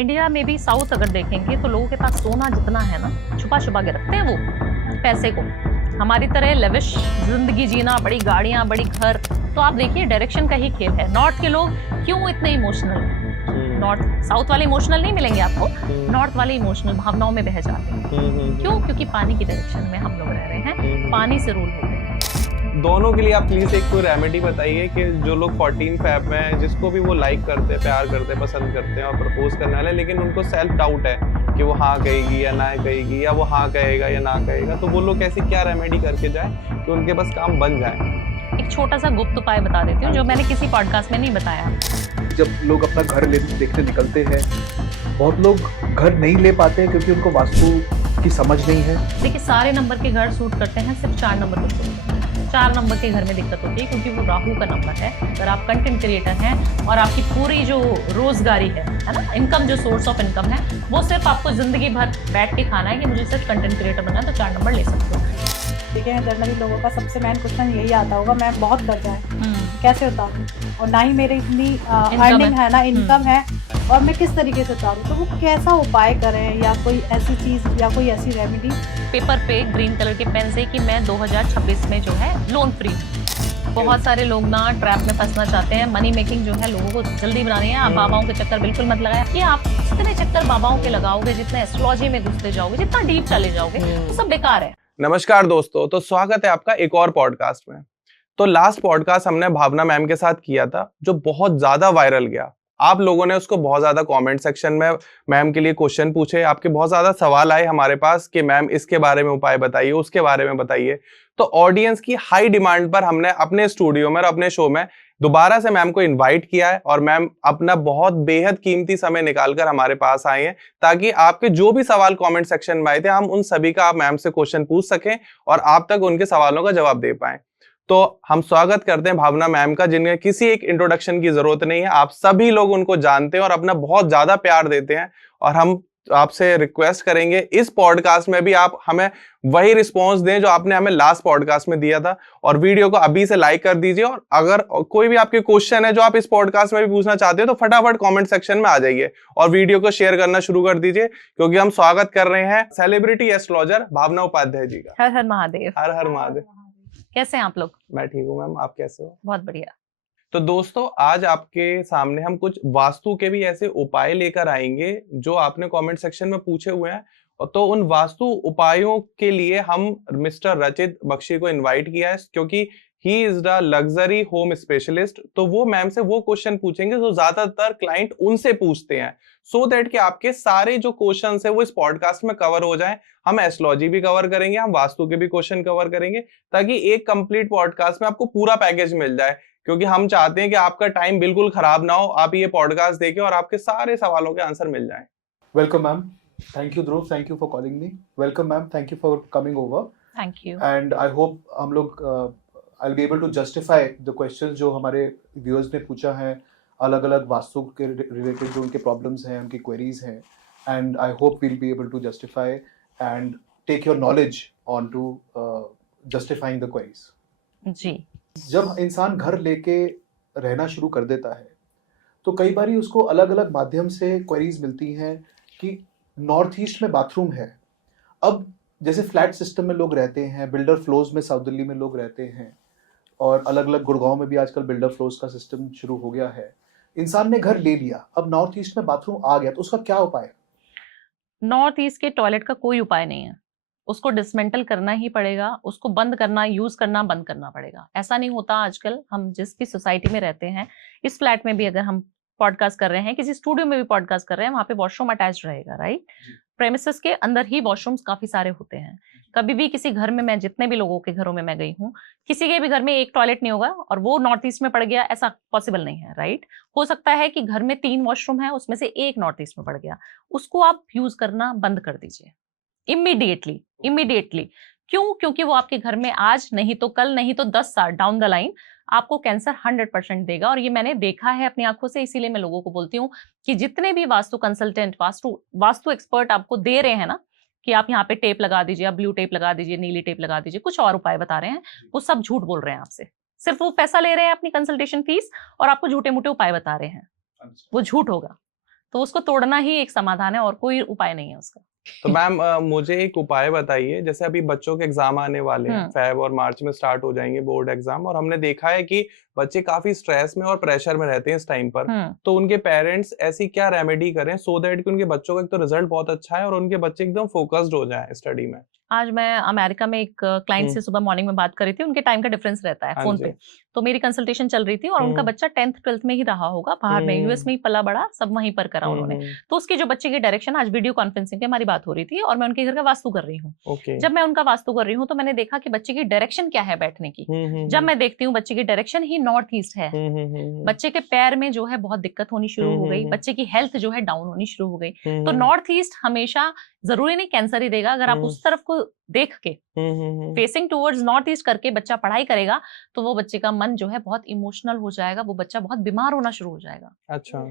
India में भी south अगर देखेंगे तो लोगों के पास सोना जितना है ना, छुपा छुपा के रखते हैं वो पैसे को। हमारी तरह लेविश जिंदगी जीना, बड़ी गाड़ियां, बड़ी घर, तो आप देखिए डायरेक्शन का ही खेल है। नॉर्थ के लोग क्यों इतने इमोशनल हैं? नॉर्थ साउथ वाले इमोशनल नहीं मिलेंगे आपको, नॉर्थ वाले इमोशनल भावनाओं में बह जाते हैं। क्यों? क्योंकि पानी की डायरेक्शन में हम लोग रह रहे हैं, पानी से रूल हो रहे हैं। दोनों के लिए आप प्लीज एक कोई रेमेडी बताइए कि जो लोग 14 फैब में हैं, जिसको भी वो लाइक करते हैं, प्यार करते हैं, पसंद करते हैं और प्रपोज करने वाले, लेकिन उनको सेल्फ डाउट है कि वो हाँ कहेगी या ना कहेगी, या वो हाँ कहेगा या ना कहेगा, तो वो लोग ऐसी क्या रेमेडी करके जाए कि उनके पास काम बन जाए? एक छोटा सा गुप्त उपाय बता देती हूँ जो मैंने किसी पॉडकास्ट में नहीं बताया। जब लोग अपना घर देखने निकलते हैं, बहुत लोग घर नहीं ले पाते हैं क्योंकि उनको वास्तु की समझ नहीं है। देखिए सारे नंबर के घर सूट करते हैं, सिर्फ 4 नंबर को सूट करते हैं। 4 नंबर के घर में दिक्कत होती है क्योंकि वो राहु का नंबर है। अगर आप कंटेंट क्रिएटर हैं और आपकी पूरी जो रोजगारी है ना, इनकम, जो सोर्स ऑफ इनकम है, वो सिर्फ आपको जिंदगी भर बैठ के खाना है कि मुझे सिर्फ कंटेंट क्रिएटर बनना है, तो 4 नंबर ले सकते हो। देखिए जनरली लोगों का सबसे मेन क्वेश्चन यही आता होगा, मैं बहुत कर्जा है, कैसे उतारूं, और ना ही मेरी इतनी अर्निंग है ना, इनकम है, और मैं किस तरीके से उतारूं। तो वो कैसा उपाय करें, या कोई ऐसी चीज या कोई ऐसी रेमेडी? पेपर पे ग्रीन कलर के पेन से कि मैं 2026 में जो है लोन फ्री। बहुत सारे लोग ना ट्रैप में फंसना चाहते हैं। मनी मेकिंग जो है लोगों को जल्दी बनानी है। आप बाबाओं के चक्कर बिल्कुल मत लगाएं। ये आप जितने चक्कर बाबाओं के लगाओगे, जितने एस्ट्रोलॉजी में घुसते जाओगे, जितना डीप चले जाओगे, वो सब बेकार है। नमस्कार दोस्तों, तो स्वागत है आपका एक और पॉडकास्ट में। तो लास्ट पॉडकास्ट हमने भावना मैम के साथ किया था, जो बहुत ज्यादा वायरल गया। आप लोगों ने उसको बहुत ज्यादा कमेंट सेक्शन में मैम के लिए क्वेश्चन पूछे, आपके बहुत ज्यादा सवाल आए हमारे पास कि मैम इसके बारे में उपाय बताइए, उसके बारे में बताइए। तो ऑडियंस की हाई डिमांड पर हमने अपने स्टूडियो में और अपने शो में दोबारा से मैम को इनवाइट किया है, और मैम अपना बहुत बेहद कीमती समय निकालकर हमारे पास आए हैं ताकि आपके जो भी सवाल कमेंट सेक्शन में आए थे, हम उन सभी का आप मैम से क्वेश्चन पूछ सकें और आप तक उनके सवालों का जवाब दे पाएं। तो हम स्वागत करते हैं भावना मैम का, जिन्हें किसी एक इंट्रोडक्शन की जरूरत नहीं है। आप सभी लोग उनको जानते हैं और अपना बहुत ज्यादा प्यार देते हैं, और हम आपसे रिक्वेस्ट करेंगे इस पॉडकास्ट में भी आप हमें वही रिस्पांस दें जो आपने हमें लास्ट पॉडकास्ट में दिया था। और वीडियो को अभी से लाइक कर दीजिए, और अगर कोई भी आपके क्वेश्चन है जो आप इस पॉडकास्ट में भी पूछना चाहते हैं तो फटाफट कमेंट सेक्शन में आ जाइए और वीडियो को शेयर करना शुरू कर दीजिए, क्योंकि हम स्वागत कर रहे हैं सेलिब्रिटी एस्ट्रोलॉजर भावना उपाध्याय जी का। हर हर महादेव। हर हर महादेव। कैसे हैं आप लोग? मैं ठीक हूँ मैम, आप कैसे हो? बहुत बढ़िया। तो दोस्तों, आज आपके सामने हम कुछ वास्तु के भी ऐसे उपाय लेकर आएंगे जो आपने कमेंट सेक्शन में पूछे हुए हैं। और तो उन वास्तु उपायों के लिए हम मिस्टर रचित बख्शी को इनवाइट किया है, क्योंकि he is the luxury home specialist. तो वो मैम से वो क्वेश्चन पूछेंगे जो ज्यादातर क्लाइंट उनसे पूछते हैं, सो दैट कि आपके सारे जो क्वेश्चन है वो इस पॉडकास्ट में कवर हो जाए। हम एस्ट्रोलॉजी भी कवर करेंगे, हम वास्तु के भी क्वेश्चन कवर करेंगे, ताकि एक कंप्लीट पॉडकास्ट में आपको पूरा पैकेज मिल जाए। क्योंकि हम चाहते हैं कि आपका टाइम बिल्कुल खराब ना हो, आप ये पॉडकास्ट देखें और आपके सारे सवालों के आंसर मिल जाएं। Welcome ma'am, thank you Dhruv, thank you for calling me. Welcome ma'am, thank you for coming over. Thank you. And I hope हम लोग I will be able to justify the questions जो हमारे व्यूअर्स ने पूछा है, अलग अलग वास्तु के रिलेटेड जो उनके प्रॉब्लम्स हैं, उनकी क्वेरीज हैं। And I hope we will be able to justify and take your knowledge on to justifying the queries. जी। जब इंसान घर लेके रहना शुरू कर देता है तो कई बार उसको अलग अलग माध्यम से क्वेरीज मिलती हैं कि नॉर्थ ईस्ट में बाथरूम है। अब जैसे फ्लैट सिस्टम में लोग रहते हैं, बिल्डर फ्लोज में साउथ दिल्ली में लोग रहते हैं, और अलग अलग गुड़गांव में भी आजकल बिल्डर फ्लोज का सिस्टम शुरू हो गया है। इंसान ने घर ले लिया, अब नॉर्थ ईस्ट में बाथरूम आ गया, तो उसका क्या उपाय है? नॉर्थ ईस्ट के टॉयलेट का कोई उपाय नहीं है। उसको डिसमेंटल करना ही पड़ेगा, उसको बंद करना, यूज करना बंद करना पड़ेगा। ऐसा नहीं होता। आजकल हम जिस भी सोसाइटी में रहते हैं, इस फ्लैट में भी अगर हम पॉडकास्ट कर रहे हैं, किसी स्टूडियो में भी पॉडकास्ट कर रहे हैं, वहां पे वॉशरूम अटैच रहेगा, राइट? प्रेमिसेस के अंदर ही वॉशरूम्स काफी सारे होते हैं। कभी भी किसी घर में, मैं जितने भी लोगों के घरों में मैं गई हूँ, किसी के भी घर में एक टॉयलेट नहीं होगा और वो नॉर्थ ईस्ट में पड़ गया, ऐसा पॉसिबल नहीं है, राइट? हो सकता है कि घर में 3 वॉशरूम है, उसमें से एक नॉर्थ ईस्ट में पड़ गया, उसको आप यूज करना बंद कर दीजिए इमीडिएटली। क्यों? क्योंकि वो आपके घर में आज नहीं तो कल, नहीं तो 10 साल डाउन द लाइन आपको कैंसर 100% देगा। और ये मैंने देखा है अपनी आंखों से, इसीलिए मैं लोगों को बोलती हूँ कि जितने भी वास्तु कंसल्टेंट, वास्तु एक्सपर्ट आपको दे रहे हैं ना कि आप यहाँ पे टेप लगा दीजिए, आप ब्लू टेप लगा दीजिए, नीली टेप लगा दीजिए, कुछ और उपाय बता रहे हैं, वो सब झूठ बोल रहे हैं आपसे। सिर्फ वो पैसा ले रहे हैं अपनी कंसल्टेशन फीस और आपको झूठे मूठे उपाय बता रहे हैं, वो झूठ होगा। तो उसको तोड़ना ही एक समाधान है और कोई उपाय नहीं है उसका। तो मैम मुझे एक उपाय बताइए, जैसे अभी बच्चों के एग्जाम आने वाले हैं, फेब और मार्च में स्टार्ट हो जाएंगे बोर्ड एग्जाम, और हमने देखा है कि बच्चे काफी स्ट्रेस में और प्रेशर में रहते हैं इस टाइम पर, तो उनके पेरेंट्स ऐसी क्या रेमेडी करें सो दैट कि उनके बच्चों का एक तो रिजल्ट बहुत अच्छा है और उनके बच्चे एकदम फोकस्ड हो जाएं स्टडी में। आज मैं अमेरिका में एक क्लाइंट से सुबह मॉर्निंग में बात कर रही थी, उनके टाइम का डिफरेंस रहता है फोन पे, तो मेरी कंसल्टेशन चल रही थी और उनका बच्चा 10th 12th में ही रहा होगा, बाहर में यूएस में ही पला बड़ा, सब वहीं पर करा उन्होंने। तो उसकी जो बच्चे की डायरेक्शन, आज वीडियो कॉन्फ्रेंसिंग पे हमारी बात हो रही थी और मैं उनके घर का वास्तु कर रही हूँ। जब मैं उनका वास्तु कर रही हूँ तो मैंने देखा कि बच्चे की डायरेक्शन क्या है बैठने की। जब मैं देखती हूँ बच्चे की डायरेक्शन ही नॉर्थ ईस्ट है, बच्चे के पैर में जो है बहुत दिक्कत होनी शुरू हो गई, बच्चे की हेल्थ जो है डाउन होनी शुरू हो गई। तो नॉर्थ ईस्ट हमेशा जरूरी नहीं कैंसर ही देगा, अगर आप उस तरफ को देख के फेसिंग टुवर्ड्स नॉर्थ ईस्ट करके बच्चा पढ़ाई करेगा तो वो बच्चे का मन जो है बहुत इमोशनल हो जाएगा, वो बच्चा बहुत बीमार होना शुरू हो जाएगा। अच्छा,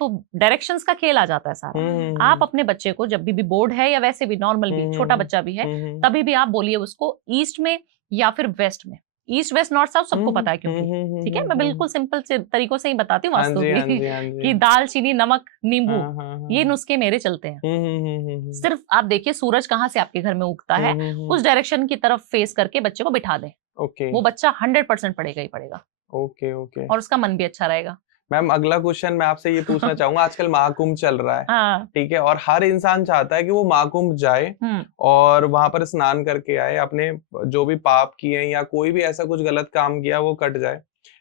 तो डायरेक्शंस का खेल आ जाता है सारा। आप अपने बच्चे को जब भी बोर्ड है या वैसे भी नॉर्मल भी छोटा बच्चा भी है, तभी भी आप बोलिए उसको ईस्ट में या फिर वेस्ट में, ईस्ट वेस्ट नॉर्थ साउथ सबको पता है क्योंकि, ठीक है, मैं बिल्कुल सिंपल से तरीकों से ही बताती हूँ वास्तु की कि दाल चीनी नमक नींबू ये नुस्खे मेरे चलते हैं। सिर्फ आप देखिए सूरज कहाँ से आपके घर में उगता है, उस डायरेक्शन की तरफ फेस करके बच्चे को बिठा दें, वो बच्चा 100% पढ़ेगा ही पढ़ेगा। ओके ओके, और उसका मन भी अच्छा रहेगा। मैम अगला क्वेश्चन मैं आपसे ये पूछना चाहूंगा, आजकल महाकुंभ चल रहा है, ठीक है, और हर इंसान चाहता है कि वो महाकुंभ जाए और वहां पर स्नान करके आए, अपने जो भी पाप किए या कोई भी ऐसा कुछ गलत काम किया वो कट जाए,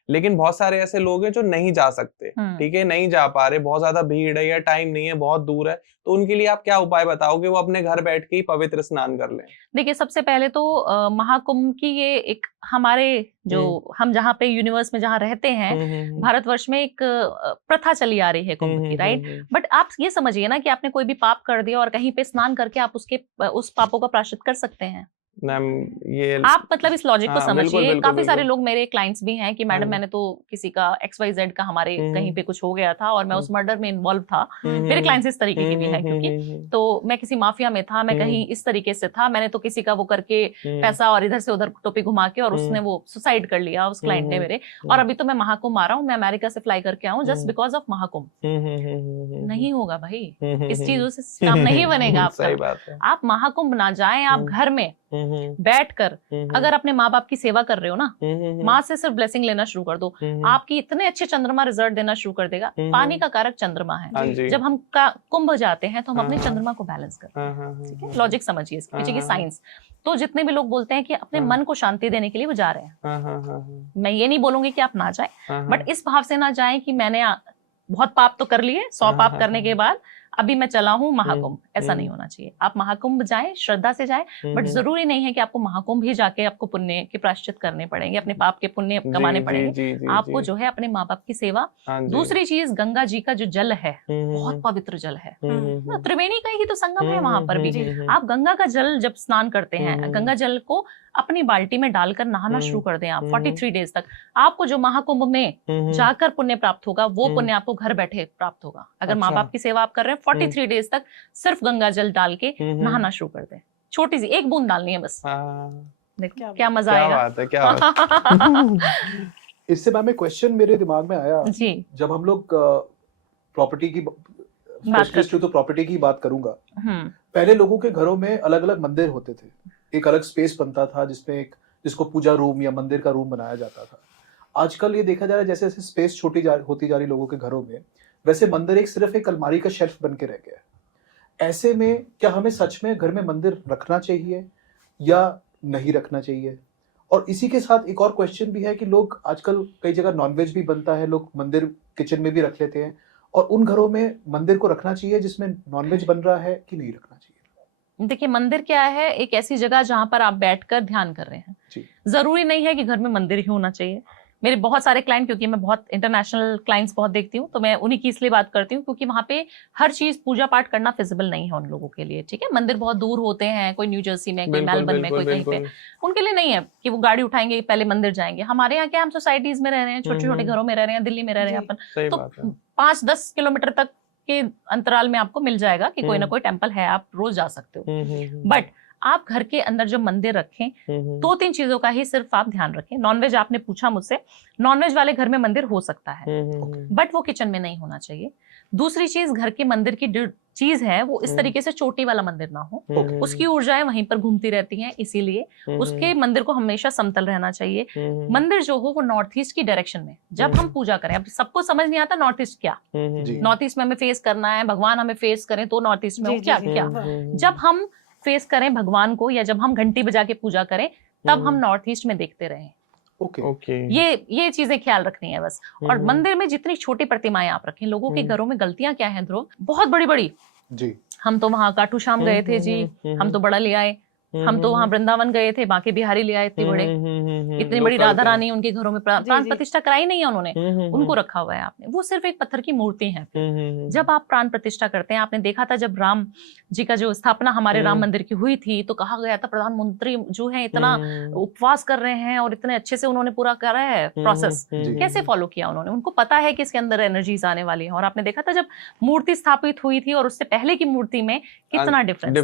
लेकिन बहुत सारे ऐसे लोग हैं जो नहीं जा सकते, ठीक है, नहीं जा पा रहे, बहुत ज्यादा भीड़ है या टाइम नहीं है, बहुत दूर है, तो उनके लिए आप क्या उपाय बताओगे वो अपने घर बैठ के ही पवित्र स्नान कर लें? देखिए सबसे पहले तो महाकुंभ की ये एक हमारे जो हम जहाँ पे यूनिवर्स में जहाँ रहते हैं भारतवर्ष में एक प्रथा चली आ रही है कुंभ की, राइट। बट आप ये समझिए ना कि आपने कोई भी पाप कर दिया और कहीं पे स्नान करके आप उस पापों का प्रायश्चित कर सकते हैं। मैम ये आप मतलब इस लॉजिक को समझिए। काफी सारे लोग मेरे क्लाइंट्स भी हैं कि मैडम मैंने तो किसी का XYZ का हमारे कहीं पे कुछ हो गया था और मैं उस मर्डर में इन्वॉल्व था। मेरे क्लाइंट्स इस तरीके के भी हैं क्योंकि तो मैं किसी माफिया में था, मैं कहीं इस तरीके से था, मैंने तो किसी का वो करके पैसा और इधर से उधर टोपी घुमा के और उसने वो सुसाइड कर लिया उस क्लाइंट ने मेरे। और अभी तो मैं महाकुंभ आ रहा हूँ, मैं अमेरिका से फ्लाई करके आऊँ जस्ट बिकॉज ऑफ महाकुंभ। नहीं होगा भाई, इस चीजों से काम नहीं बनेगा आपका। आप महाकुंभ ना जाएं, आप घर में बैठकर अगर अपने माँ बाप की सेवा कर रहे हो ना, माँ से सिर्फ ब्लेसिंग लेना शुरू कर दो, आपकी इतने अच्छे चंद्रमा रिजल्ट देना शुरू कर देगा। पानी का कारक चंद्रमा है, जब हम कुंभ जाते हैं तो हम अपने चंद्रमा को बैलेंस करते हैं, ठीक है। लॉजिक समझिए इसके पीछे की साइंस। तो जितने भी लोग बोलते हैं कि अपने मन को शांति देने के लिए वो जा रहे हैं, मैं ये नहीं बोलूंगी कि आप ना जाए, बट इस भाव से ना जाए कि मैंने बहुत पाप तो कर लिए, 100 पाप करने के बाद अभी मैं चला हूँ महाकुंभ, ऐसा नहीं होना चाहिए। आप महाकुंभ जाएं, श्रद्धा से जाएं, बट जरूरी नहीं है कि आपको महाकुंभ ही जाके आपको पुण्य के प्रायश्चित करने पड़ेंगे, अपने पाप के पुण्य कमाने पड़ेंगे। आपको जो है अपने माँ बाप की सेवा। दूसरी चीज, गंगा जी का जो जल है बहुत पवित्र जल है, त्रिवेणी का ही तो संगम है वहां पर भी। आप गंगा का जल जब स्नान करते हैं, गंगा जल को अपनी बाल्टी में डालकर नहाना शुरू कर दें आप 43 डेज तक। आपको जो महाकुंभ में जाकर पुण्य प्राप्त होगा वो पुण्य आपको घर बैठे प्राप्त होगा। अगर माँ बाप की सेवा आप कर रहे हैं 43 डेज तक सिर्फ गंगा जल डाल के नहाना शुरू कर दें, छोटी सी 1 बूंद डालनी है बस। देखो क्या मजा आएगा। क्या बात है। इससे मैम एक क्वेश्चन मेरे दिमाग में आया जी, जब हम लोग प्रॉपर्टी की तो प्रॉपर्टी की बात करूंगा, पहले लोगों के घरों में अलग अलग मंदिर होते थे, एक अलग स्पेस बनता था जिसमें जिसको पूजा रूम या मंदिर का रूम बनाया जाता था। आजकल ये देखा जा रहा है जैसे जैसे स्पेस होती जा रही लोगों के घरों में, वैसे मंदिर सिर्फ एक अलमारी का शेल्फ बन के रह गया। ऐसे में क्या हमें सच में घर में मंदिर रखना चाहिए या नहीं रखना चाहिए? और इसी के साथ एक और क्वेश्चन भी है कि लोग आजकल कई जगह नॉनवेज भी बनता है, लोग मंदिर किचन में भी रख लेते हैं, और उन घरों में मंदिर को रखना चाहिए जिसमें नॉनवेज बन रहा है कि नहीं रखना चाहिए? देखिए मंदिर क्या है, एक ऐसी जगह जहां पर आप बैठकर ध्यान कर रहे हैं। जरूरी नहीं है कि घर में मंदिर ही होना चाहिए। मेरे बहुत सारे क्लाइंट, क्योंकि मैं बहुत इंटरनेशनल क्लाइंट्स बहुत देखती हूँ, तो मैं उन्हीं की इसलिए बात करती हूँ क्योंकि वहां पे हर चीज पूजा पाठ करना फिजिबल नहीं है उन लोगों के लिए, ठीक है। मंदिर बहुत दूर होते हैं, कोई न्यू जर्सी में, कोई मेलबर्न में, कोई कहीं पे, उनके लिए नहीं है कि वो गाड़ी उठाएंगे पहले मंदिर जाएंगे। हमारे यहाँ क्या, हम सोसाइटीज में रह रहे हैं, छोटे छोटे घरों में रह रहे हैं, दिल्ली में रह रहे हैं अपन, तो 5-10 किलोमीटर तक के अंतराल में आपको मिल जाएगा कि कोई ना कोई टेम्पल है, आप रोज जा सकते हो। बट आप घर के अंदर जो मंदिर रखें, 2-3 चीजों का ही सिर्फ आप ध्यान रखें। नॉनवेज आपने पूछा मुझसे, नॉनवेज वाले घर में मंदिर हो सकता है, बट वो किचन में नहीं होना चाहिए। दूसरी चीज, घर के मंदिर की जो चीज है वो इस तरीके से चोटी वाला मंदिर ना हो, उसकी ऊर्जाएं वहीं पर घूमती रहती हैं, इसीलिए उसके मंदिर को हमेशा समतल रहना चाहिए। मंदिर जो हो वो नॉर्थ ईस्ट की डायरेक्शन में जब हम पूजा करें, अब सबको समझ नहीं आता नॉर्थ ईस्ट क्या, नॉर्थ ईस्ट में हमें फेस करना है, भगवान हमें फेस करें तो नॉर्थ ईस्ट में हो क्या क्या। जब हम फेस करें भगवान को या जब हम घंटी बजा के पूजा करें तब हम नॉर्थ ईस्ट में देखते रहें। ये चीजें ख्याल रखनी है बस। और मंदिर में जितनी छोटी प्रतिमाएं आप रखें, लोगों के घरों में गलतियां क्या है ध्रुव, बहुत बड़ी बड़ी जी। हम तो वहां खाटू श्याम गए थे जी, हम तो बड़ा ले आए, हम तो वहां वृंदावन गए थे, बांके बिहारी ले आए इतने बड़े, इतनी बड़ी राधा रानी उनके घरों में प्राण प्रतिष्ठा कराई नहीं है उन्होंने, उनको रखा हुआ है आपने, वो सिर्फ एक पत्थर की मूर्ति है। जब आप प्राण प्रतिष्ठा करते हैं, आपने देखा था जब राम जी का जो स्थापना हमारे राम मंदिर की हुई थी तो कहा गया था प्रधानमंत्री जो है इतना उपवास कर रहे हैं और इतने अच्छे से उन्होंने पूरा करा है प्रोसेस, कैसे फॉलो किया उन्होंने, उनको पता है कि इसके अंदर एनर्जीज आने वाली है। और आपने देखा था जब मूर्ति स्थापित हुई थी और उससे पहले की मूर्ति में कितना डिफरेंस,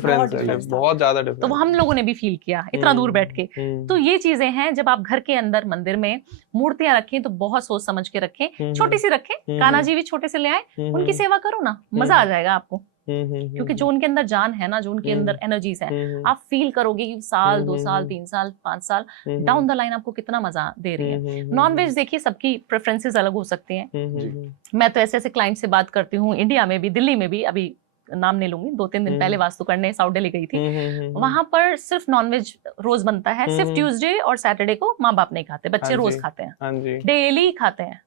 बहुत ज्यादा डिफरेंस, तो वो हम लोगों ने भी फील किया इतना दूर बैठ के। तो ये चीजें हैं, जब आप घर के अंदर मंदिर में मूर्तियां रखें तो बहुत सोच समझ के रखें, छोटी सी रखें, कान्हा जी भी छोटे से ले आए, उनकी सेवा करो ना, मजा आ जाएगा आपको, क्योंकि जो उनके अंदर जान है ना, जो उनके अंदर एनर्जीज है, आप फील करोगे कि साल 2 साल 3 साल 5 साल डाउन द लाइन आपको कितना मजा दे रही है। नॉन वेज देखिए सबकी प्रेफरेंसेस अलग हो सकती हैं। मैं तो ऐसे क्लाइंट से बात करती हूँ, इंडिया में भी, दिल्ली में भी, अभी नाम नहीं लूंगी, 2-3 दिन पहले वास्तु करने साउथ दिल्ली गई थी, वहां पर सिर्फ नॉनवेज रोज बनता है, सिर्फ ट्यूसडे और सैटरडे को माँ बाप नहीं खाते, बच्चे रोज खाते हैं, डेली खाते हैं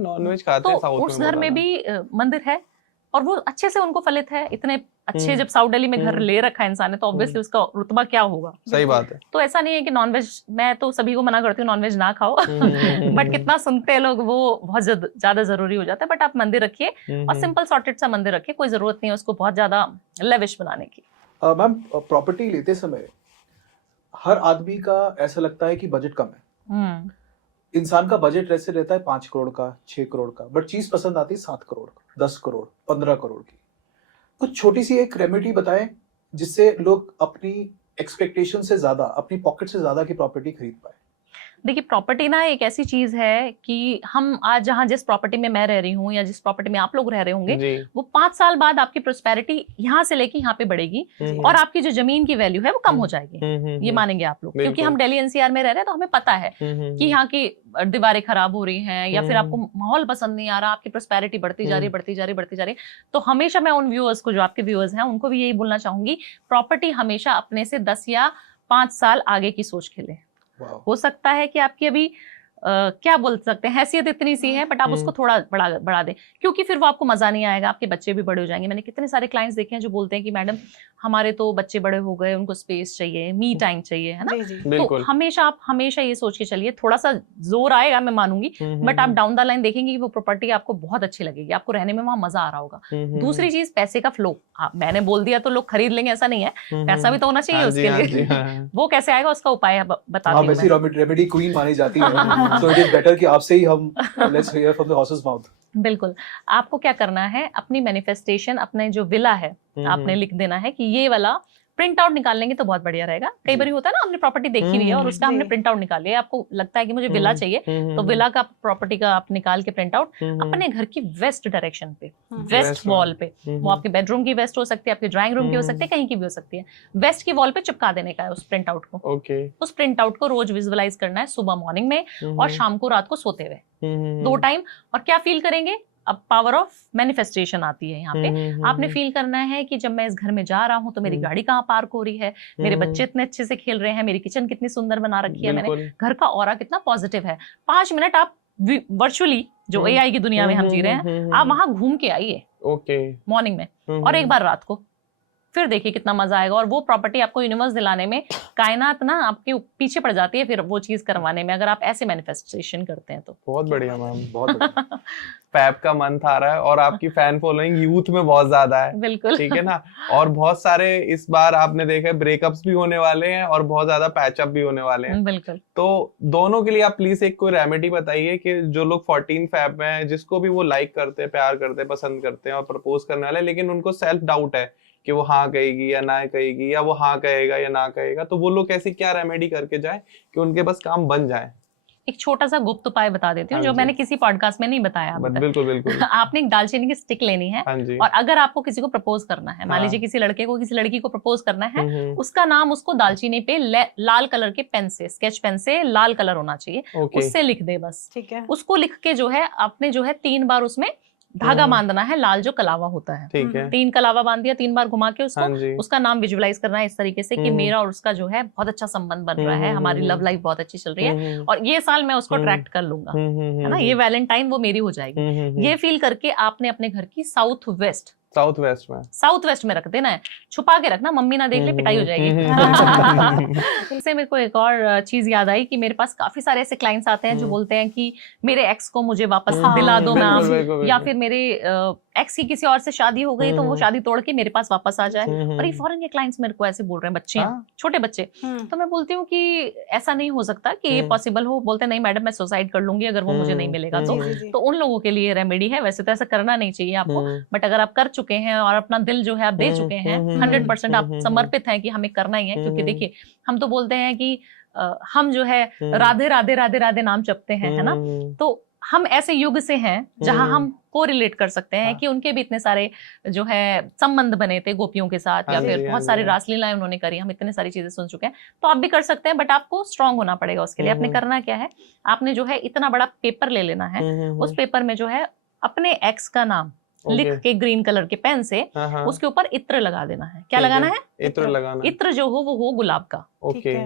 नॉनवेज खाते हैं। तो उस घर में भी मंदिर है और वो अच्छे से उनको फलित है, इतने अच्छे जब साउथ दिल्ली में घर ले रखा है इंसान ने तो ऑब्वियसली उसका रुतबा क्या होगा। सही बात है। तो ऐसा नहीं है कि नॉनवेज, मैं तो सभी को मना करती हूँ नॉनवेज ना खाओ बट कितना सुनते हैं लोग, वो बहुत ज्यादा जरूरी हो जाता है। बट आप मंदिर रखिए और सिंपल सॉर्टेड सा मंदिर रखिए, कोई जरूरत नहीं है उसको बहुत ज्यादा लेविश बनाने की। मैम, प्रॉपर्टी लेते समय हर आदमी का ऐसा लगता है कि बजट कम है, इंसान का बजट ऐसे रहता है 5 करोड़ का, 6 करोड़ का, बट चीज पसंद आती है 7 करोड़, 10 करोड़, 15 करोड़ की। कुछ छोटी सी एक रेमेडी बताएं जिससे लोग अपनी एक्सपेक्टेशन से ज्यादा, अपनी पॉकेट से ज्यादा की प्रॉपर्टी खरीद पाए। देखिए, प्रॉपर्टी ना एक ऐसी चीज है कि हम आज जहां जिस प्रॉपर्टी में मैं रह रही हूँ या जिस प्रॉपर्टी में आप लोग रह रहे होंगे, वो 5 साल बाद आपकी प्रोस्पेरिटी यहाँ से लेके यहाँ पे बढ़ेगी और आपकी जो जमीन की वैल्यू है वो कम हो जाएगी, ये मानेंगे आप लोग, क्योंकि हम दिल्ली एनसीआर में रह रहे हैं तो हमें पता है कि यहाँ की दीवारें खराब हो रही हैं या फिर आपको माहौल पसंद नहीं आ रहा, आपकी प्रोस्पेरिटी बढ़ती जा रही। तो हमेशा मैं उन व्यूअर्स को, जो आपके व्यूअर्स हैं, उनको भी यही बोलना चाहूंगी, प्रॉपर्टी हमेशा अपने से 10 या 5 साल आगे की सोच के लिए। हो सकता है कि आपकी अभी क्या बोल सकते हैं, हैसियत इतनी सी है, बट आप उसको थोड़ा बढ़ा दें, क्योंकि फिर वो आपको मजा नहीं आएगा, आपके बच्चे भी बड़े हो जाएंगे। मैंने कितने सारे क्लाइंट्स देखे हैं जो बोलते हैं कि मैडम हमारे तो बच्चे बड़े हो गए, उनको स्पेस चाहिए, मी टाइम चाहिए, है ना। तो हमेशा ये सोच के चलिए, थोड़ा सा जोर आएगा मैं मानूंगी, बट आप डाउन द लाइन देखेंगे कि वो प्रॉपर्टी आपको बहुत अच्छी लगेगी, आपको रहने में वहां मजा आ रहा होगा। दूसरी चीज, पैसे का फ्लो, मैंने बोल दिया तो लोग खरीद लेंगे ऐसा नहीं है, पैसा भी तो होना चाहिए उसके लिए। वो कैसे आएगा उसका उपाय बता दूं। रेमेडी क्वीन मानी जाती है, so it is better कि आपसे ही हम let's hear from the horse's mouth। बिल्कुल, आपको क्या करना है, अपनी मैनिफेस्टेशन, अपने जो विला है, आपने लिख देना है कि ये वाला प्रिंट आउट निकाल लेंगे तो बहुत बढ़िया रहेगा। कई बार होता है ना, हमने प्रॉपर्टी देखी हुई है और उसका हमने प्रिंट आउट निकाल लिया, आपको लगता है कि मुझे विला चाहिए, तो विला का प्रॉपर्टी का आप निकाल के प्रिंट आउट अपने घर की वेस्ट डायरेक्शन पे, वेस्ट वॉल पे, वो आपके बेडरूम की वेस्ट हो सकती है, आपके ड्राइंग रूम की हो सकती है, कहीं की भी हो सकती है, वेस्ट की वॉल पे चिपका देने का है उस प्रिंट आउट को। उस प्रिंट आउट को रोज विजुअलाइज करना है, सुबह मॉर्निंग में और शाम को रात को सोते हुए 2 टाइम। और क्या फील करेंगे, अब पावर ऑफ मैनिफेस्टेशन आती है यहाँ पे। आपने फील करना है कि जब मैं इस घर में जा रहा हूँ तो मेरी गाड़ी कहाँ पार्क हो रही है, मेरे बच्चे इतने अच्छे से खेल रहे हैं, मेरी किचन कितनी सुंदर बना रखी है मैंने, घर का ऑरा कितना पॉजिटिव है। 5 मिनट आप वर्चुअली, जो एआई की दुनिया में हम जी रहे हैं, आप वहां घूम के आइए मॉर्निंग में और एक बार रात को, फिर देखिए कितना मजा आएगा। और वो प्रॉपर्टी आपको यूनिवर्स दिलाने में, कायनात ना आपके पीछे पड़ जाती है फिर वो चीज करवाने में, अगर आप ऐसे मैनिफेस्टेशन करते हैं तो। बहुत बढ़िया मैम, बहुत फैब का मंथ आ रहा है और आपकी फैन फॉलोइंग यूथ में बहुत ज्यादा है, बिल्कुल, ठीक है ना। और बहुत सारे इस बार आपने देखा है ब्रेकअप्स भी होने वाले हैं और बहुत ज्यादा पैचअप भी होने वाले हैं, बिल्कुल। तो दोनों के लिए आप प्लीज एक कोई रेमेडी बताइए कि जो लोग 14 फैब में है, जिसको भी वो लाइक करते हैं, प्यार करते हैं, पसंद करते हैं और प्रपोज करने वाले, लेकिन उनको सेल्फ डाउट है कि वो हाँ कहेगी या ना कहेगी, या वो हाँ कहेगा या ना कहेगा, तो वो लोग ऐसी क्या रेमेडी करके जाए कि उनके बस काम बन जाए। एक छोटा सा गुप्त उपाय बता देती हूँ हाँ जो जी। मैंने किसी पॉडकास्ट में नहीं बताया अभी तक। बिल्कुल बिल्कुल। आपने एक दालचीनी की स्टिक लेनी है हाँ जी। और अगर आपको किसी को प्रपोज करना है, मान हाँ। लीजिए किसी लड़के को किसी लड़की को प्रपोज करना है, हम्म, उसका नाम उसको दालचीनी पे लाल कलर के पेन से, स्केच पेन से लाल कलर होना चाहिए, ओके। उससे लिख दे बस। ठीक है। उसको लिख के जो है आपने जो है 3 बार उसमें धागा बांधना है, लाल जो कलावा होता है, ठीक है। 3 कलावा बांध दिया, 3 बार घुमा के उसको, हाँ जी। उसका नाम विजुअलाइज करना है इस तरीके से कि मेरा और उसका जो है बहुत अच्छा संबंध बन रहा है, हमारी लव लाइफ बहुत अच्छी चल रही है और ये साल मैं उसको अट्रैक्ट कर लूंगा, है ना, ये वैलेंटाइन वो मेरी हो जाएगी। ये फील करके आपने अपने घर की साउथ वेस्ट में रख देना है, छुपा के रखना, मम्मी ना देख ले पिटाई हो जाएगी। इससे मेरे को एक और चीज याद आई कि मेरे पास काफी सारे ऐसे क्लाइंट्स आते हैं जो बोलते हैं कि मेरे एक्स को मुझे वापस दिला दो मैम, या फिर मेरे एक्स की किसी और से शादी हो गई तो वो शादी तोड़ के मेरे पास वापस आ जाए। और ये फॉरेन के क्लाइंट्स मेरे को ऐसे बोल रहे हैं, बच्चे हैं, छोटे बच्चे। तो मैं बोलती हूँ कि ऐसा नहीं हो सकता कि ये पॉसिबल हो। बोलते नहीं मैडम मैं सुसाइड कर लूंगी अगर वो मुझे नहीं मिलेगा तो उन लोगों के लिए रेमेडी है। वैसे तो ऐसा करना नहीं चाहिए आपको, बट अगर आप कर चुके हैं और अपना दिल जो है आप दे चुके हैं, 100% आप समर्पित हैं कि हमें करना ही है, क्योंकि देखिए हम तो बोलते हैं कि हम जो है राधे राधे राधे राधे नाम जपते हैं, है ना, तो हम ऐसे युग से हैं जहां हम को रिलेट कर सकते हैं कि उनके भी इतने सारे जो है संबंध बने थे गोपियों के साथ, या फिर बहुत सारी रासलीलाएं उन्होंने करी, हम इतने सारी चीजें सुन चुके हैं, तो आप भी कर सकते हैं। बट आपको स्ट्रांग होना पड़ेगा उसके लिए। आपने करना क्या है, आपने जो है इतना बड़ा पेपर ले लेना है, उस पेपर में जो है अपने एक्स का नाम लिख के ग्रीन कलर के पेन से उसके ऊपर इत्र लगा देना है। क्या लगाना है? इत्र लगाना। इत्र जो हो वो हो गुलाब का। ओके।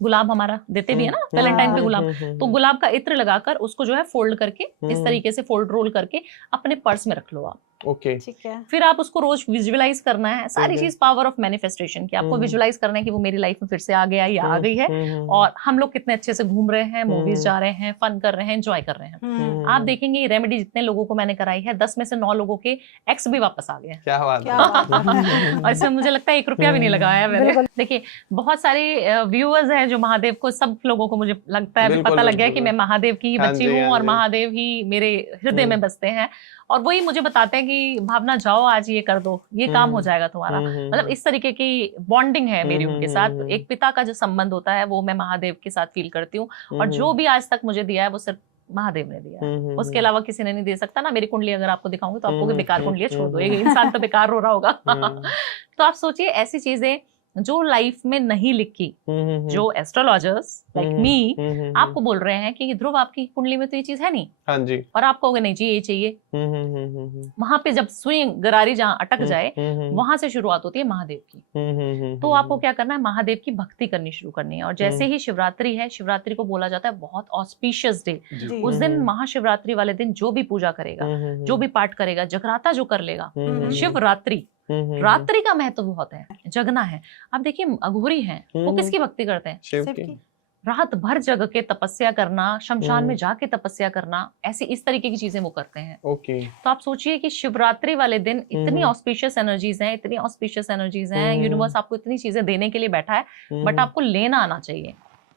गुलाब हमारा देते भी है ना वैलेंटाइन पे गुलाब, तो गुलाब का इत्र लगाकर उसको जो है फोल्ड करके इस तरीके से फोल्ड रोल करके अपने पर्स में रख लो आप। ओके। ठीक है। फिर आप उसको रोज विजुअलाइज करना है, सारी चीज पावर ऑफ मैनिफेस्टेशन की आपको विजुअलाइज करना है कि वो मेरी लाइफ में फिर से आ गया या आ गई है, और हम लोग कितने अच्छे से घूम रहे हैं, मूवीज जा रहे हैं, फन कर रहे हैं, एंजॉय कर रहे हैं। आप देखेंगे ये रेमेडी जितने लोगों को मैंने कराई है, 10 में से 9 लोगों के एक्स भी वापस आ गए। क्या बात है। और इसमें मुझे लगता है 1 रुपया भी नहीं लगाया मैंने। देखिए बहुत सारे व्यूअर्स हैं जो महादेव को, सब लोगों को मुझे लगता है पता लग गया कि मैं महादेव की ही बच्ची हूँ और महादेव ही मेरे हृदय में बसते हैं, और वही मुझे बताते हैं कि भावना जाओ आज ये कर दो, ये काम हो जाएगा तुम्हारा। मतलब इस तरीके की बॉन्डिंग है मेरी उनके साथ। एक पिता का जो संबंध होता है वो मैं महादेव के साथ फील करती हूँ, और जो भी आज तक मुझे दिया है वो सिर्फ महादेव ने दिया है, उसके अलावा किसी ने नहीं दे सकता ना। मेरी कुंडली अगर आपको दिखाऊंगी तो आपको बेकार कुंडली छोड़ दो, एक इंसान तो बेकार हो रहा होगा। तो आप सोचिए ऐसी चीजें जो लाइफ में नहीं लिखी, जो एस्ट्रोलॉजर्स लाइक मी आपको बोल रहे हैं कि ध्रुव आपकी कुंडली में तो ये चीज है नहीं, हाँ जी, और आप कहोगे नहीं जी ये चाहिए, वहां पे जब सुई गरारी जहां अटक जाए वहां से शुरुआत होती है महादेव की। तो आपको क्या करना है, महादेव की भक्ति करनी शुरू करनी है। और जैसे ही शिवरात्रि है, शिवरात्रि को बोला जाता है बहुत ऑस्पिशियस डे। उस दिन महाशिवरात्रि वाले दिन जो भी पूजा करेगा, जो भी पाठ करेगा, जगराता जो कर लेगा, शिवरात्रि रात्रि का महत्व बहुत है, जगना है। आप देखिए अघोरी हैं, वो किसकी भक्ति करते हैं? शिव की। रात भर जग के तपस्या करना, शमशान में जाके तपस्या करना, ऐसी इस तरीके की चीजें वो करते हैं। ओके। तो आप सोचिए कि शिवरात्रि वाले दिन इतनी ऑस्पिशियस एनर्जीज हैं, इतनी ऑस्पिशियस एनर्जीज हैं, यूनिवर्स आपको इतनी चीजें देने के लिए बैठा है, बट आपको लेना आना चाहिए।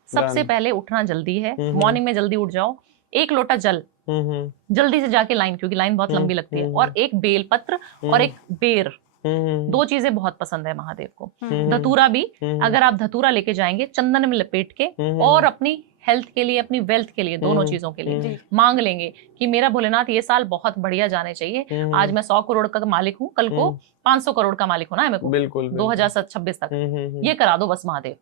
सबसे पहले उठना जल्दी है, मॉर्निंग में जल्दी उठ जाओ, 1 लोटा जल जल्दी से जाके लाइन, क्योंकि लाइन बहुत लंबी लगती है, और 1 बेलपत्र और 1 बेर, 2 चीजें बहुत पसंद है महादेव को। धतूरा भी, अगर आप धतूरा लेके जाएंगे चंदन में लपेट के, और अपनी हेल्थ के लिए, अपनी वेल्थ के लिए, दोनों चीजों के लिए मांग लेंगे कि मेरा भोलेनाथ ये साल बहुत बढ़िया जाने चाहिए। आज मैं 100 करोड़ का मालिक हूँ, कल को 500 करोड़ का मालिक होना है मेरे को, बिल्कुल 2026 तक ये करा दो बस महादेव।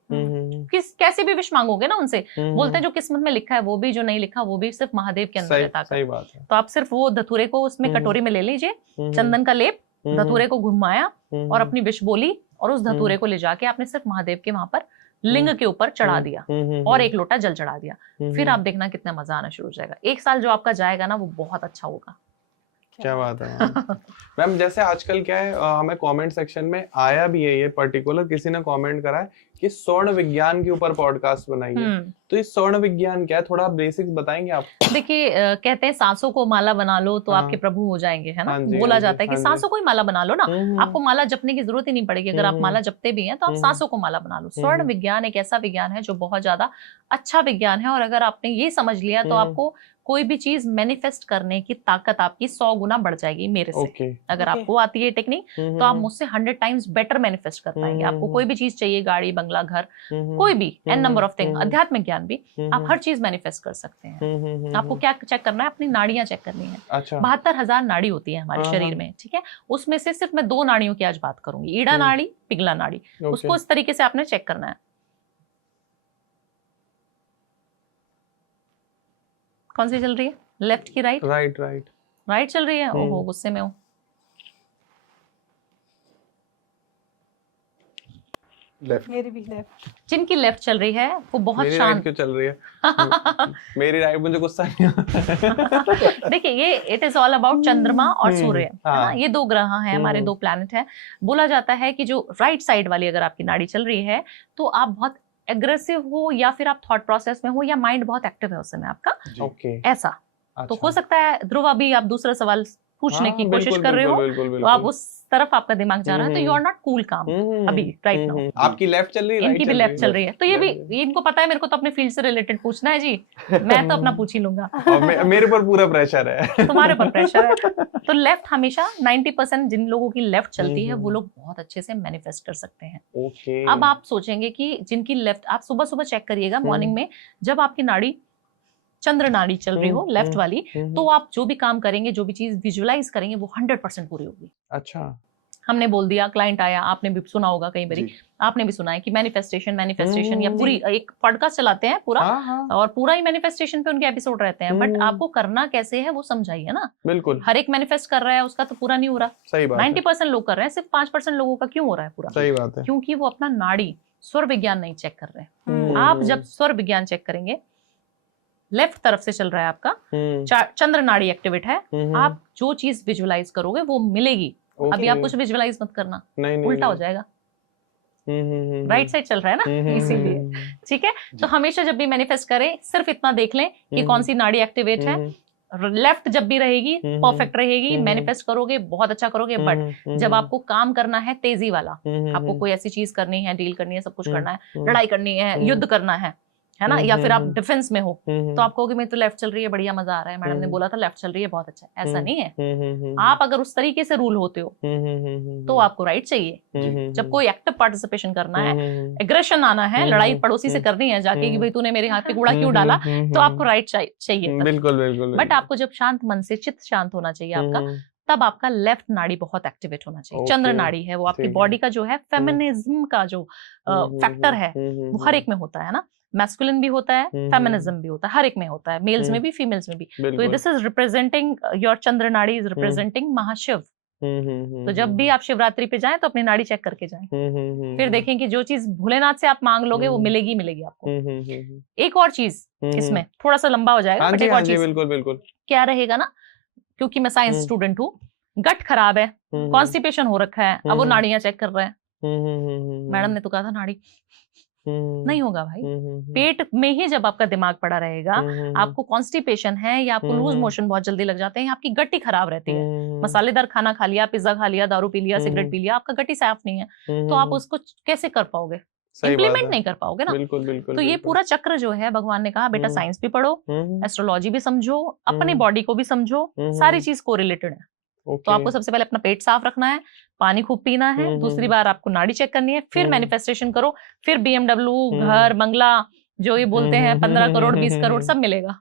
कैसे भी विश मांगोगे ना उनसे, बोलते हैं जो किस्मत में लिखा है वो भी, जो नहीं लिखा वो भी, सिर्फ महादेव के अंदर रहता है। सही बात है। तो आप सिर्फ वो धतूरे को उसमें कटोरी में ले लीजिए, चंदन का लेप, धतूरे को घुमाया और अपनी विश बोली, और उस धतूरे को ले जाके आपने सिर्फ महादेव के वहां पर लिंग के ऊपर चढ़ा दिया, और 1 लोटा जल चढ़ा दिया। फिर आप देखना कितना मजा आना शुरू हो जाएगा। 1 साल जो आपका जाएगा ना वो बहुत अच्छा होगा। क्या बात है मैम। जैसे आजकल क्या है, हमें कमेंट सेक्शन में आया भी है, ये पर्टिकुलर किसी ने कमेंट करा है कि स्वर्ण विज्ञान के ऊपर पॉडकास्ट बनाइए। तो ये स्वर्ण विज्ञान क्या है, थोड़ा बेसिक्स बताएंगे आप? देखिए कहते हैं सांसों को माला बना लो तो आपके प्रभु हो जाएंगे, है ना। बोला जाता है कि सांसों को ही माला बना लो ना, आपको माला जपने की जरूरत ही नहीं पड़ेगी। अगर आप माला जपते भी हैं तो आप सांसों को माला बना लो। स्वर्ण विज्ञान एक ऐसा विज्ञान है जो बहुत ज्यादा अच्छा विज्ञान है, और अगर आपने ये समझ लिया तो आपको कोई भी चीज मैनिफेस्ट करने की ताकत आपकी 100 गुना बढ़ जाएगी मेरे से। ओके। अगर Okay. आपको आती है टेक्निक तो आप मुझसे 100 टाइम्स बेटर मैनिफेस्ट कर पाएंगे। आपको कोई भी चीज चाहिए, गाड़ी, बंगला, घर, कोई भी एन नंबर ऑफ थिंग, आध्यात्मिक ज्ञान भी, आप हर चीज मैनिफेस्ट कर सकते हैं। आपको क्या चेक करना है? अपनी नाड़ियां चेक करनी है। अच्छा। 72,000 नाड़ी होती है हमारे हाँ, शरीर हाँ। में, ठीक है। उसमें से सिर्फ मैं 2 नाड़ियों की आज बात करूंगी, ईड़ा नाड़ी, पिघला नाड़ी। उसको इस तरीके से आपने चेक करना है। कौन सी चल रही है? लेफ्ट की राइट? Right right. राइट चल रही है। ओहो, गुस्से में हूँ। लेफ्ट। मेरी भी लेफ्ट। जिनकी लेफ्ट चल रही है वो बहुत मेरी राइट शांत। क्यों चल रही है? मेरी राइट, मुझे गुस्सा नहीं आता। देखिए, ये इट इज ऑल अबाउट चंद्रमा और सूर्य, है ना। हाँ। ये 2 ग्रह हैं हमारे, 2 प्लैनेट हैं। बोला जाता है कि जो राइट साइड वाली अगर आपकी नाड़ी चल रही है तो आप बहुत एग्रेसिव हो, या फिर आप थॉट प्रोसेस में हो, या माइंड बहुत एक्टिव है उस समय आपका, ओके। ऐसा। तो हो सकता है ध्रुव अभी आप दूसरा सवाल पूछने की कोशिश कर रहे हो, तो आप उस तरफ आपका दिमाग जा रहा है, तो यू आर नॉट कूल काम अभी राइट नाउ। आपकी लेफ्ट चल रही है, इनकी भी लेफ्ट चल रही है, तो ये भी इनको पता है मेरे को तो अपने फील्ड से रिलेटेड पूछना है जी, मैं तो अपना पूछ ही लूंगा। और मेरे पर पूरा प्रेशर है। तुम्हारे पर प्रेशर है। तो लेफ्ट हमेशा 90% जिन लोगों की लेफ्ट चलती है वो लोग बहुत अच्छे से मैनिफेस्ट कर सकते हैं। ओके। अब आप सोचेंगे कि जिनकी लेफ्ट, आप सुबह सुबह चेक करिएगा मॉर्निंग में, जब आपकी नाड़ी चंद्र नाड़ी चल रही हो लेफ्ट वाली, तो आप जो भी काम करेंगे, जो भी चीज विजुअलाइज करेंगे, वो 100% पूरी होगी। अच्छा। हमने बोल दिया, क्लाइंट आया, आपने भी सुना होगा कई बारी, आपने भी सुना है कि मैनिफेस्टेशन या पूरी एक पॉडकास्ट चलाते हैं पूरा, और पूरा ही मैनिफेस्टेशन पे उनके एपिसोड रहते हैं, बट आपको करना कैसे है वो समझाइए ना। बिल्कुल। हर एक मैनिफेस्ट कर रहा है, उसका तो पूरा नहीं हो रहा। सही बात 90% लोग कर रहे हैं, सिर्फ 5% लोगों का क्यों हो रहा है पूरा? सही बात है। क्योंकि वो अपना नाड़ी स्वर विज्ञान नहीं चेक कर रहे हैं। आप जब स्वर विज्ञान चेक करेंगे, लेफ्ट तरफ से चल रहा है आपका, चंद्र नाड़ी एक्टिवेट है, आप जो चीज विजुअलाइज करोगे वो मिलेगी। अभी आप कुछ विजुअलाइज मत करना, उल्टा हो जाएगा। राइट साइड चल रहा है ना, इसीलिए। ठीक है, तो हमेशा जब भी मैनिफेस्ट करें, सिर्फ इतना देख लें कि कौन सी नाड़ी एक्टिवेट है। लेफ्ट जब भी रहेगी परफेक्ट रहेगी, मैनिफेस्ट करोगे बहुत अच्छा करोगे। बट जब आपको काम करना है तेजी वाला, आपको कोई ऐसी चीज करनी है, डील करनी है, सब कुछ करना है, लड़ाई करनी है, युद्ध करना है ना, या फिर आप डिफेंस में हो, तो आप कहोगे मेरी तो लेफ्ट चल रही है, बढ़िया, मजा आ रहा है, मैडम ने बोला था लेफ्ट चल रही है, बहुत अच्छा है। ऐसा नहीं है। आप अगर उस तरीके से रूल होते हो तो आपको राइट चाहिए। जब कोई एक्टिव पार्टिसिपेशन करना है, एग्रेशन आना है, लड़ाई पड़ोसी से करनी है जाके कि भाई तूने मेरे हाथ पे कूड़ा क्यों डाला, तो आपको राइट चाहिए। बिल्कुल बिल्कुल। बट आपको जब शांत मन से, चित्त शांत होना चाहिए आपका, तब आपका लेफ्ट नाड़ी बहुत एक्टिवेट होना चाहिए। चंद्र नाड़ी है वो आपकी बॉडी का जो है फेमिनिज्म का जो फैक्टर है वो हर एक में होता है ना। मैस्कुलिन भी होता है, फेमिनिज्म भी होता है, हर एक में होता है, मेल्स में भी, फीमेल्स में भी। तो दिस इज रिप्रेजेंटिंग योर चंद्र नाड़ी इज रिप्रेजेंटिंग महाशिव। तो जब भी आप शिवरात्रि पे जाएं तो अपनी नाड़ी चेक करके जाएं, फिर देखें कि जो चीज भोलेनाथ से आप मांग लोगे वो मिलेगी मिलेगी आपको। एक और चीज, इसमें थोड़ा सा लंबा हो जाएगा, बट एक और चीज बिल्कुल बिल्कुल क्या रहेगा ना, क्योंकि मैं साइंस स्टूडेंट हूँ, गट खराब है, कॉन्स्टिपेशन हो रखा है, अब वो नाड़ियां चेक कर रहे हैं। मैडम ने तो कहा था नाड़ी नहीं होगा भाई। पेट में ही जब आपका दिमाग पड़ा रहेगा, आपको कॉन्स्टिपेशन है या आपको लूज मोशन बहुत जल्दी लग जाते हैं, आपकी गट ही खराब रहती है। मसालेदार खाना खा लिया, पिज्जा खा लिया, दारू पी लिया, सिगरेट पी लिया, आपका गट ही साफ नहीं है, तो आप उसको कैसे कर पाओगे? इम्प्लीमेंट नहीं कर पाओगे ना। बिल्कुल बिल्कुल। तो ये पूरा चक्र जो है, भगवान ने कहा बेटा साइंस भी पढ़ो, एस्ट्रोलॉजी भी समझो, अपनी बॉडी को भी समझो, सारी चीज को रिलेटेड है। तो आपको सबसे पहले अपना पेट साफ रखना है, पानी खूब पीना है, दूसरी बार आपको नाड़ी चेक करनी है, फिर मैनिफेस्टेशन करो, फिर BMW, घर, बंगला, जो ये बोलते हैं 15 करोड़ 20 करोड़ सब मिलेगा।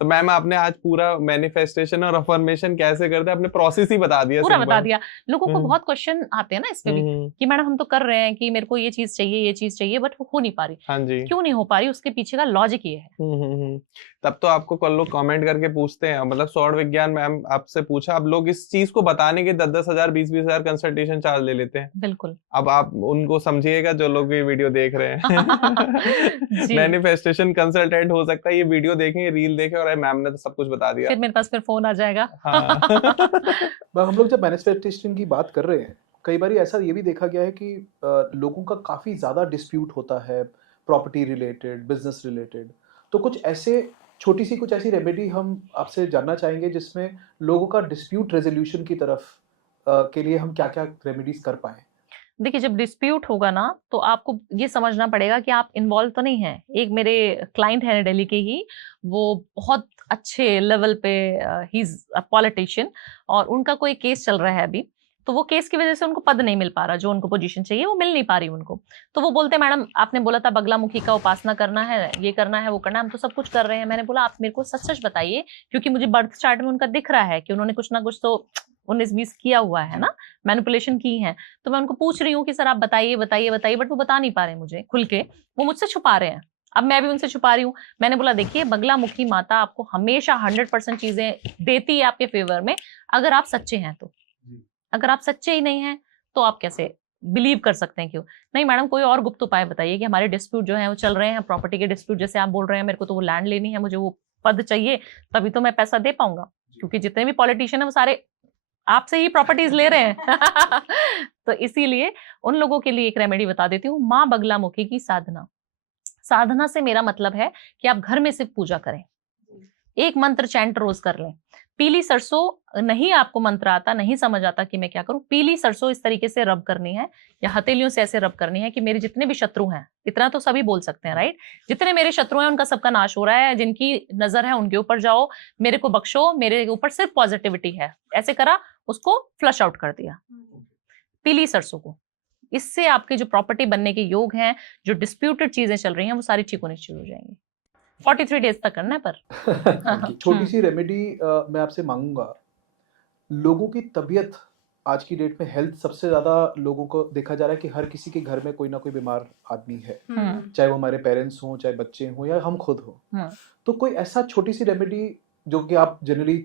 तो मैम आपने आज पूरा मैनिफेस्टेशन और अफर्मेशन कैसे करते हैं अपने प्रोसेस ही बता दिया, पूरा बता दिया। लोगों को बहुत क्वेश्चन आते हैं ना इस पे भी कि मैडम हम तो कर रहे हैं कि मेरे को ये चीज चाहिए बट वो हो नहीं पा रही। हाँ जी। क्यों नहीं हो पा रही, उसके पीछे का लॉजिक ये है। तब तो आपको कल लोग कमेंट करके पूछते हैं, मतलब सौर विज्ञान मैम आपसे पूछा, अब लोग इस चीज को बताने के 10-10 हजार 20-20 हजार कंसल्टेशन चार्ज ले लेते हैं। बिल्कुल। अब आप उनको समझिएगा जो लोग ये वीडियो देख रहे हैं। मैनिफेस्टेशन कंसल्टेंट हो सकता है ये वीडियो देखेंगे, रील देखे और मैम ने तो सब कुछ बता दिया, फिर मेरे पास फिर फोन आ जाएगा। हम लोग जब मैनिफेस्टेशन की बात कर रहे हैं, कई बार ऐसा ये भी देखा गया है कि लोगों का काफी ज्यादा डिस्प्यूट होता है प्रॉपर्टी रिलेटेड, बिजनेस रिलेटेड। तो कुछ ऐसी रेमेडी हम आपसे जानना चाहेंगे जिसमें लोगों का डिस्प्यूट रेजोल्यूशन की तरफ के लिए हम क्या क्या रेमेडीज कर पाए। देखिए जब डिस्प्यूट होगा ना तो आपको ये समझना पड़ेगा कि आप इन्वॉल्व तो नहीं है। एक मेरे क्लाइंट है दिल्ली के ही, वो बहुत अच्छे लेवल पे, ही इज अ पॉलिटिशियन, और उनका कोई केस चल रहा है अभी, तो वो केस की वजह से उनको पद नहीं मिल पा रहा, जो उनको पोजीशन चाहिए वो मिल नहीं पा रही उनको। तो वो बोलते हैं मैडम आपने बोला था बगलामुखी का उपासना करना है, ये करना है, वो करना है, हम तो सब कुछ कर रहे हैं। मैंने बोला आप मेरे को सच सच बताइए, क्योंकि मुझे बर्थ चार्ट में उनका दिख रहा है कि उन्होंने कुछ ना कुछ तो 19-20 किया हुआ है ना, मैनिपुलेशन की है। तो मैं उनको पूछ रही हूँ कि सर आप बताइए बताइए बताइए, बट वो बता नहीं पा रहे मुझे खुल के, वो मुझसे छुपा रहे हैं। अब मैं भी उनसे छुपा रही हूँ। मैंने बोला देखिए बगलामुखी माता आपको हमेशा 100% चीजें देती है आपके फेवर में, अगर आप सच्चे हैं तो। अगर आप सच्चे ही नहीं हैं तो आप कैसे बिलीव कर सकते हैं? क्यों नहीं मैडम, कोई और गुप्त उपाय बताइए कि हमारे डिस्प्यूट जो है वो चल रहे हैं, प्रॉपर्टी के डिस्प्यूट जैसे आप बोल रहे हैं, मेरे को तो वो लैंड लेनी है, मुझे वो पद चाहिए, तभी तो मैं पैसा दे पाऊंगा, क्योंकि जितने भी पॉलिटिशियन है वो सारे आपसे ही प्रॉपर्टीज ले रहे हैं। तो इसीलिए उन लोगों के लिए एक रेमेडी बता देती हूँ, माँ बगलामुखी की साधना। साधना से मेरा मतलब है कि आप घर में सिर्फ पूजा करें, एक मंत्र चैंट रोज कर लें। पीली सरसों नहीं आपको मंत्र आता, नहीं समझ आता कि मैं क्या करूं, पीली सरसों इस तरीके से रब करनी है या हथेलियों से ऐसे रब करनी है कि मेरे जितने भी शत्रु हैं, इतना तो सभी बोल सकते हैं राइट, जितने मेरे शत्रु हैं उनका सबका नाश हो रहा है, जिनकी नजर है उनके ऊपर जाओ, मेरे को बख्शो, मेरे ऊपर सिर्फ पॉजिटिविटी है, ऐसे करा, उसको फ्लश आउट कर दिया पीली सरसों को। इससे आपके जो प्रॉपर्टी बनने के योग हैं, जो डिस्प्यूटेड चीजें चल रही हैं, वो सारी ठीक होनी शुरू हो जाएंगी। 43 डेज तक करना है पर। छोटी सी रेमेडी मैं आपसे मांगूंगा। लोगों की तबीयत आज की डेट में, हेल्थ सबसे ज्यादा लोगों को देखा जा रहा है कि हर किसी के घर में कोई ना कोई बीमार आदमी है, चाहे वो हमारे पेरेंट्स हों, चाहे बच्चे हों या हम खुद हों। तो कोई ऐसा छोटी सी रेमेडी जो कि आप जनरली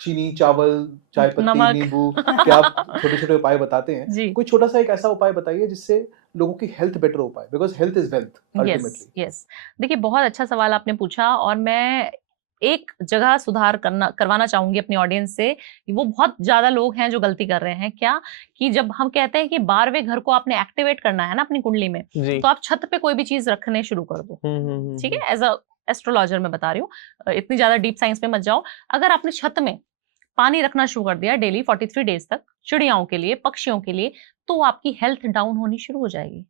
चीनी, चावल, चाय पत्ती, नींबू के आप छोटे छोटे उपाय बताते हैं, कोई छोटा सा एक ऐसा उपाय बताइए जिससे लोगों की हेल्थ बेटर हो पाए, because health is wealth ultimately. Yes, देखिए बहुत अच्छा सवाल आपने पूछा, और मैं एक जगह सुधार करवाना चाहूंगी अपनी ऑडियंस से। वो बहुत ज्यादा लोग हैं जो गलती कर रहे हैं, क्या कि जब हम कहते हैं कि 12वें घर को आपने एक्टिवेट करना है ना अपनी कुंडली में, तो आप छत पे कोई भी चीज रखने शुरू कर दो, ठीक है, एज अ एस्ट्रोलॉजर मैं बता रही हूँ, इतनी ज्यादा डीप साइंस में मत जाओ। अगर आपने छत में पानी रखना शुरू कर दिया डेली 43 डेज तक, चिड़ियाओं के लिए, पक्षियों के लिए, तो आपकी हेल्थ डाउन होनी शुरू हो जाएगी।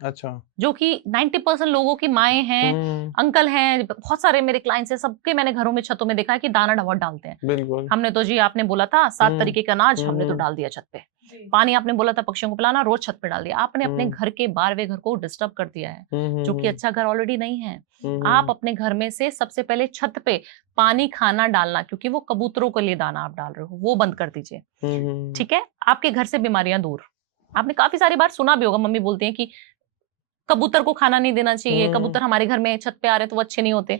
अच्छा, जो कि 90% लोगों की माएँ हैं, अंकल हैं, बहुत सारे मेरे क्लाइंट्स हैं, सबके मैंने घरों में, छतों में देखा है कि दाना बहुत डालते हैं। बिल्कुल। हमने तो जी, आपने बोला था 7 तरीके का अनाज, हमने तो डाल दिया छत पे। पानी आपने बोला था पक्षियों को पिलाना, रोज छत पे डाल दिया। आपने अपने घर के 12वें घर को डिस्टर्ब कर दिया है, जो कि अच्छा घर ऑलरेडी नहीं है। आप अपने घर में से सबसे पहले छत पे पानी, खाना डालना, क्योंकि वो कबूतरों के लिए दाना आप डाल रहे हो, वो बंद कर दीजिए, ठीक है। आपके घर से बीमारियां दूर। आपने काफी सारी बार सुना भी होगा, मम्मी बोलती है कि कबूतर को खाना नहीं देना चाहिए, कबूतर हमारे घर में छत पे आ रहे हैं तो वो अच्छे नहीं होते,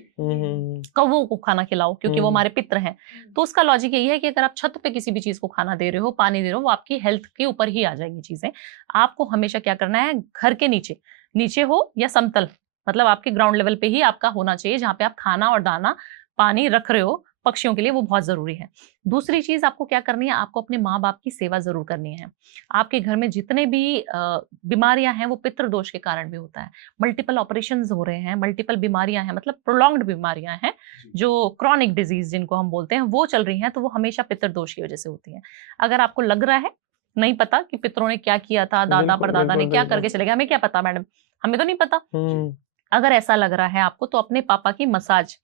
कौवों को खाना खिलाओ क्योंकि वो हमारे पित्र हैं। तो उसका लॉजिक यही है कि अगर आप छत पे किसी भी चीज को खाना दे रहे हो, पानी दे रहे हो, वो आपकी हेल्थ के ऊपर ही आ जाएंगी चीजें। आपको हमेशा क्या करना है, घर के नीचे हो या समतल, मतलब आपके ग्राउंड लेवल पे ही आपका होना चाहिए, जहाँ पे आप खाना और दाना, पानी रख रहे हो पक्षियों के लिए, वो बहुत जरूरी है। दूसरी चीज आपको क्या करनी है, आपको अपने माँ बाप की सेवा जरूर करनी है। आपके घर में जितने भी बीमारियां हैं, वो पितृ दोष के कारण भी होता है। मल्टीपल ऑपरेशंस हो रहे हैं, मल्टीपल बीमारियां हैं, मतलब प्रोलॉन्ग्ड बीमारियां हैं, जो क्रॉनिक डिजीज जिनको हम बोलते हैं, वो चल रही हैं, तो वो हमेशा पितृ दोष की वजह से होती है। अगर आपको लग रहा है नहीं पता कि पितरों ने क्या किया था, दादा परदादा ने क्या करके चले गए, हमें क्या पता मैडम, हमें तो नहीं पता। अगर ऐसा लग रहा है आपको, तो अपने पापा की मसाज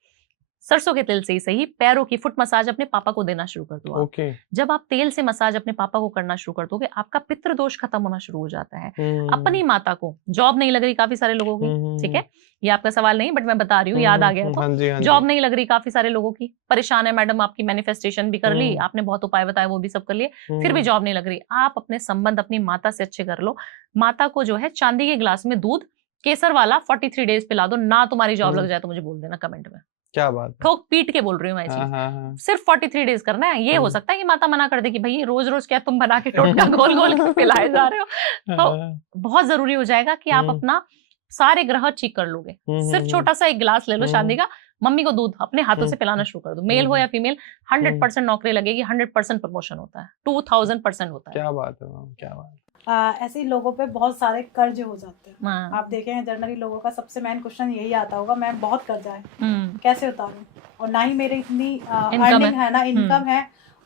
सरसों के तेल से ही सही, पैरों की फुट मसाज अपने पापा को देना शुरू कर दो। जब आप तेल से मसाज अपने पापा को करना शुरू कर दोगे, आपका पितृ दोष खत्म होना शुरू हो जाता है। अपनी माता को जॉब नहीं लग रही काफी सारे लोगों की, ठीक है, ये आपका सवाल नहीं, बट मैं बता रही हूँ, याद आ गया तो। जॉब नहीं लग रही काफी सारे लोगों की, परेशान है मैडम, आपकी मैनिफेस्टेशन भी कर ली आपने, बहुत उपाय बताए वो भी सब कर लिए, फिर भी जॉब नहीं लग रही। आप अपने संबंध अपनी माता से अच्छे कर लो। माता को जो है चांदी के ग्लास में दूध केसर वाला 43 डेज पिला दो ना, तुम्हारी जॉब लग जाए तो मुझे बोल देना कमेंट में। क्या बात, ठोक पीट के बोल रही हूँ मैं चीज। सिर्फ 43 डेज करना है। ये हो सकता है कि माता मना कर दे कि भाई रोज रोज क्या तुम बना के टोटका गोल गोल पिलाए जा रहे हो, तो बहुत जरूरी हो जाएगा कि आप अपना सारे ग्रह ठीक कर लोगे। सिर्फ छोटा सा एक गिलास ले लो चांदी का, मम्मी को दूध अपने हाथों से पिलाना शुरू कर दो, मेल हो या फीमेल, 100% नौकरी लगेगी, 100% प्रमोशन होता है, 2000% होता है। क्या बात है मैम, क्या बात। ऐसे ही लोगों पे बहुत सारे कर्ज हो जाते हैं। आप देखे हैं जनरली लोगों का सबसे मेन क्वेश्चन यही आता होगा, मैं बहुत कर्जा है, कैसे उतारूं, और ना ही मेरी इतनी अर्निंग है ना इनकम है,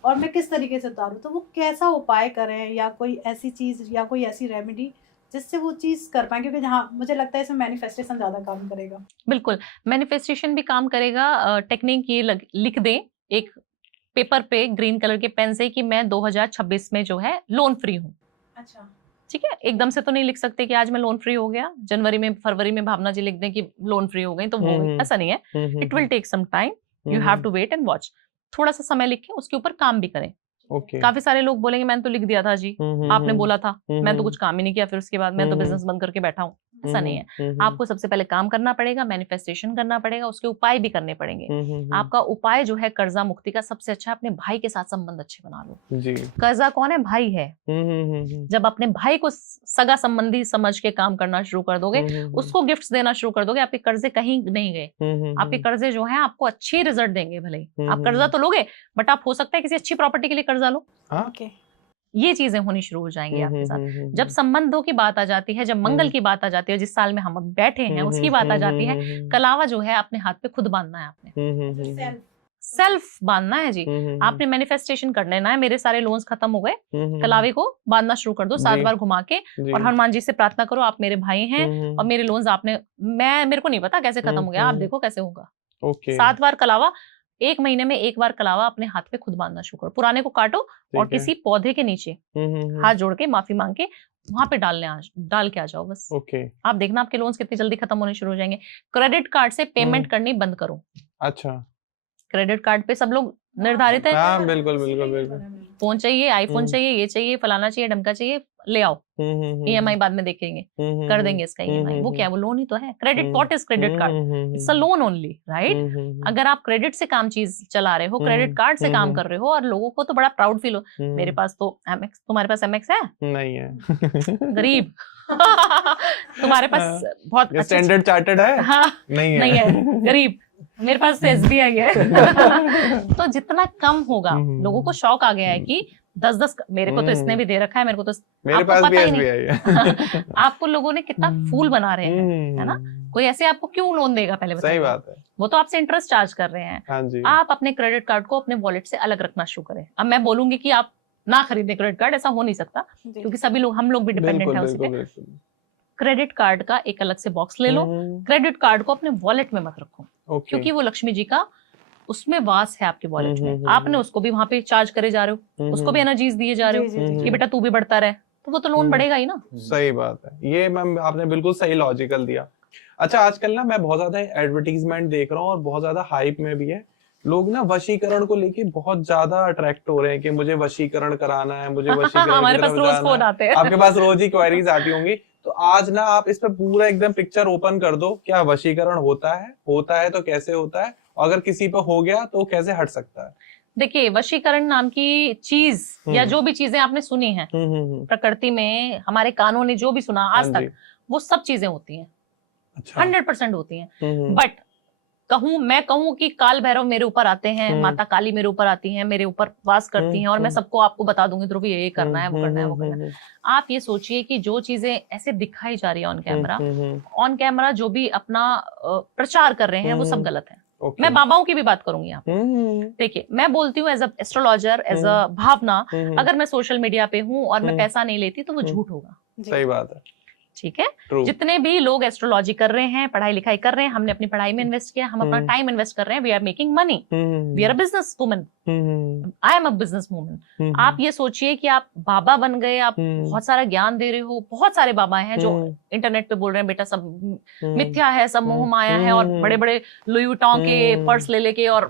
और मैं किस तरीके से उतारूं, तो वो कैसा उपाय करें या कोई ऐसी चीज या कोई ऐसी रेमेडी जिससे वो चीज कर पाए, क्योंकि जहाँ मुझे लगता है इसमें मैनिफेस्टेशन ज्यादा काम करेगा। बिल्कुल, मैनिफेस्टेशन भी काम करेगा। टेक्निक ये लिख दें एक पेपर पे ग्रीन कलर के पेन से कि मैं 2026 में जो है लोन फ्री हूँ। अच्छा, ठीक है, एकदम से तो नहीं लिख सकते कि आज मैं लोन फ्री हो गया, जनवरी में फरवरी में भावना जी लिख दें कि लोन फ्री हो गई तो वो ऐसा नहीं है। It will take some time, you have to wait and watch. थोड़ा सा समय लिखें, उसके ऊपर काम भी करें। काफी सारे लोग बोलेंगे मैंने तो लिख दिया था जी, आपने बोला था, मैं तो कुछ काम ही नहीं किया, फिर उसके बाद मैं तो बिजनेस बंद करके बैठा हूँ। ऐसा नहीं है, आपको सबसे पहले काम करना पड़ेगा, मैनिफेस्टेशन करना पड़ेगा, उसके उपाय भी करने पड़ेंगे। आपका उपाय जो है कर्जा मुक्ति का सबसे अच्छा, अपने भाई के साथ संबंध अच्छे बना लो जी। कर्जा कौन है? भाई है। जब अपने भाई को सगा संबंधी समझ के काम करना शुरू कर दोगे, उसको गिफ्ट्स देना शुरू कर दोगे, आपके कर्जे कहीं नहीं गए। आपके कर्जे जो है आपको अच्छी रिजल्ट देंगे। भले आप कर्जा तो लोगे, बट आप हो सकता है किसी अच्छी प्रॉपर्टी के लिए कर्जा लो। ये चीजें होनी शुरू हो जाएंगी आपके साथ। जब संबंधों की बात आ जाती है, जब मंगल की बात आ जाती है, जिस साल में हम अब बैठे हैं उसकी बात आ जाती है, कलावा जो है अपने हाथ पे खुद बांधना है। आपने सेल्फ बांधना है जी। आपने मैनिफेस्टेशन कर लेना है, मेरे सारे लोन्स खत्म हो गए, कलावे को बांधना शुरू कर दो 7 बार घुमा के, और हनुमान जी से प्रार्थना करो, आप मेरे भाई हैं और मेरे लोन्स आपने, मेरे को नहीं पता कैसे खत्म हो गया, आप देखो कैसे होगा। 7 बार कलावा, 1 महीने में 1 बार कलावा अपने हाथ पे खुद बांधना शुरू करो। पुराने को काटो और किसी पौधे के नीचे हाथ जोड़ के माफी मांग के वहां पे डाल के आ जाओ बस। आप देखना आपके लोन्स कितनी जल्दी खत्म होने शुरू हो जाएंगे। क्रेडिट कार्ड से पेमेंट करनी बंद करो। अच्छा, क्रेडिट कार्ड पे सब लोग निर्धारित है। हाँ, बिल्कुल बिल्कुल बिल्कुल। फोन चाहिए, आईफोन चाहिए, ये चाहिए, फलाना चाहिए, ढमका चाहिए, ले आओ। EMI बाद में देखेंगे, कर देंगे इसका EMI। वो क्या है? वो लोन ही तो है। Credit, what is credit card? It's a loan only, right? अगर आप क्रेडिट से काम चीज चला रहे हो, क्रेडिट कार्ड से काम कर रहे हो, और लोगों को तो बड़ा प्राउड फील हो, मेरे पास तो MX, तुम्हारे पास MX है? नहीं है। गरीब। तुम्हारे पास बहुत स्टैंडर्ड चार्टर्ड है? हाँ, नहीं है, गरीब। मेरे पास तो SBI है। तो जितना कम होगा, लोगों को शौक आ गया है कि 10-10 मेरे को तो इसने भी दे रखा है, मेरे को तो मेरे पास भी SBI है। आपको लोगों ने कितना फूल बना रहे हैं, है ना? कोई ऐसे आपको क्यों लोन देगा? पहले बताइए। सही बात है। वो तो आपसे इंटरेस्ट चार्ज कर रहे हैं। हाँ जी। आप अपने क्रेडिट कार्ड को अपने वॉलेट से अलग रखना शुरू करें। अब मैं बोलूंगी कि आप ना खरीदें क्रेडिट कार्ड, ऐसा हो नहीं सकता, क्योंकि सभी लोग, हम लोग भी डिपेंडेंट है उस पे। क्रेडिट कार्ड का एक अलग से बॉक्स ले लो, क्रेडिट कार्ड को अपने वॉलेट में मत रखो, क्योंकि वो लक्ष्मी जी का उसमें वास है आपके वॉलेट में। आपने उसको भी वहां पे चार्ज करे जा रहे हो, उसको भी एनर्जीज दिए जा रहे हो कि बेटा तू भी बढ़ता रहे, तो वो तो लोन बढ़ेगा ही ना। सही बात है, ये मैम आपने बिल्कुल सही लॉजिकल दिया। अच्छा, आजकल ना मैं बहुत ज्यादा एडवर्टीजमेंट देख रहा हूँ और बहुत ज्यादा हाइप में भी है। लोग ना वशीकरण को लेके बहुत ज्यादा अट्रैक्ट हो रहे हैं कि मुझे वशीकरण कराना है, मुझे वशीकरण हमारे पास रोज फोन आते हैं। आपके पास रोज ही क्वेरीज आती होंगी, तो आज ना आप इस पे पूरा एकदम पिक्चर ओपन कर दो। क्या वशीकरण होता है तो कैसे होता है, अगर किसी पे हो गया तो कैसे हट सकता है? देखिए, वशीकरण नाम की चीज या जो भी चीजें आपने सुनी है प्रकृति में, हमारे कानों ने जो भी सुना आज तक, वो सब चीजें होती हैं। अच्छा। 100% होती हैं। बट मैं कहूं कि काल भैरव मेरे ऊपर आते हैं, माता काली मेरे ऊपर आती हैं, मेरे ऊपर वास करती हैं, और मैं सबको आपको बता दूंगी ध्रुव ये करना है, वो करना है, वो करना है। आप ये सोचिए कि जो चीजें ऐसे दिखाई जा रही है ऑन कैमरा जो भी अपना प्रचार कर रहे हैं, वो सब गलत है। मैं बाबाओं की भी बात करूंगी यहाँ पे। देखिए, मैं बोलती हूँ as a astrologer, as a Bhavana, अगर मैं सोशल मीडिया पे हूँ और मैं पैसा नहीं लेती तो वो झूठ होगा। सही बात है। ठीक है। जितने भी लोग एस्ट्रोलॉजी कर रहे हैं, पढ़ाई लिखाई कर रहे हैं, हमने अपनी पढ़ाई में इन्वेस्ट किया, हम अपना टाइम इन्वेस्ट कर रहे हैं, we are making money, we are a business woman, I am a business woman. आप ये सोचिए कि आप बाबा बन गए, आप बहुत सारा ज्ञान दे रहे हो। बहुत सारे बाबा हैं जो इंटरनेट पे बोल रहे हैं बेटा सब मिथ्या है, सब मोह माया है, और बड़े बड़े लुई वुइटन के पर्स ले लेके और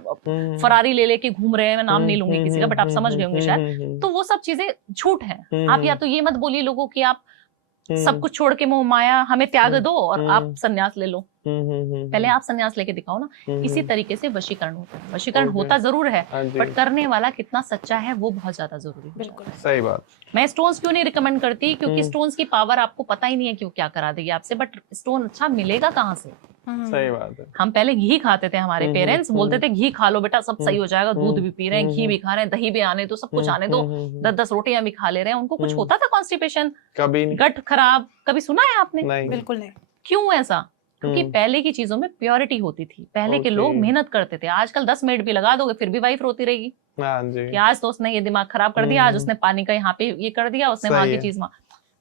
फरारी ले लेके घूम रहे हैं। मैं नाम नहीं लूंगी किसी का, बट आप समझ गए होंगे शायद। तो वो सब चीजें झूठ है। आप या तो ये मत बोलिए लोगों की आप सब कुछ छोड़ के मोह माया हमें त्याग दो और आप सन्यास ले लो। पहले आप सन्यास लेके दिखाओ ना। इसी तरीके से वशीकरण होता है। वशीकरण होता जरूर है, बट करने वाला कितना सच्चा है वो बहुत ज्यादा जरूरी है। बिल्कुल सही बात। मैं स्टोन्स क्यों नहीं रिकमेंड करती, क्योंकि स्टोन्स की पावर आपको पता ही नहीं है कि वो क्या करा देगी आपसे, बट स्टोन अच्छा मिलेगा कहाँ से? सही बात है। हम पहले घी खाते थे, हमारे पेरेंट्स बोलते थे घी खा लो बेटा सब सही हो जाएगा, दूध भी पी रहे हैं, घी भी खा रहे हैं, दही भी आने दो, सब कुछ आने दो, 10-10 रोटियां भी खा ले रहे हैं। उनको कुछ होता था कॉन्स्टिपेशन, कभी गट खराब, कभी सुना है आपने? नहीं। बिल्कुल नहीं। क्यों ऐसा? क्योंकि पहले की चीजों में प्योरिटी होती थी, पहले के लोग मेहनत करते थे। आजकल 10 मिनट भी लगा दोगे फिर भी वाइफ रोती रहेगी, हाँ जी, कि आज तो उसने ये दिमाग खराब कर दिया, आज उसने पानी का यहाँ पे ये कर दिया, उसने वहां सही की है। चीज वहां।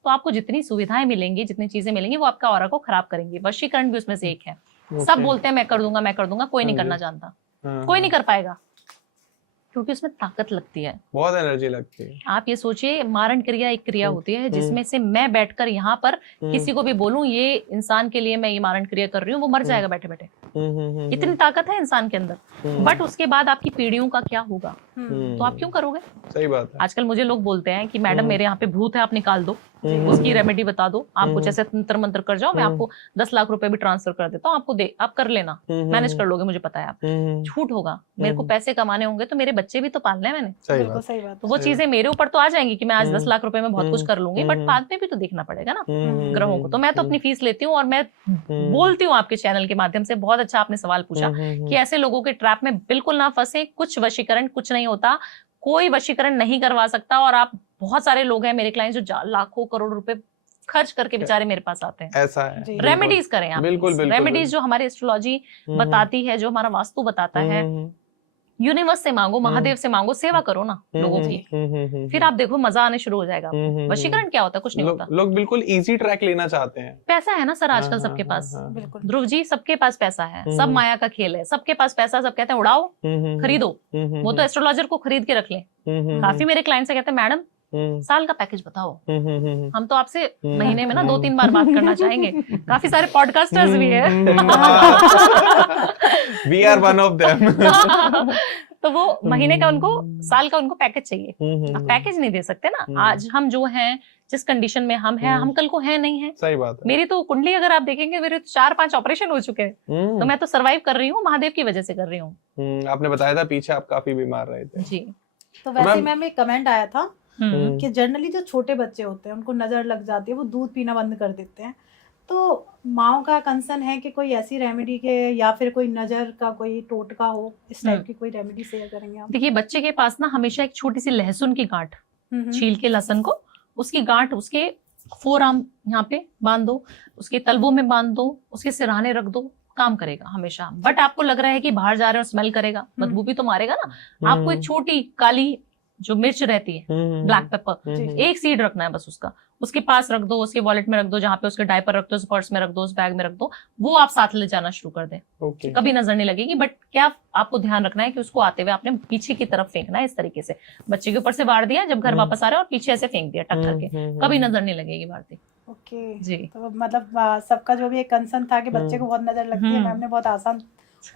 तो आपको जितनी सुविधाएं मिलेंगी, जितनी चीजें मिलेंगी, वो आपका ऑरा को खराब करेंगी। वशीकरण भी उसमें से एक है। सब ओके। बोलते हैं मैं कर दूंगा, मैं कर दूंगा, कोई नहीं हाँ जी। करना जानता, हाँ, कोई हाँ, नहीं कर पाएगा, क्योंकि उसमें ताकत लगती है। बहुत एनर्जी लगती है। आप ये सोचिए, मारण क्रिया एक क्रिया होती है हम्म। जिसमें से मैं बैठकर यहाँ पर हम्म, किसी को भी बोलूं ये इंसान के लिए मैं ये मारण क्रिया कर रही हूँ, वो मर जाएगा बैठे बैठे। हम्म, इतनी ताकत है इंसान के अंदर। बट उसके बाद आपकी पीढ़ियों का क्या होगा, तो आप क्यों करोगे? सही बात है। आजकल मुझे लोग बोलते हैं कि मैडम मेरे यहाँ पे भूत है, आप निकाल दो, उसकी रेमेडी बता दो, आप कुछ ऐसे तंत्र मंत्र कर जाओ, मैं आपको 10 लाख रुपए भी ट्रांसफर कर देता हूँ, आपको दे, आप कर लेना, मैनेज कर लोगे, मुझे पता है आप। झूठ होगा। मेरे को पैसे कमाने होंगे तो मेरे बच्चे भी तो पालने हैं मैंने, सही बिल्कुल बात। सही बात। तो वो चीजें मेरे ऊपर तो आ जाएंगी कि मैं आज 10 लाख रुपए में बहुत कुछ कर लूंगी, बट बाद में भी तो देखना पड़ेगा ना ग्रहों को। तो मैं तो अपनी फीस लेती हूँ और मैं बोलती हूँ आपके चैनल के माध्यम से। बहुत अच्छा आपने सवाल पूछा कि ऐसे लोगों के ट्रैप में बिल्कुल ना फंसे। कुछ वशीकरण कुछ नहीं होता, कोई वशीकरण नहीं करवा सकता। और आप, बहुत सारे लोग हैं मेरे क्लाइंट जो लाखों करोड़ रुपए खर्च करके बेचारे मेरे पास आते हैं। ऐसा है। जी। रेमेडीज करें आप, बिल्कुल, बिल्कुल, रेमेडीज जो हमारी एस्ट्रोलॉजी बताती है, जो हमारा वास्तु बताता है, यूनिवर्स से मांगो, महादेव से मांगो, सेवा करो ना लोगों की। फिर आप देखो मजा आने शुरू हो जाएगा आपको। वशीकरण क्या होता है? कुछ नहीं होता। लोग बिल्कुल इजी ट्रैक लेना चाहते हैं। पैसा है ना सर आजकल हाँ, सबके हाँ, पास। हाँ, बिल्कुल ध्रुव जी, सबके पास पैसा है, सब माया का खेल है, सबके पास पैसा। सब कहते हैं उड़ाओ, खरीदो। वो तो एस्ट्रोलॉजर को खरीद के रख ले। काफी मेरे क्लाइंट से कहते हैं मैडम साल का पैकेज बताओ, हम तो आपसे महीने में ना 2-3 बार बात करना चाहेंगे। काफी सारे पॉडकास्टर्स भी है। We are one of them। तो वो महीने का उनको, साल का उनको पैकेज चाहिए। अब पैकेज नहीं दे सकते ना। आज हम जो हैं, जिस कंडीशन में हम हैं, हम कल को है नहीं है। सही बात है। मेरी तो कुंडली अगर आप देखेंगे, मेरे तो 4-5 ऑपरेशन हो चुके हैं। तो मैं तो सरवाइव कर रही हूँ, महादेव की वजह से कर रही हूँ। आपने बताया था पीछे आप काफी बीमार रहे थे। जी। तो वैसे मैम एक कमेंट आया था हम्म। कि जनरली जो छोटे बच्चे होते हैं उनको नजर लग जाती है, वो दूध पीना बंद कर देते हैं। तो माओ का कंसर्न है कि कोई ऐसी रेमेडी के, या फिर कोई नजर का कोई टोटका हो, इस टाइप की कोई रेमेडी शेयर करेंगे आप? देखिए, बच्चे के पास ना हमेशा एक छोटी सी लहसुन की गांठ, छील के लहसुन को, उसकी गांठ उसके फोर आर्म यहाँ पे बांध दो, उसके तलवों में बांध दो, उसके सिरहाने रख दो, काम करेगा हमेशा। बट आपको लग रहा है कि बाहर जा रहे हो, स्मेल करेगा, बदबू भी तो मारेगा ना। आपको एक छोटी काली जो मिर्च रहती है, ब्लैक पेपर, एक सीड रखना है बस उसका, उसके पास रख दो, उसके वॉलेट में रख दो, जहाँ पे उसके डायपर रख दो, उस पर्स में रख दो, उस बैग में रख दो, वो आप साथ ले जाना शुरू कर दें। ओके। कभी नजर नहीं लगेगी। बट क्या आपको ध्यान रखना है कि उसको आते हुए आपने पीछे की तरफ फेंकना है, इस तरीके से। बच्चे के ऊपर से वार दिया, जब घर वापस आ रहे हैं, और पीछे ऐसे फेंक दिया टक करके, कभी नजर नहीं लगेगी भारती। ओके जी। तो मतलब सबका जो भी एक कंसर्न था कि बच्चे को बहुत नजर लगती है, मैम ने बहुत आसान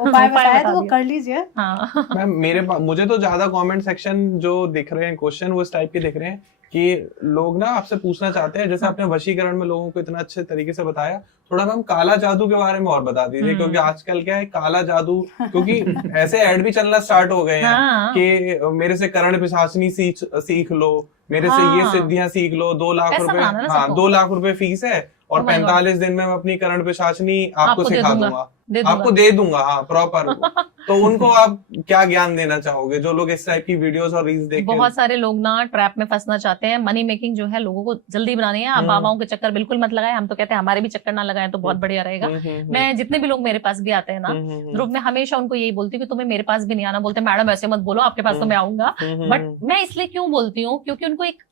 उपाय उपाय बताया, बता तो वो दिया। कर लीजिए। हाँ। मैम मुझे तो ज्यादा कमेंट सेक्शन जो दिख रहे हैं, क्वेश्चन वो इस टाइप के दिख रहे हैं कि लोग ना आपसे पूछना चाहते हैं, जैसे आपने वशीकरण में लोगों को इतना अच्छे तरीके से बताया, थोड़ा मैम काला जादू के बारे में और बता दीजिए। क्योंकि आजकल क्या है, काला जादू, क्योंकि ऐसे ऐड भी चलना स्टार्ट हो गए हैं हाँ। कि मेरे से करण पिशाचनी सीख लो, मेरे से ये हाँ। सिद्धियां सीख लो, 2 लाख पैसा रुपए, बनाना है ना हाँ सबको। 2 लाख रुपए फीस है, और Oh my God। 45 दिन में मैं अपनी करण पिशाचनी आपको आपको दे सिखा दूंगा। दूंगा, दे दूंगा। आपको दे दूंगा, हाँ प्रॉपर। तो उनको आप क्या ज्ञान देना चाहोगे, जो लोग इस टाइप की वीडियोस और रील्स देख के? बहुत सारे लोग ना ट्रैप में फंसना चाहते हैं। मनी मेकिंग जो है लोगों को जल्दी बनानी है। आप बाबाओं के चक्कर बिल्कुल मत लगाएं। हम तो कहते हैं हमारे भी चक्कर ना लगाएं तो बहुत बढ़िया रहेगा। मैं जितने भी लोग मेरे पास भी आते हैं ना, ध्रुव, मैं हमेशा उनको यही बोलती हूँ कि तुम्हें मेरे पास भी नहीं आना। बोलते मैडम ऐसे मत बोलो, आपके पास तो मैं आऊंगा। बट मैं इसलिए क्यों बोलती हूँ, क्योंकि उनको एक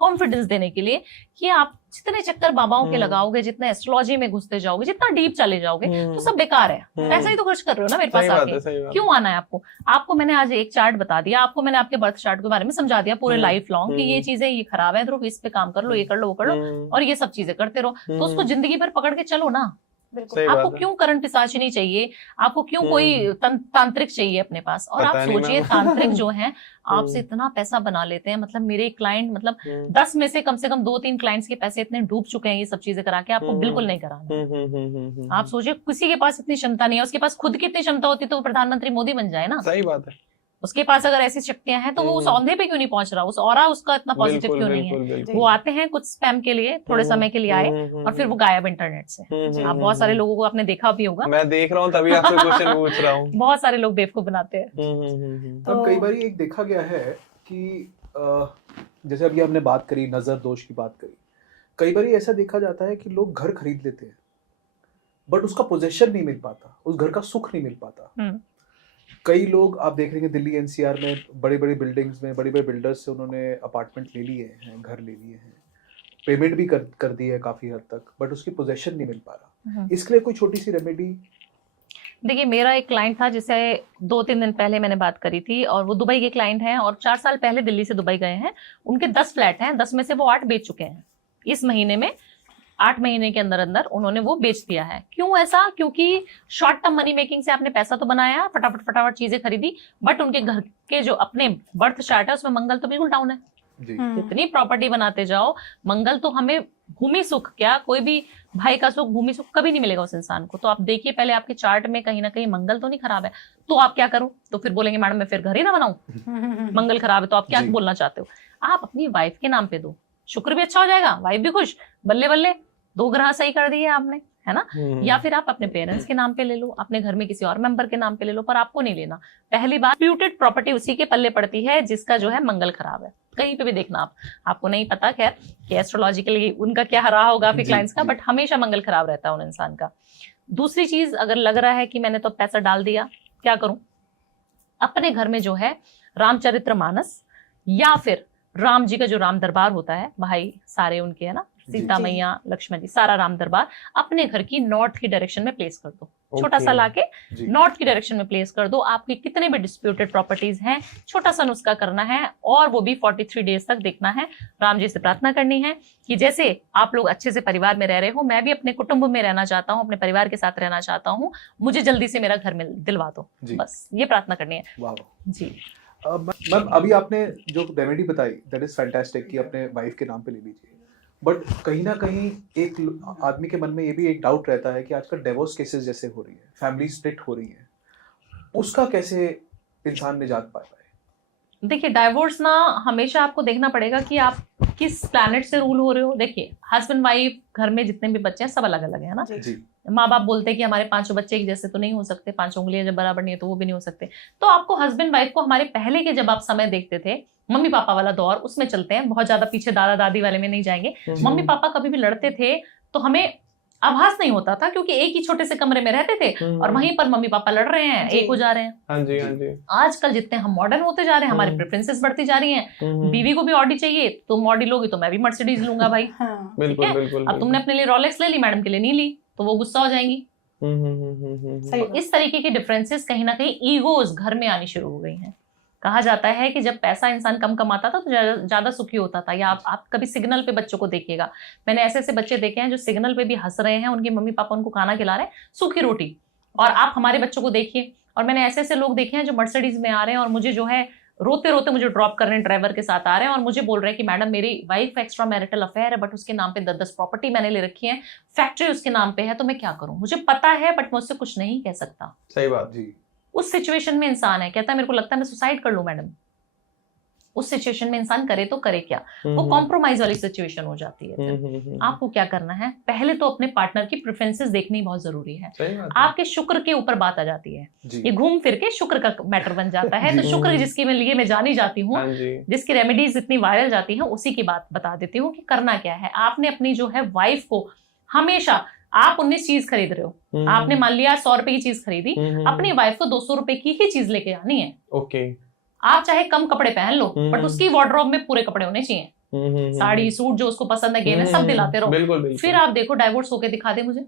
कॉन्फिडेंस देने के लिए कि आप जितने चक्कर बाबाओं के लगाओगे, जितने एस्ट्रोलॉजी में घुसते जाओगे, जितना डीप चले जाओगे, तो सब बेकार है। पैसा ही तो खर्च कर रहे हो ना मेरे पास आके। क्यों आना है आपको? आपको मैंने आज एक चार्ट बता दिया, आपको मैंने आपके बर्थ चार्ट के बारे में समझा दिया पूरे लाइफ लॉन्ग कि ये चीजें ये खराब है, ध्रुव इस पे काम कर लो, ये कर लो, वो कर लो, और ये सब चीजें करते रहो। तो उसको जिंदगी भर पकड़ के चलो ना। बिल्कुल। आपको क्यों करण पिशाचिनी चाहिए? आपको क्यों कोई तांत्रिक चाहिए अपने पास? और आप सोचिए, तांत्रिक जो है आपसे इतना पैसा बना लेते हैं। मतलब मेरे क्लाइंट, मतलब 10 में से कम 2-3 क्लाइंट्स के पैसे इतने डूब चुके हैं ये सब चीजें करा के। आपको बिल्कुल नहीं कराना। आप सोचिए, किसी के पास इतनी क्षमता नहीं है। उसके पास खुद की इतनी क्षमता होती तो वो प्रधानमंत्री मोदी बन जाए ना। सही बात है। उसके पास अगर ऐसी शक्तियां हैं तो वो उस औंधे पे क्यों नहीं पहुंच रहा? उस ऑरा उसका इतना पॉजिटिव क्यों नहीं है? वो आते हैं कुछ स्पैम के लिए, थोड़े समय के लिए आए, और फिर वो गायब इंटरनेट से। आप बहुत सारे लोगों को आपने देखा भी होगा। मैं देख रहा हूँ, तभी आपसे क्वेश्चन पूछ रहा हूँ। बहुत सारे लोग बेवकूफ बनाते हैं। तो कई बार एक देखा गया है कि जैसे अभी आपने बात करी, नजर दोष की बात करी, कई बार ऐसा देखा जाता है कि लोग घर खरीद लेते हैं बट उसका पोजेशन नहीं मिल पाता, उस घर का सुख नहीं मिल पाता। कई लोग आप देख रहे हैं दिल्ली एनसीआर में बड़े बड़े बिल्डिंग्स में बड़े बड़े बिल्डर्स से उन्होंने अपार्टमेंट ले लिए हैं, घर ले लिए हैं, पेमेंट भी कर दी है काफी हद तक, बट उसकी पोजेशन नहीं मिल पा रहा। इसके लिए कोई छोटी सी रेमेडी? देखिए, मेरा एक क्लाइंट था जिसे 2-3 दिन पहले मैंने बात करी थी, और वो दुबई के क्लाइंट हैं और 4 साल पहले दिल्ली से दुबई गए हैं। उनके 10 फ्लैट हैं, 10 में से वो 8 बेच चुके हैं। इस महीने में 8 महीने के अंदर अंदर उन्होंने वो बेच दिया है। क्यों ऐसा? क्योंकि शॉर्ट टर्म मनी मेकिंग से आपने पैसा तो बनाया, फटाफट फटाफट चीजें खरीदी, बट उनके घर के जो अपने बर्थ चार्ट है उसमें मंगल तो बिल्कुल डाउन है। जितनी प्रॉपर्टी बनाते जाओ, मंगल तो हमें भूमि सुख क्या, कोई भी भाई का सुख भूमि सुख कभी नहीं मिलेगा उस इंसान को। तो आप देखिए पहले आपके चार्ट में कहीं ना कहीं मंगल तो नहीं खराब है। तो आप क्या करो? तो फिर बोलेंगे मैडम मैं फिर घर ही ना बनाऊं, मंगल खराब है। तो आप क्या बोलना चाहते हो? आप अपनी वाइफ के नाम पे दो, शुक्र भी अच्छा हो जाएगा, वाइफ भी खुश, बल्ले बल्ले 2 ग्रह सही कर दिए आपने, है ना। या फिर आप अपने पेरेंट्स के नाम पे ले लो, अपने घर में किसी और मेंबर के नाम पे ले लो, पर आपको नहीं लेना। पहली बात, डिस्प्यूटेड प्रॉपर्टी उसी के पल्ले पड़ती है जिसका जो है मंगल खराब है। कहीं पे भी देखना आपको नहीं पता खैर कि एस्ट्रोलॉजिकली उनका क्या रहा होगा आपके क्लाइंट्स का, बट हमेशा मंगल खराब रहता है उन इंसान का। दूसरी चीज, अगर लग रहा है कि मैंने तो पैसा डाल दिया, क्या करूं? अपने घर में जो है रामचरितमानस या फिर राम जी का जो राम दरबार होता है, भाई सारे उनके, है ना, सीता मैया, लक्ष्मण जी, सारा राम दरबार अपने घर की नॉर्थ की डायरेक्शन में प्लेस कर दो। छोटा सा लाके नॉर्थ की डायरेक्शन में प्लेस कर दो। आपकी कितने भी डिस्प्यूटेड प्रॉपर्टीज हैं, छोटा सा नुस्खा करना है, और वो भी 43 डेज तक देखना है। राम जी से प्रार्थना करनी है कि जैसे आप लोग अच्छे से परिवार में रह रहे हो, मैं भी अपने कुटुंब में रहना चाहता हूँ, अपने परिवार के साथ रहना चाहता हूँ, मुझे जल्दी से मेरा घर में दिलवा दो। बस ये प्रार्थना करनी है। वाह जी मैम, अभी आपने जो रेमेडी बताई दैट इज फैंटास्टिक कि अपने वाइफ के नाम पे ले लीजिए, बट कहीं ना कहीं एक आदमी के मन में ये भी एक डाउट रहता है कि आजकल डिवोर्स केसेस जैसे हो रही है, फैमिली स्प्लिट हो रही है, उसका कैसे इंसान निजात पा पाए? देखिए, डाइवोर्स ना हमेशा आपको देखना पड़ेगा कि आप किस प्लैनेट से रूल हो रहे हो। देखिए, हस्बैंड वाइफ घर में जितने भी बच्चे हैं सब अलग अलग है ना। माँ बाप बोलते हैं कि हमारे 5 बच्चे एक जैसे तो नहीं हो सकते, 5 उंगलियां जब बराबर नहीं है तो वो भी नहीं हो सकते। तो आपको हस्बैंड वाइफ को हमारे पहले के जब आप समय देखते थे, मम्मी पापा वाला दौर, उसमें चलते हैं, बहुत ज्यादा पीछे दादा दादी वाले में नहीं जाएंगे। मम्मी पापा कभी भी लड़ते थे तो हमें आभास नहीं होता था, क्योंकि एक ही छोटे से कमरे में रहते थे और वहीं पर मम्मी पापा लड़ रहे हैं, एक हो जा रहे हैं। हाँ जी, हाँ जी। आजकल जितने हम मॉडर्न होते जा रहे हैं, हमारी प्रेफरेंसेस बढ़ती जा रही हैं। बीवी को भी ऑडी चाहिए, तुम ऑडी लोगी तो मैं भी मर्सिडीज लूंगा भाई। बिल्कुल बिल्कुल। अब तुमने अपने लिए रोलेक्स ले ली, मैडम के लिए नहीं ली, तो वो गुस्सा हो जाएंगी। तो इस तरीके के डिफरेंसेस कहीं ना कहीं ईगोज घर में आनी शुरू हो गई हैं। कहा जाता है कि जब पैसा इंसान कम कमाता था तो ज्यादा सुखी होता था। या आप कभी सिग्नल पे बच्चों को देखिएगा, मैंने ऐसे ऐसे बच्चे देखे हैं जो सिग्नल पे भी हंस रहे हैं, उनके मम्मी पापा उनको खाना खिला रहे हैं, सूखी रोटी। और आप हमारे बच्चों को देखिए, और मैंने ऐसे ऐसे लोग देखे हैं जो मर्सिडीज में आ रहे हैं और मुझे जो है रोते रोते मुझे ड्रॉप कर रहे हैं, ड्राइवर के साथ आ रहे हैं और मुझे बोल रहे हैं कि मैडम मेरी वाइफ एक्स्ट्रा मैरिटल अफेयर है, बट उसके नाम पे 10-10 प्रॉपर्टी मैंने ले रखी है, फैक्ट्री उसके नाम पे है, तो मैं क्या करूं? मुझे पता है बट मैं उससे कुछ नहीं कह सकता। सही बात जी। उस सिचुएशन में इंसान है, कहता है मेरे को लगता है मैं सुसाइड कर लूं मैडम। उस सिचुएशन में इंसान करे तो करे क्या? वो कॉम्प्रोमाइज वाली सिचुएशन हो जाती है। आपको क्या करना है? पहले तो अपने पार्टनर की प्रेफरेंसेस देखनी बहुत जरूरी है। आपके शुक्र के ऊपर बात आ जाती है, ये घूम फिर के शुक्र का मैटर बन जाता है। तो शुक्र जिसकी मैं लिए मैं जानी जाती हूँ, जिसकी रेमेडीज इतनी वायरल जाती है, उसी की बात बता देती हूँ कि करना क्या है। आपने अपनी जो है वाइफ को हमेशा, आप 19 चीज खरीद रहे हो, आपने मान लिया 100 रुपए की चीज खरीदी, अपनी वाइफ को 200 रुपए की ही चीज लेके आनी है। ओके। आप चाहे कम कपड़े पहन लो, बट उसकी वार्डरोब में पूरे कपड़े होने चाहिए। साड़ी सूट जो उसको पसंद है, गहने सब दिलाते रहो। बिल्कुल। फिर आप देखो डाइवोर्स होके दिखा दे मुझे।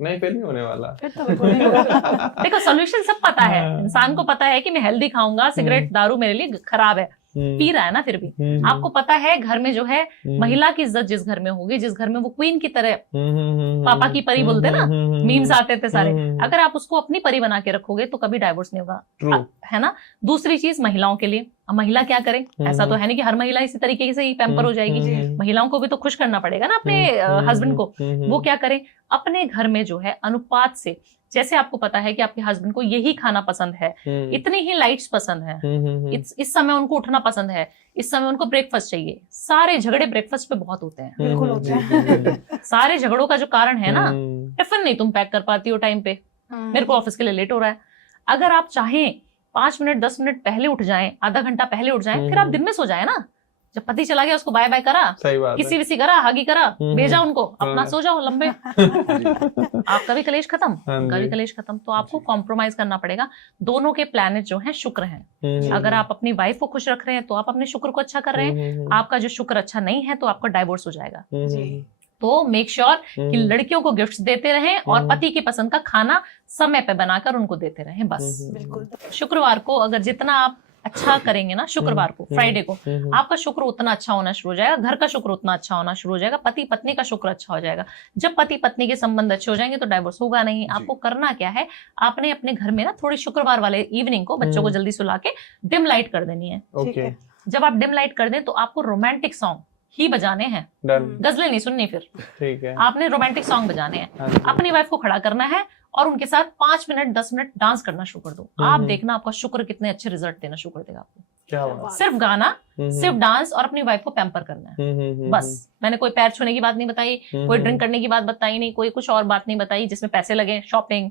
नहीं, फिर नहीं होने वाला। फिर तो बिल्कुल नहीं होगा। देखो सोल्यूशन सब पता है, इंसान को पता है कि मैं हेल्दी खाऊंगा, सिगरेट दारू मेरे लिए खराब है, पी रहा है ना, फिर भी आपको पता है घर में जो है महिला की इज्जत जिस घर में होगी, जिस घर में वो क्वीन की तरह पापा की परी बोलते ना, मीम्स आते थे सारे, अगर आप उसको अपनी परी बना के रखोगे तो कभी डाइवोर्स नहीं होगा, है ना। दूसरी चीज महिलाओं के लिए, महिला क्या करे? ऐसा तो है नहीं कि हर महिला इसी तरीके से ही पैम्पर हो जाएगी। महिलाओं को भी तो खुश करना पड़ेगा ना अपने हस्बैंड को। वो क्या करे? अपने घर में जो है अनुपात से, जैसे आपको पता है कि आपके हस्बैंड को यही खाना पसंद है, इतनी ही लाइट्स पसंद है, इस समय उनको उठना पसंद है, इस समय उनको ब्रेकफास्ट चाहिए। सारे झगड़े ब्रेकफास्ट पे बहुत होते हैं। बिल्कुल होते हैं। सारे झगड़ों का जो कारण है ना, टिफिन नहीं तुम पैक कर पाती हो टाइम पे, मेरे को ऑफिस के लिए लेट हो रहा है। अगर आप चाहें 5 मिनट 10 मिनट पहले उठ जाएं, आधा घंटा पहले उठ जाएं, फिर आप दिन में सो जाएं ना। जब पति चला गया उसको बाय बाय करा, सही बात किसी विसी करा, हगी करा, भेजा उनको, अपना सो जाओ लंबे। आपका भी कलेश खत्म, उनका भी कलेश खत्म। तो आपको कॉम्प्रोमाइज करना पड़ेगा। दोनों के प्लैनेट जो हैं शुक्र हैं। अगर आप अपनी वाइफ को खुश रख रहे हैं तो आप अपने शुक्र को अच्छा कर रहे हैं। आपका जो शुक्र अच्छा नहीं है तो आपका डाइवोर्स हो जाएगा। तो मेक श्योर कि लड़कियों को गिफ्ट्स देते रहें और पति की पसंद का खाना समय पे बनाकर उनको देते रहें, बस। बिल्कुल। शुक्रवार को अगर जितना आप अच्छा करेंगे ना, शुक्रवार को, फ्राइडे को, आपका शुक्र उतना अच्छा होना शुरू हो जाएगा, घर का शुक्र उतना अच्छा होना शुरू हो जाएगा, पति पत्नी का शुक्र अच्छा हो जाएगा। जब पति पत्नी के संबंध अच्छे हो जाएंगे तो डाइवोर्स होगा नहीं। आपको करना क्या है, आपने अपने घर में ना थोड़ी शुक्रवार वाले इवनिंग को बच्चों को जल्दी सुला के डिम लाइट कर देनी है। ओके। जब आप डिम लाइट कर दें तो आपको रोमांटिक सॉन्ग ही बजाने हैं, गजलें नहीं सुननी। फिर ठीक है, आपने रोमांटिक सॉन्ग बजाने हैं। अपनी वाइफ को खड़ा करना है और उनके साथ 5 मिनट 10 मिनट डांस करना शुरू कर दो। आप देखना आपका शुक्र कितने अच्छे रिजल्ट देना शुरू कर देगा आपको। क्या बात। सिर्फ गाना, सिर्फ डांस और अपनी वाइफ को पैम्पर करना है, बस। मैंने कोई पैर छूने की बात नहीं बताई, कोई ड्रिंक करने की बात बताई नहीं, कोई कुछ और बात नहीं बताई जिसमें पैसे लगे, शॉपिंग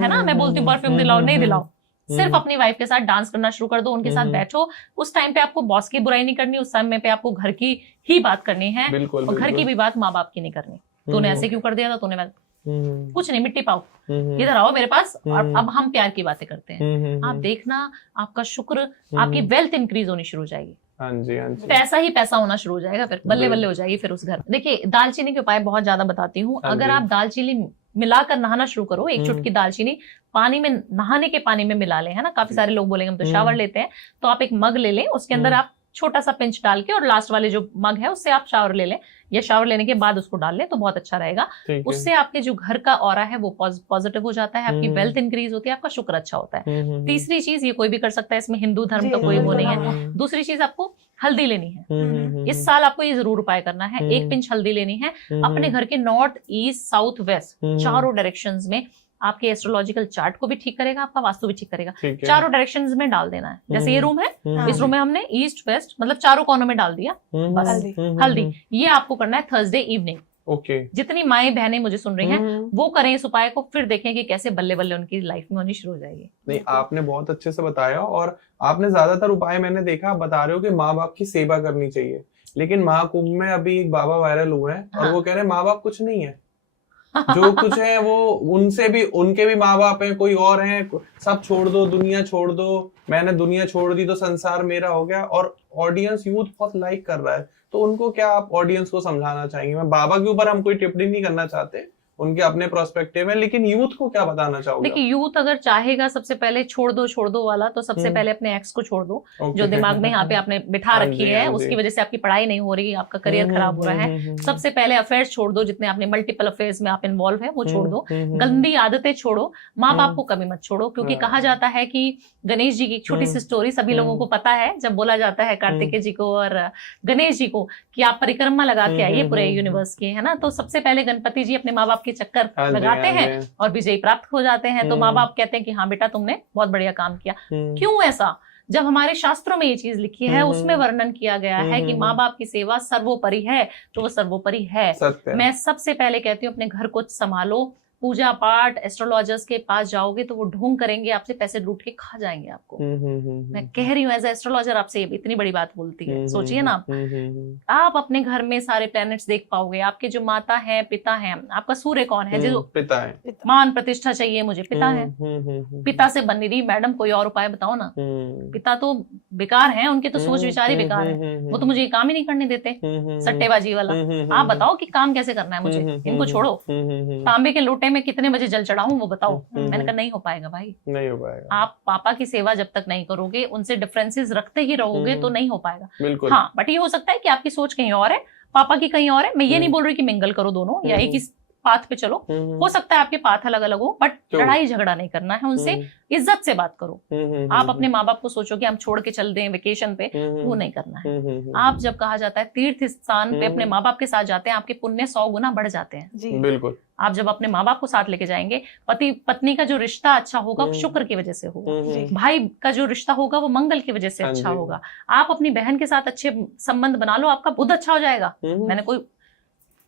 है ना। मैं बोलती हूँ परफ्यूम दिलाओ, नहीं दिलाओ। सिर्फ अपनी वाइफ के साथ डांस करना शुरू कर दो, उनके साथ बैठो। उस टाइम पे आपको बॉस की बुराई नहीं करनी, उस टाइम पे आपको घर की ही बात करनी है। और घर की भी बात माँ बाप की नहीं करनी। तूने ऐसे क्यों कर दिया था, तूने कुछ नहीं, मिट्टी पाओ, इधर आओ मेरे पास, और अब हम प्यार की बातें करते हैं। आप देखना आपका शुक्र, आपकी वेल्थ इंक्रीज होनी शुरू हो जाएगी। हाँ जी, हाँ जी। पैसा ही पैसा होना शुरू हो जाएगा, फिर बल्ले बल्ले हो जाएगी फिर उस घर। देखिए, दालचीनी के उपाय बहुत ज्यादा बताती हूँ। अगर आप दालचीनी मिलाकर नहाना शुरू करो, एक चुटकी दालचीनी पानी में, नहाने के पानी में मिला लें, है ना। काफी सारे लोग बोलेंगे हम तो शावर लेते हैं, तो आप एक मग ले लें, उसके अंदर आप छोटा सा पिंच डाल के, और लास्ट वाले जो मग है उससे आप शावर ले लें, या शावर लेने के बाद उसको डाल लें तो बहुत अच्छा रहेगा। उससे आपके जो घर का ऑरा है वो पॉजिटिव हो जाता है, आपकी वेल्थ इंक्रीज होती है, आपका शुक्र अच्छा होता है। तीसरी चीज, ये कोई भी कर सकता है, इसमें हिंदू धर्म का कोई वो नहीं है। दूसरी चीज, आपको हल्दी लेनी है। इस साल आपको ये जरूर उपाय करना है। 1 पिंच हल्दी लेनी है, अपने घर के नॉर्थ, ईस्ट, साउथ, वेस्ट चारों डायरेक्शंस में। आपके एस्ट्रोलॉजिकल चार्ट को भी ठीक करेगा, आपका वास्तु भी ठीक करेगा। चारों डायरेक्शंस में डाल देना है। जैसे ये रूम है, इस रूम में हमने ईस्ट वेस्ट मतलब चारों कोनों में डाल दिया, बस। हल्दी ये आपको करना है थर्सडे इवनिंग। ओके। जितनी माएं बहनें मुझे सुन रही हैं वो करें इस उपाय को, फिर देखें कि कैसे बल्ले बल्ले उनकी लाइफ में होनी शुरू हो जाएगी। नहीं, आपने बहुत अच्छे से बताया, और आपने ज्यादातर उपाय मैंने देखा आप बता रहे हो कि माँ बाप की सेवा करनी चाहिए, लेकिन महाकुंभ में अभी एक बाबा वायरल हुए हैं और वो कह रहे हैं माँ बाप कुछ नहीं है, जो कुछ है वो उनसे भी, उनके भी माँ बाप हैं, कोई और हैं, सब छोड़ दो, दुनिया छोड़ दो, मैंने दुनिया छोड़ दी तो संसार मेरा हो गया। और ऑडियंस, यूथ बहुत लाइक कर रहा है, तो उनको क्या आप ऑडियंस को समझाना चाहेंगे? मैं बाबा के ऊपर हम कोई टिप्पणी नहीं करना चाहते, उनके अपने प्रोस्पेक्टिव है, लेकिन यूथ को क्या बताना चाहोगे? देखिए, यूथ अगर चाहेगा सबसे पहले छोड़ दो वाला, तो सबसे पहले अपने एक्स को छोड़ दो, जो दिमाग में यहाँ पे आपने बिठा रखी है, उसकी वजह से आपकी पढ़ाई नहीं हो रही, आपका करियर खराब हो रहा है। सबसे पहले अफेयर्स छोड़ दो, जितने आपने मल्टीपल अफेयर्स में आप इन्वॉल्व है वो छोड़ दो। गंदी आदतें छोड़ो, माँ बाप को कभी मत छोड़ो, क्योंकि कहा जाता है कि गणेश जी की एक छोटी सी स्टोरी सभी लोगों को पता है। जब बोला जाता है कार्तिकेय जी को और गणेश जी को कि आप परिक्रमा लगा के आइए पूरे यूनिवर्स की, है ना, तो सबसे पहले गणपति जी अपने माँ बाप के चक्कर लगाते हैं और विजय प्राप्त हो जाते हैं। तो माँ बाप कहते हैं कि हाँ बेटा तुमने बहुत बढ़िया काम किया। क्यों ऐसा? जब हमारे शास्त्रों में ये चीज लिखी है, उसमें वर्णन किया गया है कि माँ बाप की सेवा सर्वोपरि है, तो वो सर्वोपरि है। मैं सबसे पहले कहती हूँ अपने घर को संभालो। पूजा पाठ, एस्ट्रोलॉजर्स के पास जाओगे तो वो ढोंग करेंगे, आपसे पैसे लूट के खा जाएंगे आपको। मैं कह रही हूँ एज एस्ट्रोलॉजर आपसे इतनी बड़ी बात बोलती है, सोचिए ना आप अपने घर में सारे प्लैनेट्स देख पाओगे। आपके जो माता है, पिता है, आपका सूर्य कौन है, जो पिता है, मान प्रतिष्ठा चाहिए मुझे, पिता है। पिता से बन नहीं रही मैडम, कोई और उपाय बताओ ना। पिता तो बेकार है, उनके तो सोच विचार ही बेकार है, वो तो मुझे ये काम ही नहीं करने देते, सट्टेबाजी वाला। आप बताओ कि काम कैसे करना है मुझे, इनको छोड़ो। तांबे के लोटे में कितने बजे जल चढ़ाऊं वो बताओ। मैंने कहा नहीं हो पाएगा भाई, नहीं हो पाएगा। आप पापा की सेवा जब तक नहीं करोगे, उनसे डिफरेंसेस रखते ही रहोगे तो नहीं हो पाएगा। बिल्कुल। हाँ, बट ये हो सकता है कि आपकी सोच कहीं और है, पापा की कहीं और है। मैं ये नहीं बोल रही कि मिंगल करो दोनों या एक ही पाथ पे चलो, हो सकता है आपके पाथ अलग अलग हो, बट लड़ाई झगड़ा नहीं करना है उनसे, इज्जत से बात करो। आप अपने माँ बाप को सोचो कि हम छोड़ के चल दें वेकेशन पे, वो नहीं करना है। आप जब कहा जाता है तीर्थ स्थान पे अपने माँ बाप के साथ जाते हैं, आपके पुण्य 100 गुना बढ़ जाते हैं। बिल्कुल। आप जब अपने माँ बाप को साथ लेके जाएंगे, पति पत्नी का जो रिश्ता अच्छा होगा वो शुक्र की वजह से होगा, भाई का जो रिश्ता होगा वो मंगल की वजह से अच्छा होगा। आप अपनी बहन के साथ अच्छे संबंध बना लो, आपका बुध अच्छा हो जाएगा। मैंने कोई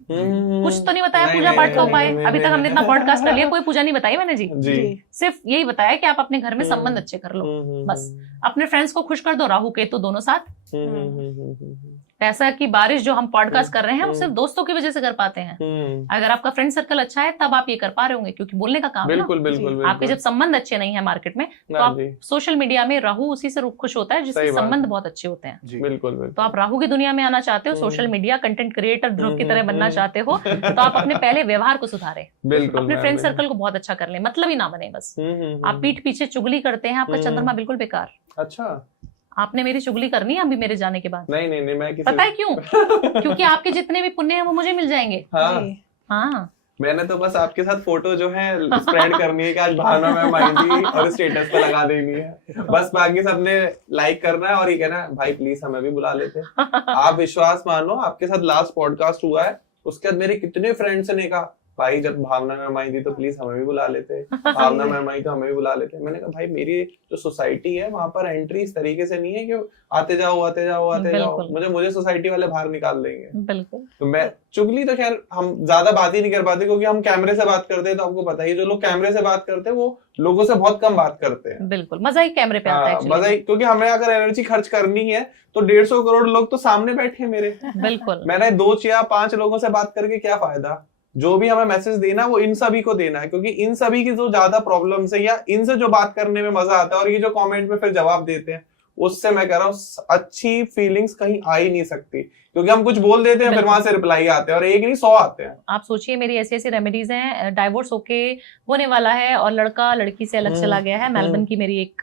कुछ तो नहीं बताया पूजा पाठ का उपाय। अभी तक हमने इतना पॉडकास्ट कर लिया, कोई पूजा नहीं बताई मैंने जी। सिर्फ यही बताया कि आप अपने घर में संबंध अच्छे कर लो, बस। अपने फ्रेंड्स को खुश कर दो, राहु केतु दोनों साथ। पैसा की बारिश जो हम पॉडकास्ट कर रहे हैं वो सिर्फ दोस्तों की वजह से कर पाते हैं। अगर आपका फ्रेंड सर्कल अच्छा है तब आप ये कर पा रहे होंगे, क्योंकि बोलने का काम है ना। बिल्कुल। आपके जब संबंध अच्छे नहीं है मार्केट में, तो आप सोशल मीडिया में राहु उसी से खुश होता है जिससे संबंध बहुत अच्छे होते हैं। बिल्कुल। तो आप राहु की दुनिया में आना चाहते हो, सोशल मीडिया कंटेंट क्रिएटर ध्रुव की तरह बनना चाहते हो, तो आप अपने पहले व्यवहार को सुधारें, अपने फ्रेंड सर्कल को बहुत अच्छा कर लें, मतलब ही ना बने बस। आप पीठ पीछे चुगली करते हैं, आपका चंद्रमा बिल्कुल बेकार। अच्छा, आपने मेरी चुगली करनी है अभी मेरे जाने के बाद। नहीं मैं पता है क्यों? क्योंकि आपके जितने भी पुण्य हैं वो मुझे मिल जाएंगे। हाँ। मैंने तो बस आपके साथ फोटो जो है स्प्रेड करनी है कि आज भावना मैम आई थी और स्टेटस पे लगा देनी है, बस। बाकी सबने लाइक करना है और ये कहना है भाई प्लीज हमें भी बुला लेते। आप विश्वास मानो, आपके साथ लास्ट पॉडकास्ट हुआ है, उसके बाद मेरे कितने फ्रेंड्स ने कहा भाई जब भावना मैम आई थी तो प्लीज हमें भी बुला लेते, भावना मैम आई तो हमें भी बुला लेते। मैंने कहा भाई मेरी जो सोसाइटी है वहां पर एंट्री इस तरीके से नहीं है कि आते जाओ, मुझे सोसाइटी वाले बाहर निकाल देंगे। बिल्कुल। तो मैं चुगली तो खैर हम ज्यादा बात ही नहीं कर पाते, क्योंकि हम कैमरे से बात करते हैं, तो आपको पता ही जो लोग कैमरे से बात करते हैं वो लोगों से बहुत कम बात करते हैं। बिल्कुल, मजा ही कैमरे पे आता है। मजा ही, क्योंकि हमें अगर एनर्जी खर्च करनी है तो 150 करोड़ लोग तो सामने बैठे हैं मेरे। बिल्कुल। मैंने 2 या 5 लोगों से बात करके क्या फायदा? जो भी हमें मैसेज देना वो इन सभी को देना है, क्योंकि इन सभी की जो ज्यादा प्रॉब्लम्स है या इनसे जो बात करने में मजा आता है, और ये जो कमेंट में फिर जवाब देते हैं, उससे मैं कह रहा हूँ अच्छी फीलिंग्स कहीं आ ही नहीं सकती, क्योंकि हम कुछ बोल देते हैं फिर वहां से रिप्लाई आते हैं, और एक नहीं 100 आते हैं। आप सोचिए मेरी ऐसी रेमेडीज हैं, डाइवोर्स होके होने वाला है और लड़का लड़की से अलग चला गया है। मेलबर्न की मेरी एक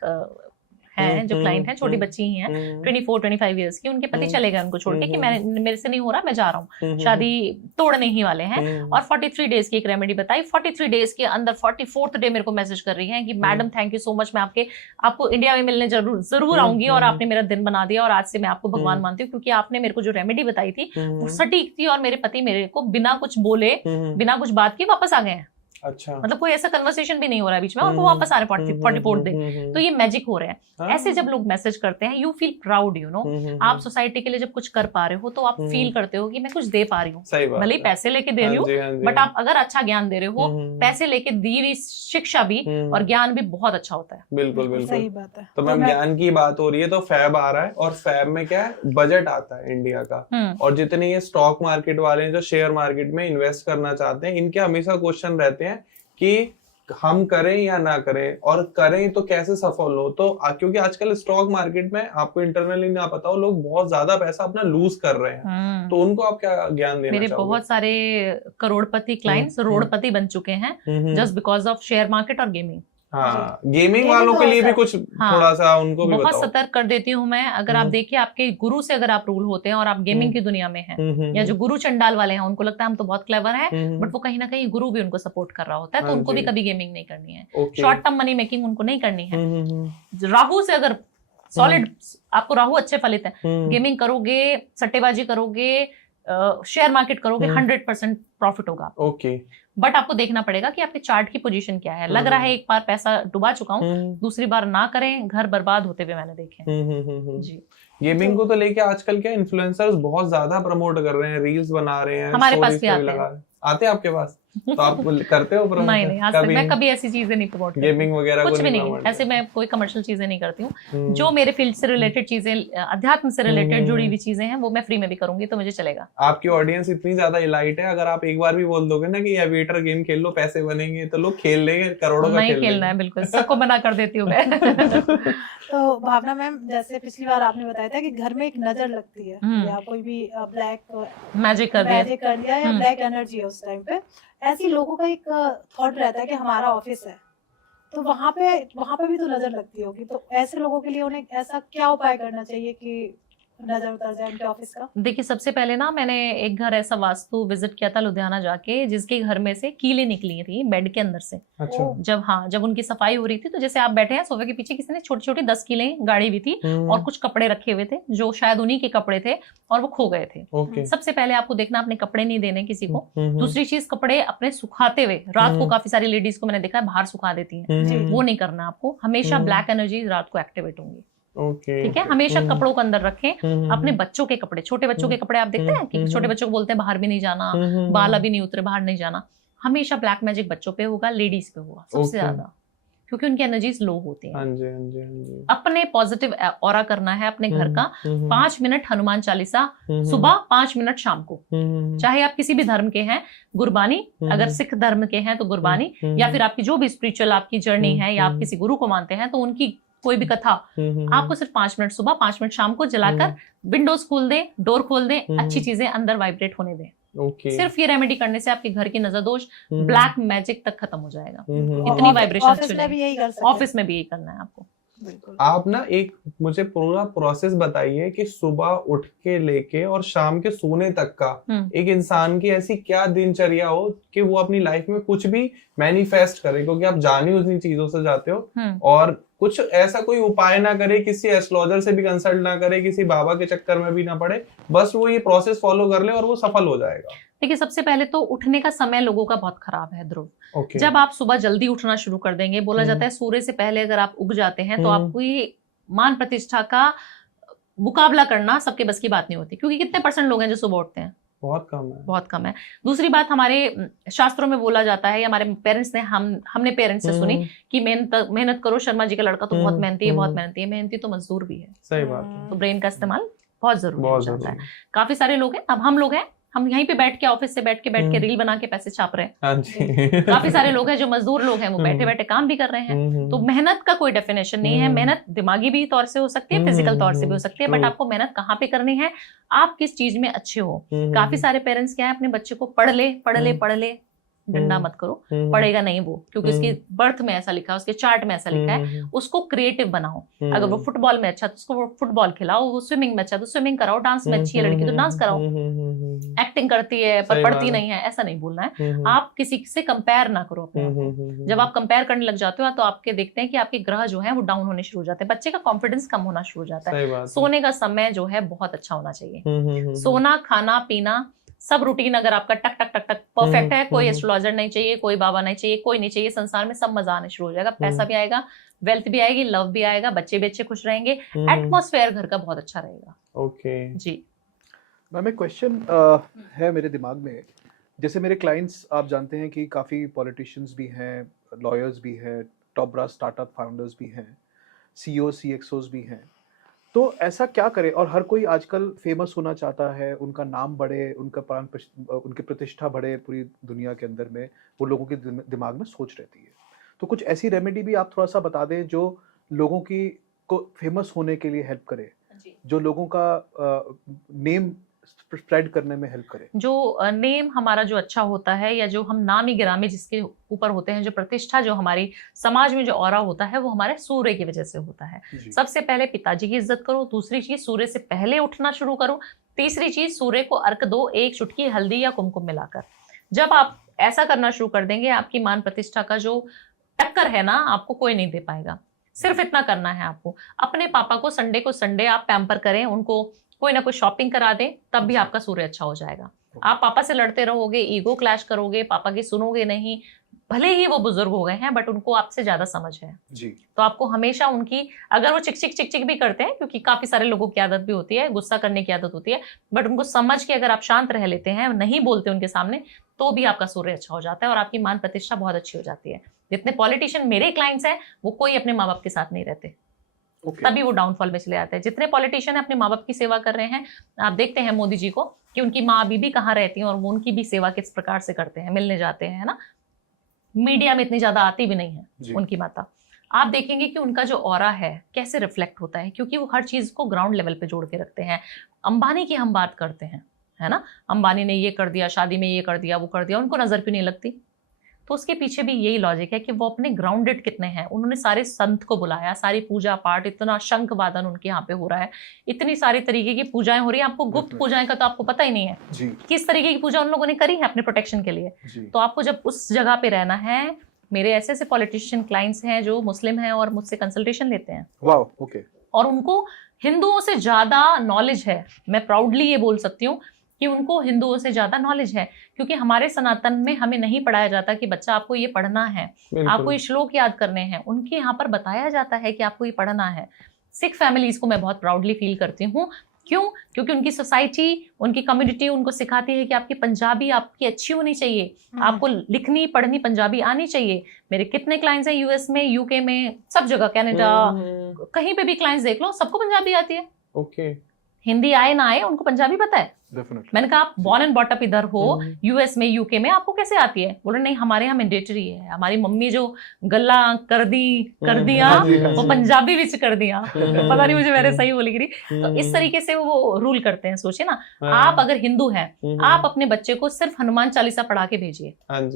है जो क्लाइंट है, छोटी बच्ची ही है, 24-25 इयर्स की। उनके पति चले गए उनको छोड़ के कि मेरे से नहीं हो रहा, मैं जा रहा हूँ, शादी तोड़ने ही वाले हैं। और 43 डेज की एक रेमेडी बताई। 43 डेज के अंदर 44th डे मेरे को मैसेज कर रही है कि madam thank you so much, मैं आपको इंडिया में मिलने जरूर आऊंगी, और आपने मेरा दिन बना दिया, और आज से मैं आपको भगवान मानती हूँ, क्योंकि आपने मेरे को जो रेमेडी बताई थी वो सटीक थी, और मेरे पति मेरे को बिना कुछ बोले, बिना कुछ बात की वापस आ गए हैं। अच्छा। मतलब कोई ऐसा कन्वर्सेशन भी नहीं हो रहा है बीच में, और वो वापस आ रहे 44 डे। तो ये मैजिक हो रहे हैं। ऐसे जब लोग मैसेज करते हैं, you feel proud, you know. आप सोसाइटी के लिए जब कुछ कर पा रहे हो तो आप फील करते हो कि मैं कुछ दे पा रही हूँ, भले ही पैसे लेके दे रही हूँ, बट आप अगर अच्छा ज्ञान दे रहे हो, पैसे लेके दी हुई शिक्षा भी और ज्ञान भी बहुत अच्छा होता है। बिल्कुल सही बात है। तो मैम ज्ञान की बात हो रही है, तो फैब आ रहा है, और फैब में क्या है, बजट आता है इंडिया का, और जितने ये स्टॉक मार्केट वाले हैं जो शेयर मार्केट में इन्वेस्ट करना चाहते हैं, इनके हमेशा क्वेश्चन रहते हैं कि हम करें या ना करें, और करें तो कैसे सफल हो। तो क्योंकि आजकल स्टॉक मार्केट में आपको इंटरनली ना पता हो, लोग बहुत ज्यादा पैसा अपना लूज कर रहे हैं, तो उनको आप क्या ज्ञान देना मेरे चाहोगे? बहुत सारे करोड़पति क्लाइंट्स रोडपति बन चुके हैं just because of share market और गेमिंग। हाँ, गेमिंग वालों के लिए भी कुछ थोड़ा सा उनको भी बहुत सतर्क कर देती हूँ मैं। अगर आप देखिए, आपके गुरु से अगर आप रूल होते हैं और आप गेमिंग की दुनिया में हैं, या जो गुरु चंडाल वाले हैं, उनको लगता है हम तो बहुत क्लेवर हैं, बट वो कहीं ना कहीं गुरु भी उनको सपोर्ट कर रहा होता है, तो उनको भी कभी गेमिंग नहीं करनी है। शॉर्ट टर्म मनी मेकिंग उनको नहीं करनी है। राहु से अगर सॉलिड आपको राहु अच्छे फलित है, गेमिंग करोगे, सट्टेबाजी करोगे, शेयर मार्केट करोगे, 100% प्रॉफिट होगा। ओके। बट आपको देखना पड़ेगा कि आपके चार्ट की पोजीशन क्या है। लग रहा है एक बार पैसा डुबा चुका हूँ, दूसरी बार ना करें, घर बर्बाद होते हुए मैंने देखे। जी। गेमिंग को तो लेके आजकल क्या इन्फ्लुएंसर्स बहुत ज्यादा प्रमोट कर रहे हैं, रील्स बना रहे हैं, हमारे पास भी आते हैं आपके पास, तो आप करते हो प्रमोट? नहीं, आज तक मैं कभी ऐसी चीजें नहीं प्रमोट करती, गेमिंग वगैरह कुछ भी नहीं। ऐसे मैं कोई कमर्शियल चीजें नहीं करती हूँ। जो मेरे फील्ड से रिलेटेड चीजें, अध्यात्म से रिलेटेड जुड़ी हुई चीजें हैं, वो मैं फ्री में भी करूंगी, तो मुझे चलेगा। आपकी ऑडियंस इतनी ज्यादा इलाइट है, अगर आप एक बार भी बोल दोगे ना कि एविएटर गेम खेल लो, पैसे बनेंगे, तो लोग खेल लेंगे, करोड़ों का नहीं खेलना है, बिल्कुल सबको मना कर देती हूँ मैं। तो भावना मैम, जैसे पिछली बार आपने बताया था कि घर में एक नजर लगती है, या कोई भी ब्लैक मैजिक कर दिया या ब्लैक एनर्जी है उस टाइम पे, ऐसी लोगों का एक थॉट रहता है कि हमारा ऑफिस है, तो वहां पे भी तो नजर लगती होगी। तो ऐसे लोगों के लिए उन्हें ऐसा क्या उपाय करना चाहिए कि नजर उतर जाए उनके ऑफिस का? देखिए, सबसे पहले ना मैंने एक घर ऐसा वास्तु विजिट किया था लुधियाना जाके, जिसके घर में से कीलें निकली थी बेड के अंदर से। अच्छा। जब उनकी सफाई हो रही थी, तो जैसे आप बैठे हैं सोफे के पीछे, किसी ने छोटी छोटी 10 कीलें गाड़ी हुई थी, और कुछ कपड़े रखे हुए थे जो शायद उन्हीं के कपड़े थे, और वो खो गए थे। सबसे पहले आपको देखना, अपने कपड़े नहीं देने किसी को। दूसरी चीज, कपड़े अपने सुखाते हुए, रात को काफी सारी लेडीज को मैंने देखा है बाहर सुखा देती है, वो नहीं करना आपको। हमेशा ब्लैक एनर्जी रात को एक्टिवेट होंगी। ओके, ठीक है, हमेशा कपड़ों को अंदर रखें। अपने बच्चों के कपड़े, छोटे बच्चों के कपड़े आप देखते हैं कि छोटे बच्चों को बोलते हैं बाहर भी नहीं जाना, बाल अभी नहीं उतरे, बाहर नहीं जाना। हमेशा ब्लैक मैजिक बच्चों पे होगा, लेडीज पे होगा सबसे ज्यादा, क्योंकि उनकी एनर्जीज लो होती हैं। हाँ जी, हाँ जी, हाँ जी। अपने पॉजिटिव ऑरा करना है अपने घर का। 5 मिनट हनुमान चालीसा सुबह, 5 मिनट शाम को, चाहे आप किसी भी धर्म के हैं, गुरबानी, अगर सिख धर्म के हैं तो गुरबानी, या फिर आपकी जो भी स्पिरिचुअल आपकी जर्नी है, या आप किसी गुरु को मानते हैं तो उनकी कोई भी कथा, आपको सिर्फ 5 मिनट सुबह, 5 मिनट शाम को जलाकर विंडोज खोल दें, डोर खोल दें, अच्छी चीजें अंदर वाइब्रेट होने दें। सिर्फ ये रेमेडी करने से आपके घर की नजर दोष, ब्लैक मैजिक तक खत्म हो जाएगा। इतनी वाइब्रेशन ऑफिस में भी यही कर सकते हैं। ऑफिस में भी यही करना है आपको। बिल्कुल। आप ना एक मुझे पूरा प्रोसेस बताइए कि सुबह उठ के लेके और शाम के सोने तक का एक इंसान की ऐसी क्या दिनचर्या हो कि वो अपनी लाइफ में कुछ भी मैनिफेस्ट करे, क्योंकि आप जान ही उन्हीं चीजों से जाते हो, और कुछ ऐसा कोई उपाय ना करे, किसी एस्ट्रोलॉजर से भी कंसल्ट ना करे, किसी बाबा के चक्कर में भी ना पड़े, बस वो ये प्रोसेस फॉलो कर ले और वो सफल हो जाएगा। देखिए, सबसे पहले तो उठने का समय लोगों का बहुत खराब है ध्रुव। Okay. जब आप सुबह जल्दी उठना शुरू कर देंगे, बोला जाता है सूर्य से पहले अगर आप उग जाते हैं तो आपको ये मान प्रतिष्ठा का मुकाबला करना सबके बस की बात नहीं होती, क्योंकि कितने % लोग हैं जो सुबह उठते हैं? बहुत कम है, बहुत कम है। दूसरी बात, हमारे शास्त्रों में बोला जाता है, हमारे पेरेंट्स ने हमने पेरेंट्स से सुनी कि मेहनत करो, शर्मा जी का लड़का तो बहुत मेहनती है, बहुत मेहनती है। मेहनती तो मजदूर भी है। सही बात है। तो ब्रेन का इस्तेमाल बहुत जरूरी हो जाता है। काफी सारे लोग हैं, अब हम लोग हैं, हम यहीं पे बैठ के ऑफिस से बैठ के रील बना के पैसे छाप रहे हैं। हाँ जी। काफी सारे लोग हैं जो मजदूर लोग हैं, वो बैठे बैठे काम भी कर रहे हैं। तो मेहनत का कोई डेफिनेशन नहीं है। मेहनत दिमागी भी तौर से हो सकती है, फिजिकल तौर से भी हो सकती है, बट आपको मेहनत कहाँ पे करनी है, आप किस चीज में अच्छे हो। काफी सारे पेरेंट्स क्या है, अपने बच्चे को पढ़ ले डंडा मत करो, पढ़ेगा नहीं वो, क्योंकि उसकी बर्थ में ऐसा लिखा है, उसके चार्ट में ऐसा लिखा है। उसको क्रिएटिव बनाओ। अगर वो फुटबॉल में अच्छा तो उसको वो फुटबॉल खिलाओ, वो स्विमिंग में अच्छा तो स्विमिंग कराओ, डांस में अच्छी है लड़की तो डांस कराओ। एक्टिंग करती है पर पढ़ती नहीं है, ऐसा नहीं बोलना है। आप किसी से कंपेयर ना करो अपने आप को। जब आप कंपेयर करने लग जाते हो तो आपके देखते हैं कि आपके ग्रह जो है वो डाउन होने शुरू हो जाते हैं, बच्चे का कॉन्फिडेंस कम होना शुरू हो जाता है। सोने का समय जो है बहुत अच्छा होना चाहिए। सोना, खाना पीना सब रूटीन अगर आपका टक टक टक टक परफेक्ट है, कोई एस्ट्रोलॉजर नहीं चाहिए, कोई बाबा नहीं चाहिए, कोई नहीं चाहिए, संसार में सब मजा आने शुरू हो जाएगा। पैसा भी आएगा, वेल्थ भी आएगी, लव भी आएगा, बच्चे भी अच्छे खुश रहेंगे, एटमॉस्फेयर घर का बहुत अच्छा रहेगा। ओके जी मैम, एक क्वेश्चन है मेरे दिमाग में। जैसे मेरे क्लाइंट्स, आप जानते हैं कि काफ़ी पॉलिटिशियंस भी हैं, लॉयर्स भी हैं, टॉप ब्रास स्टार्टअप फाउंडर्स भी हैं, सीईओ सीएक्सओज भी हैं। तो ऐसा क्या करे, और हर कोई आजकल फेमस होना चाहता है, उनका नाम बढ़े, उनकी प्रतिष्ठा बढ़े पूरी दुनिया के अंदर में, वो लोगों के दिमाग में सोच रहती है। तो कुछ ऐसी रेमेडी भी आप थोड़ा सा बता दें जो लोगों को फेमस होने के लिए हेल्प करे, जो लोगों का नेम स्प्रेड करने में हेल्प करे। जो नेम हमारा जो अच्छा होता है, या जो हम नामी गिरामी जिसके ऊपर होते हैं, जो प्रतिष्ठा जो हमारी समाज में जो ऑरा होता है, वो हमारे सूर्य की वजह से होता है। सबसे पहले पिताजी की इज्जत करो। दूसरी चीज, सूर्य से पहले उठना शुरू करो। तीसरी चीज, सूर्य को अर्घ दो, एक चुटकी हल्दी या कुमकुम मिलाकर। जब आप ऐसा करना शुरू कर देंगे, आपकी मान प्रतिष्ठा का जो टक्कर है ना, आपको कोई नहीं दे पाएगा। सिर्फ इतना करना है आपको। अपने पापा को संडे आप पैम्पर करें, उनको कोई ना कोई शॉपिंग करा दे, तब भी आपका सूर्य अच्छा हो जाएगा। आप पापा से लड़ते रहोगे, ईगो क्लैश करोगे, पापा की सुनोगे नहीं, भले ही वो बुजुर्ग हो गए हैं बट उनको आपसे ज्यादा समझ है जी। तो आपको हमेशा उनकी, अगर वो चिक चिक भी करते हैं, क्योंकि काफी सारे लोगों की आदत भी होती है, गुस्सा करने की आदत होती है, बट उनको समझ के अगर आप शांत रह लेते हैं, नहीं बोलते उनके सामने, तो भी आपका सूर्य अच्छा हो जाता है और आपकी मान प्रतिष्ठा बहुत अच्छी हो जाती है। जितने पॉलिटिशियन मेरे क्लाइंट्स हैं, वो कोई अपने माँ बाप के साथ नहीं रहते, तभी वो डाउनफॉल में चले जाते हैं। जितने पॉलिटिशियन अपने माँ बाप की सेवा कर रहे हैं, आप देखते हैं मोदी जी को कि उनकी माँ बीबी कहाँ रहती हैं और वो उनकी भी सेवा किस प्रकार से करते हैं, मिलने जाते हैं, है ना। मीडिया में इतनी ज्यादा आती भी नहीं है उनकी माता। आप देखेंगे कि उनका जो ऑरा है कैसे रिफ्लेक्ट होता है, क्योंकि वो हर चीज को ग्राउंड लेवल पे जोड़ के रखते हैं। अंबानी की हम बात करते हैं, है ना, अंबानी ने ये कर दिया, शादी में ये कर दिया, वो कर दिया, उनको नजर क्यों नहीं लगती? तो उसके पीछे भी यही लॉजिक है कि वो अपने ग्राउंडेड कितने हैं। उन्होंने सारे संत को बुलाया, सारी पूजा पाठ, इतना शंख वादन उनके यहाँ पे हो रहा है, इतनी सारी तरीके की पूजाएं हो रही है। आपको गुप्त पूजाएं का तो आपको पता ही नहीं है जी। किस तरीके की पूजा उन लोगों ने करी है अपने प्रोटेक्शन के लिए। तो आपको जब उस जगह पे रहना है, मेरे ऐसे ऐसे पॉलिटिशियन क्लाइंट्स हैं जो मुस्लिम हैं और मुझसे कंसल्टेशन लेते हैं, ओके, और उनको हिंदुओं से ज्यादा नॉलेज है। मैं प्राउडली ये बोल सकती हूँ कि उनको हिंदुओं से ज्यादा नॉलेज है, क्योंकि हमारे सनातन में हमें नहीं पढ़ाया जाता कि बच्चा आपको ये पढ़ना है, आपको ये श्लोक याद करने हैं। उनके यहाँ पर बताया जाता है कि आपको ये पढ़ना है। सिख फैमिलीज को मैं बहुत प्राउडली फील करती हूँ। क्यों? क्योंकि उनकी सोसाइटी, उनकी कम्युनिटी उनको सिखाती है कि आपकी पंजाबी आपकी अच्छी होनी चाहिए, आपको लिखनी पढ़नी पंजाबी आनी चाहिए। मेरे कितने क्लाइंट्स हैं यूएस में, यूके में, सब जगह, कनाडा, कहीं पे भी क्लाइंट्स देख लो, सबको पंजाबी आती है। ओके। हिंदी आए ना आए, उनको पंजाबी पता है। Definitely. मैंने कहा आप बॉर्न एंड बॉट अप इधर हो, यूएस में, यूके में, आपको कैसे आती है? बोले नहीं, हमारे यहाँ मैंडेटरी है। हमारी मम्मी जो गल्ला कर दिया वो पंजाबी विच कर दिया। पता नहीं मुझे मैंने सही बोली कि नहीं। तो इस तरीके से वो रूल करते हैं। सोचिए ना, आप अगर हिंदू हैं, आप अपने बच्चे को सिर्फ हनुमान चालीसा पढ़ा के भेजिए,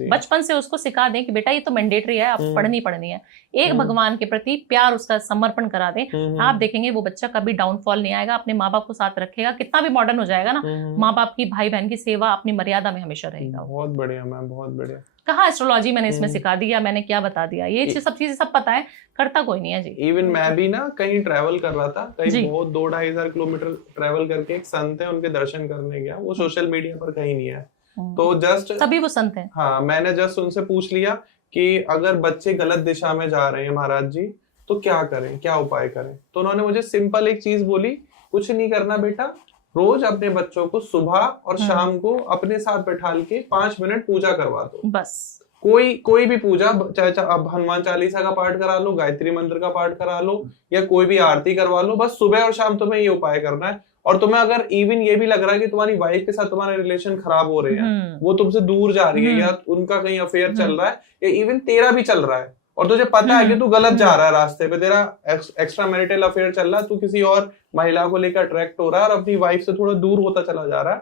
बचपन से उसको सिखा दें कि बेटा ये तो मैंडेटरी है, आप पढ़नी है। एक भगवान के प्रति प्यार, उसका समर्पण करा दें, आप देखेंगे वो बच्चा कभी डाउनफॉल नहीं आएगा, अपने माँ बाप को साथ रखेगा। कितना भी मॉडर्न हो जाएगा ना, माँ बाप की, भाई बहन की सेवा अपनी मर्यादा में हमेशा रहेगा। बहुत बढ़िया मैम, बहुत बढ़िया। कहाँ एस्ट्रोलॉजी मैंने इसमें सिखा दिया, मैंने क्या बता दिया, ये सब चीजें सब पता है, करता कोई नहीं है जी। इवन मैं भी ना कहीं ट्रैवल कर रहा था, कहीं बहुत 2-2.5 किलोमीटर ट्रैवल करके एक संत है, उनके दर्शन करने गया। वो सोशल मीडिया पर कहीं नहीं है, तो जस्ट तभी वो संत है। हाँ, मैंने जस्ट उनसे पूछ लिया कि अगर बच्चे गलत दिशा में जा रहे हैं महाराज जी, तो क्या करें, क्या उपाय करें? तो उन्होंने मुझे सिंपल एक चीज बोली, कुछ नहीं करना बेटा, रोज अपने बच्चों को सुबह और शाम को अपने साथ बैठा के 5 मिनट पूजा करवा दो। बस कोई भी पूजा, चाहे अब हनुमान चालीसा का पाठ करा लो, गायत्री मंत्र का पाठ करा लो, या कोई भी आरती करवा लो। बस सुबह और शाम तुम्हें ये उपाय करना है। और तुम्हें अगर इवन ये भी लग रहा है कि तुम्हारी वाइफ के साथ तुम्हारे रिलेशन खराब हो रहे हैं, वो तुमसे दूर जा रही है, या उनका कहीं अफेयर चल रहा है, या इवन तेरा भी चल रहा है, और तुझे पता है कि तू गलत जा रहा है रास्ते पे, तेरा एक्स्ट्रा मैरिटल अफेयर चल रहा है, तू किसी और महिला को लेकर अट्रैक्ट हो रहा है और अपनी वाइफ से थोड़ा दूर होता चला जा रहा है,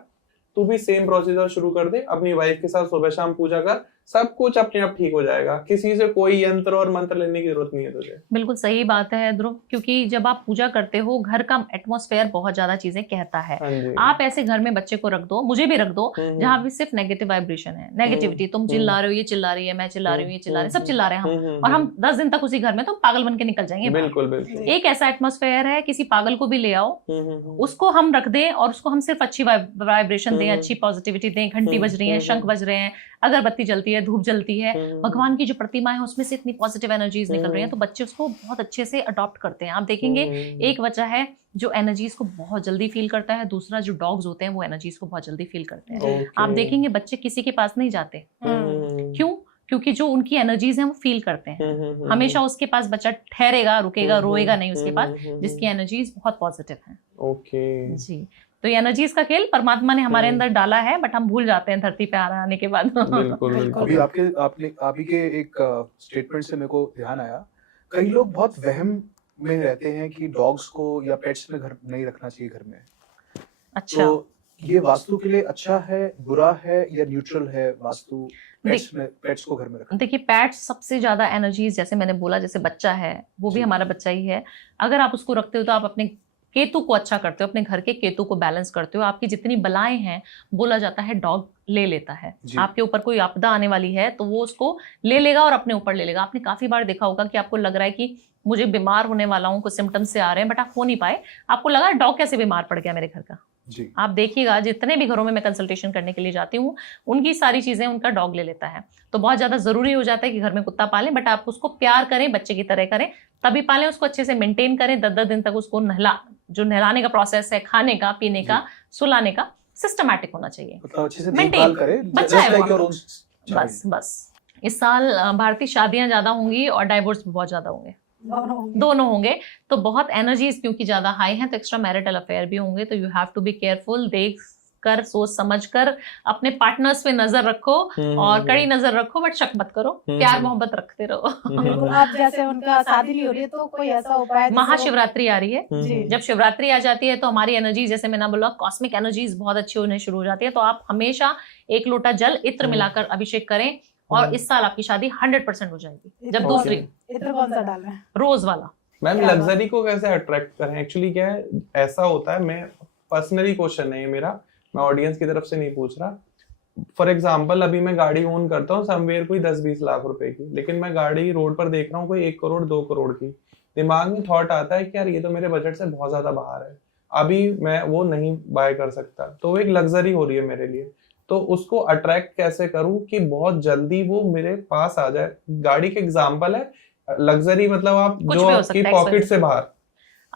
तू भी सेम प्रोसीजर शुरू कर दे। अपनी वाइफ के साथ सुबह शाम पूजा कर, सब कुछ अपने आप ठीक हो जाएगा। किसी से कोई यंत्र और मंत्र लेने की जरूरत नहीं है तुझे। बिल्कुल सही बात है ध्रुव, क्योंकि जब आप पूजा करते हो, घर का एटमॉस्फेयर बहुत ज्यादा चीजें कहता है। आप ऐसे घर में बच्चे को रख दो, मुझे भी रख दो, जहाँ भी सिर्फ नेगेटिव वाइब्रेशन है, नेगेटिविटी, तुम चिल्ला रहे हो, ये चिल्ला रही है, मैं चिल्ला रही हूँ, ये चिल्ला रहे, सब चिल्ला रहे हैं हम, और हम 10 दिन तक उसी घर में तो पागल बन के निकल जाएंगे। बिल्कुल बिल्कुल। एक ऐसा एटमॉस्फेयर है, किसी पागल को भी ले आओ, उसको हम रख दें और उसको हम सिर्फ अच्छी वाइब्रेशन दें, अच्छी पॉजिटिविटी दें। घंटी बज रही है, शंख बज रहे हैं, अगरबत्ती जलती है, धूप जलती है, भगवान की जो प्रतिमा है उसमें से इतनी पॉजिटिव एनर्जीज निकल रही हैं, तो बच्चे उसको बहुत अच्छे से अडॉप्ट करते हैं। आप देखेंगे एक बच्चा है जो एनर्जीज को बहुत जल्दी फील करता है, दूसरा जो डॉग्स होते हैं वो एनर्जीज को बहुत जल्दी फील करते हैं। आप देखेंगे बच्चे किसी के पास नहीं जाते, क्यों? क्योंकि जो उनकी एनर्जीज हैं वो फील करते हैं। हमेशा उसके पास बच्चा ठहरेगा, रुकेगा, रोएगा नहीं उसके पास, जिसकी एनर्जीज बहुत पॉजिटिव हैं। ओके जी, तो ये एनर्जीज का खेल परमात्मा ने हमारे अंदर डाला है, बट हम भूल जाते हैं धरती पे आने के बाद। बिल्कुल अभी आप ही के एक स्टेटमेंट से मेरे को ध्यान आया, कई लोग बहुत वहम में रहते हैं कि डॉग्स को या पेट्स में घर नहीं रखना चाहिए घर में। अच्छा, तो ये वास्तु के लिए अच्छा है, बुरा है, या न्यूट्रल है वास्तु पेट्स को घर में रखना? देखिए, पेट्स सबसे ज्यादा एनर्जीज, जैसे मैंने बोला, जैसे बच्चा है वो भी हमारा बच्चा ही है। अगर आप उसको रखते हो तो आप अपने केतु को अच्छा करते हो, अपने घर के केतु को बैलेंस करते हो। आपकी जितनी बलाएं हैं, बोला जाता है डॉग ले लेता है। आपके ऊपर कोई आपदा आने वाली है तो वो उसको ले लेगा और अपने ऊपर ले लेगा। आपने काफी बार देखा होगा कि आपको लग रहा है कि मुझे बीमार होने वाला हूँ, कुछ सिम्टम्स से आ रहे हैं, बट आप हो नहीं पाए, आपको लगा डॉग कैसे बीमार पड़ गया मेरे घर का। जी। आप देखिएगा, जितने भी घरों में मैं कंसल्टेशन करने के लिए जाती हूँ, उनकी सारी चीजें उनका डॉग ले लेता है। तो बहुत ज्यादा जरूरी हो जाता है कि घर में कुत्ता पालें, बट आप उसको प्यार करें, बच्चे की तरह करें, तभी पालें। उसको अच्छे से मेंटेन करें, 10-10 दिन तक उसको नहलाने का प्रोसेस है, खाने का, पीने का, सुलाने का, सिस्टमेटिक होना चाहिए, मतलब अच्छे से देखभाल करें, बच्चा है वो। बस बस इस साल भारतीय शादियां ज्यादा होंगी और डाइवोर्स भी बहुत ज्यादा होंगे, दोनों होंगे। तो बहुत एनर्जीज क्योंकि ज्यादा हाई हैं, तो एक्स्ट्रा मैरिटल अफेयर भी होंगे। तो you have to be careful, देख कर, सोच समझ कर अपने पार्टनर्स पे नजर रखो, और कड़ी नजर रखो, बट शक मत करो, प्यार मोहब्बत रखते रहो। आप जैसे उनका शादी नहीं हो रही है तो कोई ऐसा उपाय? महाशिवरात्रि आ रही है, जब शिवरात्रि आ जाती है तो हमारी एनर्जी, जैसे मैंने बोला, कॉस्मिक एनर्जीज बहुत अच्छी होने शुरू हो जाती है। तो आप हमेशा 1 लोटा जल, इत्र मिलाकर अभिषेक करें, और इस साल आपकी शादी 100% हो जाएगी। जब दूसरी, इत्र कौन सा डालना है? रोज वाला। मैम, लग्जरी को कैसे अट्रैक्ट करें? एक्चुअली क्या है, ऐसा होता है, मैं पर्सनली क्वेश्चन है ये मेरा, मैं ऑडियंस की तरफ से नहीं पूछ रहा। फॉर एग्जाम्पल, अभी मैं गाड़ी ओन करता हूँ समवेयर कोई 10-20 लाख रुपए की, लेकिन मैं गाड़ी रोड पर देख रहा हूँ कोई 1 करोड़ 2 करोड़ की। दिमाग में थॉट आता है कि यार ये तो मेरे बजट से बहुत ज्यादा बाहर है, अभी मैं वो नहीं बाय कर सकता, तो वो एक लग्जरी हो रही है मेरे लिए। तो उसको अट्रैक्ट कैसे करूं कि बहुत जल्दी वो मेरे पास आ जाए? गाड़ी के एग्जाम्पल है, लग्जरी मतलब आप जो आपकी पॉकेट से बाहर।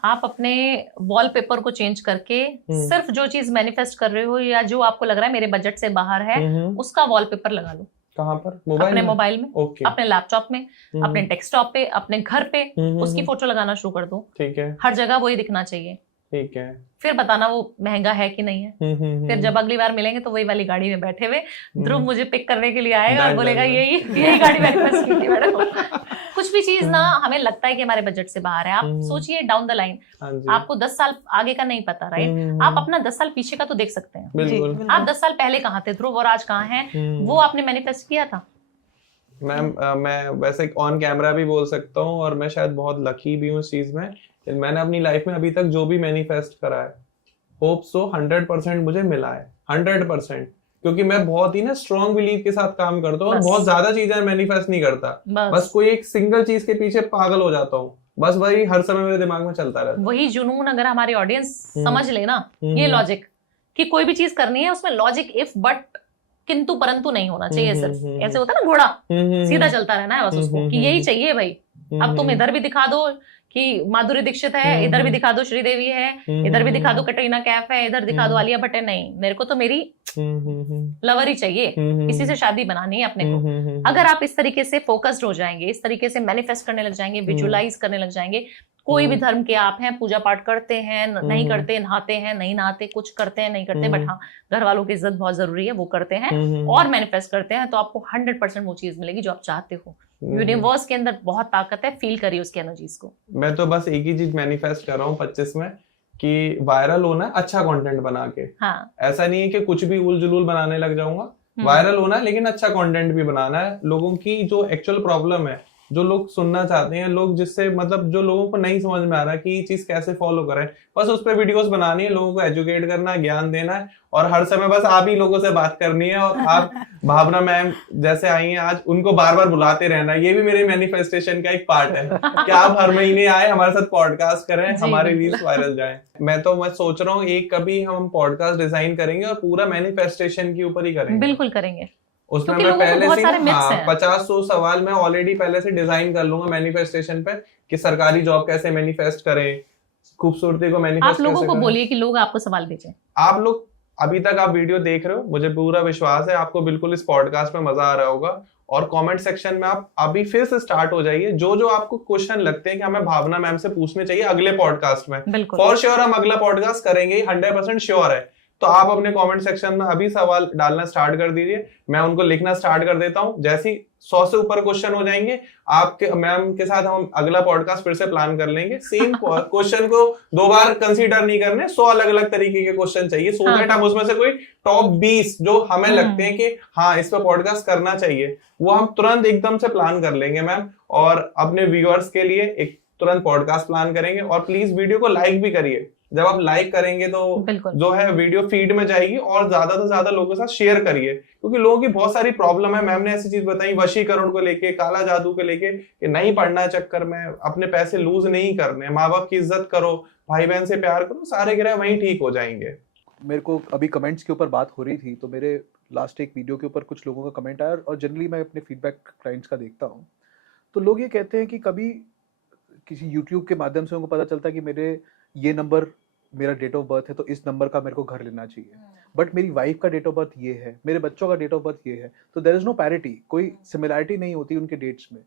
आप अपने वॉलपेपर को चेंज करके सिर्फ जो चीज मैनिफेस्ट कर रहे हो या जो आपको लग रहा है मेरे बजट से बाहर है उसका वॉलपेपर लगा लो। कहाँ पर? अपने मोबाइल में, ओके, अपने लैपटॉप में, अपने डेस्कटॉप पे, अपने घर पे उसकी फोटो लगाना शुरू कर दो। ठीक है, हर जगह वही दिखना चाहिए। ठीक है, फिर बताना वो महंगा है कि नहीं है। फिर जब अगली बार मिलेंगे तो वही वाली गाड़ी में बैठे हुए ध्रुव मुझे पिक करने के लिए आएगा और बोलेगा यही गाड़ी मैनिफेस्ट की थी मैडम। कुछ भी चीज ना हमें लगता है कि हमारे बजट से बाहर है, आप सोचिए डाउन द लाइन, आपको 10 साल आगे का नहीं पता, राइट? आप अपना 10 साल पीछे का तो देख सकते हैं। आप 10 साल पहले कहाँ थे ध्रुव और आज कहाँ हैं, वो आपने मैनिफेस्ट किया था। मैम मैं वैसे ऑन कैमरा भी बोल सकता हूँ और मैं शायद बहुत लकी भी हूँ इस चीज में। मैंने अपनी लाइफ में अभी तक जो भी मैनिफेस्ट करा है, होप सो 100% मुझे मिला है, 100%, क्योंकि मैं बहुत ही ना स्ट्रॉन्ग बिलीव के साथ काम करता हूँ और बहुत ज्यादा चीजें मैनिफेस्ट नहीं करता, बस कोई एक सिंगल चीज के पीछे पागल हो जाता हूँ, बस वही हर समय मेरे दिमाग में चलता रहता है। वही जुनून अगर हमारी ऑडियंस समझ ले ना, ये लॉजिक कि कोई भी चीज करनी है उसमें लॉजिक इफ बट किंतु परंतु नहीं होना चाहिए। सिर्फ ऐसे होता है ना, घोड़ा सीधा चलता रहना है बस उसको, कि यही चाहिए भाई। अब तुम इधर भी दिखा दो कि माधुरी दीक्षित है, इधर भी दिखा दो श्रीदेवी है, इधर भी दिखा दो कटरीना कैफ है, इधर दिखा दो आलिया भट्ट है। नहीं, मेरे को तो मेरी लवर ही चाहिए, इसी से शादी बनानी है अपने को। अगर आप इस तरीके से फोकस्ड हो जाएंगे, इस तरीके से मैनिफेस्ट करने लग जाएंगे, विजुअलाइज करने लग जाएंगे, कोई भी धर्म के आप हैं, पूजा पाठ करते हैं नहीं करते, नहाते हैं नहीं नहाते, कुछ करते हैं नहीं करते, बट हाँ घर वालों की इज्जत बहुत जरूरी है, वो करते हैं और मैनिफेस्ट करते हैं, तो आपको 100% वो चीज मिलेगी जो आप चाहते हो। यूनिवर्स के अंदर बहुत ताकत है, फील करिए उसकी एनर्जीज को। मैं तो बस एक ही चीज मैनिफेस्ट कर रहा हूँ 25 में कि वायरल होना है, अच्छा कंटेंट बना के। हाँ। ऐसा नहीं है कि कुछ भी उल जुलूल बनाने लग जाऊंगा, वायरल होना है लेकिन अच्छा कंटेंट भी बनाना है। लोगों की जो एक्चुअल प्रॉब्लम है, जो लोग सुनना चाहते हैं, लोग जिससे मतलब जो लोगों को नहीं समझ में आ रहा कि ये चीज कैसे फॉलो करें, बस उस पर वीडियोस बनानी है, लोगों को एजुकेट करना है, ज्ञान देना है और हर समय बस आप ही लोगों से बात करनी है। और आप भावना मैम जैसे आई हैं आज, उनको बार बार बुलाते रहना, ये भी मेरे मैनिफेस्टेशन का एक पार्ट है कि आप हर महीने आए, हमारे साथ पॉडकास्ट करें, हमारे रील्स वायरल जाए। मैं सोच रहा हूँ एक कभी हम पॉडकास्ट डिजाइन करेंगे और पूरा मैनिफेस्टेशन के ऊपर ही करेंगे। बिल्कुल करेंगे, उसमें मैं पहले से 50-100 सवाल मैं ऑलरेडी पहले से डिजाइन कर लूंगा मैनिफेस्टेशन पे कि सरकारी जॉब कैसे मैनिफेस्ट करें, खूबसूरती को मैनिफेस्ट। आप लोगों को बोलिए कि लोग आपको सवाल भेजें। आप लोग अभी तक आप वीडियो देख रहे हो, मुझे पूरा विश्वास है आपको बिल्कुल इस पॉडकास्ट में मजा आ रहा होगा। और कमेंट सेक्शन में आप अभी फिर से स्टार्ट हो जाइए, जो जो आपको क्वेश्चन लगते हैं कि हमें भावना मैम से पूछने चाहिए अगले पॉडकास्ट में, फॉर श्योर हम अगला पॉडकास्ट करेंगे, 100% श्योर है। तो आप अपने कमेंट सेक्शन में अभी सवाल डालना स्टार्ट कर दीजिए, मैं उनको लिखना स्टार्ट कर देता हूं। जैसे 100 से ऊपर क्वेश्चन हो जाएंगे, आपके मैम के साथ हम अगला पॉडकास्ट फिर से प्लान कर लेंगे। सेम क्वेश्चन को 2 बार कंसीडर नहीं करने, 100 अलग अलग तरीके के क्वेश्चन चाहिए, सो दैट हम उसमें से कोई टॉप 20 जो हमें लगते हैं कि हाँ इस पे पॉडकास्ट करना चाहिए, वो हम तुरंत एकदम से प्लान कर लेंगे मैम, और अपने व्यूअर्स के लिए एक तुरंत पॉडकास्ट प्लान करेंगे। और प्लीज वीडियो को लाइक भी करिए, जब आप लाइक करेंगे तो जो है वीडियो फीड में जाएगी, और ज्यादा से ज्यादा लोगों के साथ शेयर करिए, क्योंकि लोगों की बहुत सारी प्रॉब्लम है। मैम ने ऐसी चीज बताई वशीकरण को लेके, काला जादू को लेके, कि नहीं पढ़ना चक्कर में अपने पैसे लूज नहीं करने, माँ बाप की इज्जत करो, भाई बहन से प्यार करो, सारे ग्रह वहीं ठीक हो जाएंगे। मेरे को अभी कमेंट्स के ऊपर बात हो रही थी, तो मेरे लास्ट एक वीडियो के ऊपर कुछ लोगों का कमेंट आया, और जनरली मैं अपने फीडबैक क्लाइंट्स का देखता हूँ, तो लोग ये कहते हैं कि कभी किसी यूट्यूब के माध्यम से उनको पता चलता है कि मेरे ये नंबर मेरा डेट ऑफ बर्थ है, तो इस नंबर का मेरे को घर लेना चाहिए, बट मेरी वाइफ का डेट ऑफ बर्थ ये है, मेरे बच्चों का डेट ऑफ बर्थ ये है, तो देयर इज नो पैरिटी, कोई सिमिलैरिटी नहीं होती उनके डेट्स में।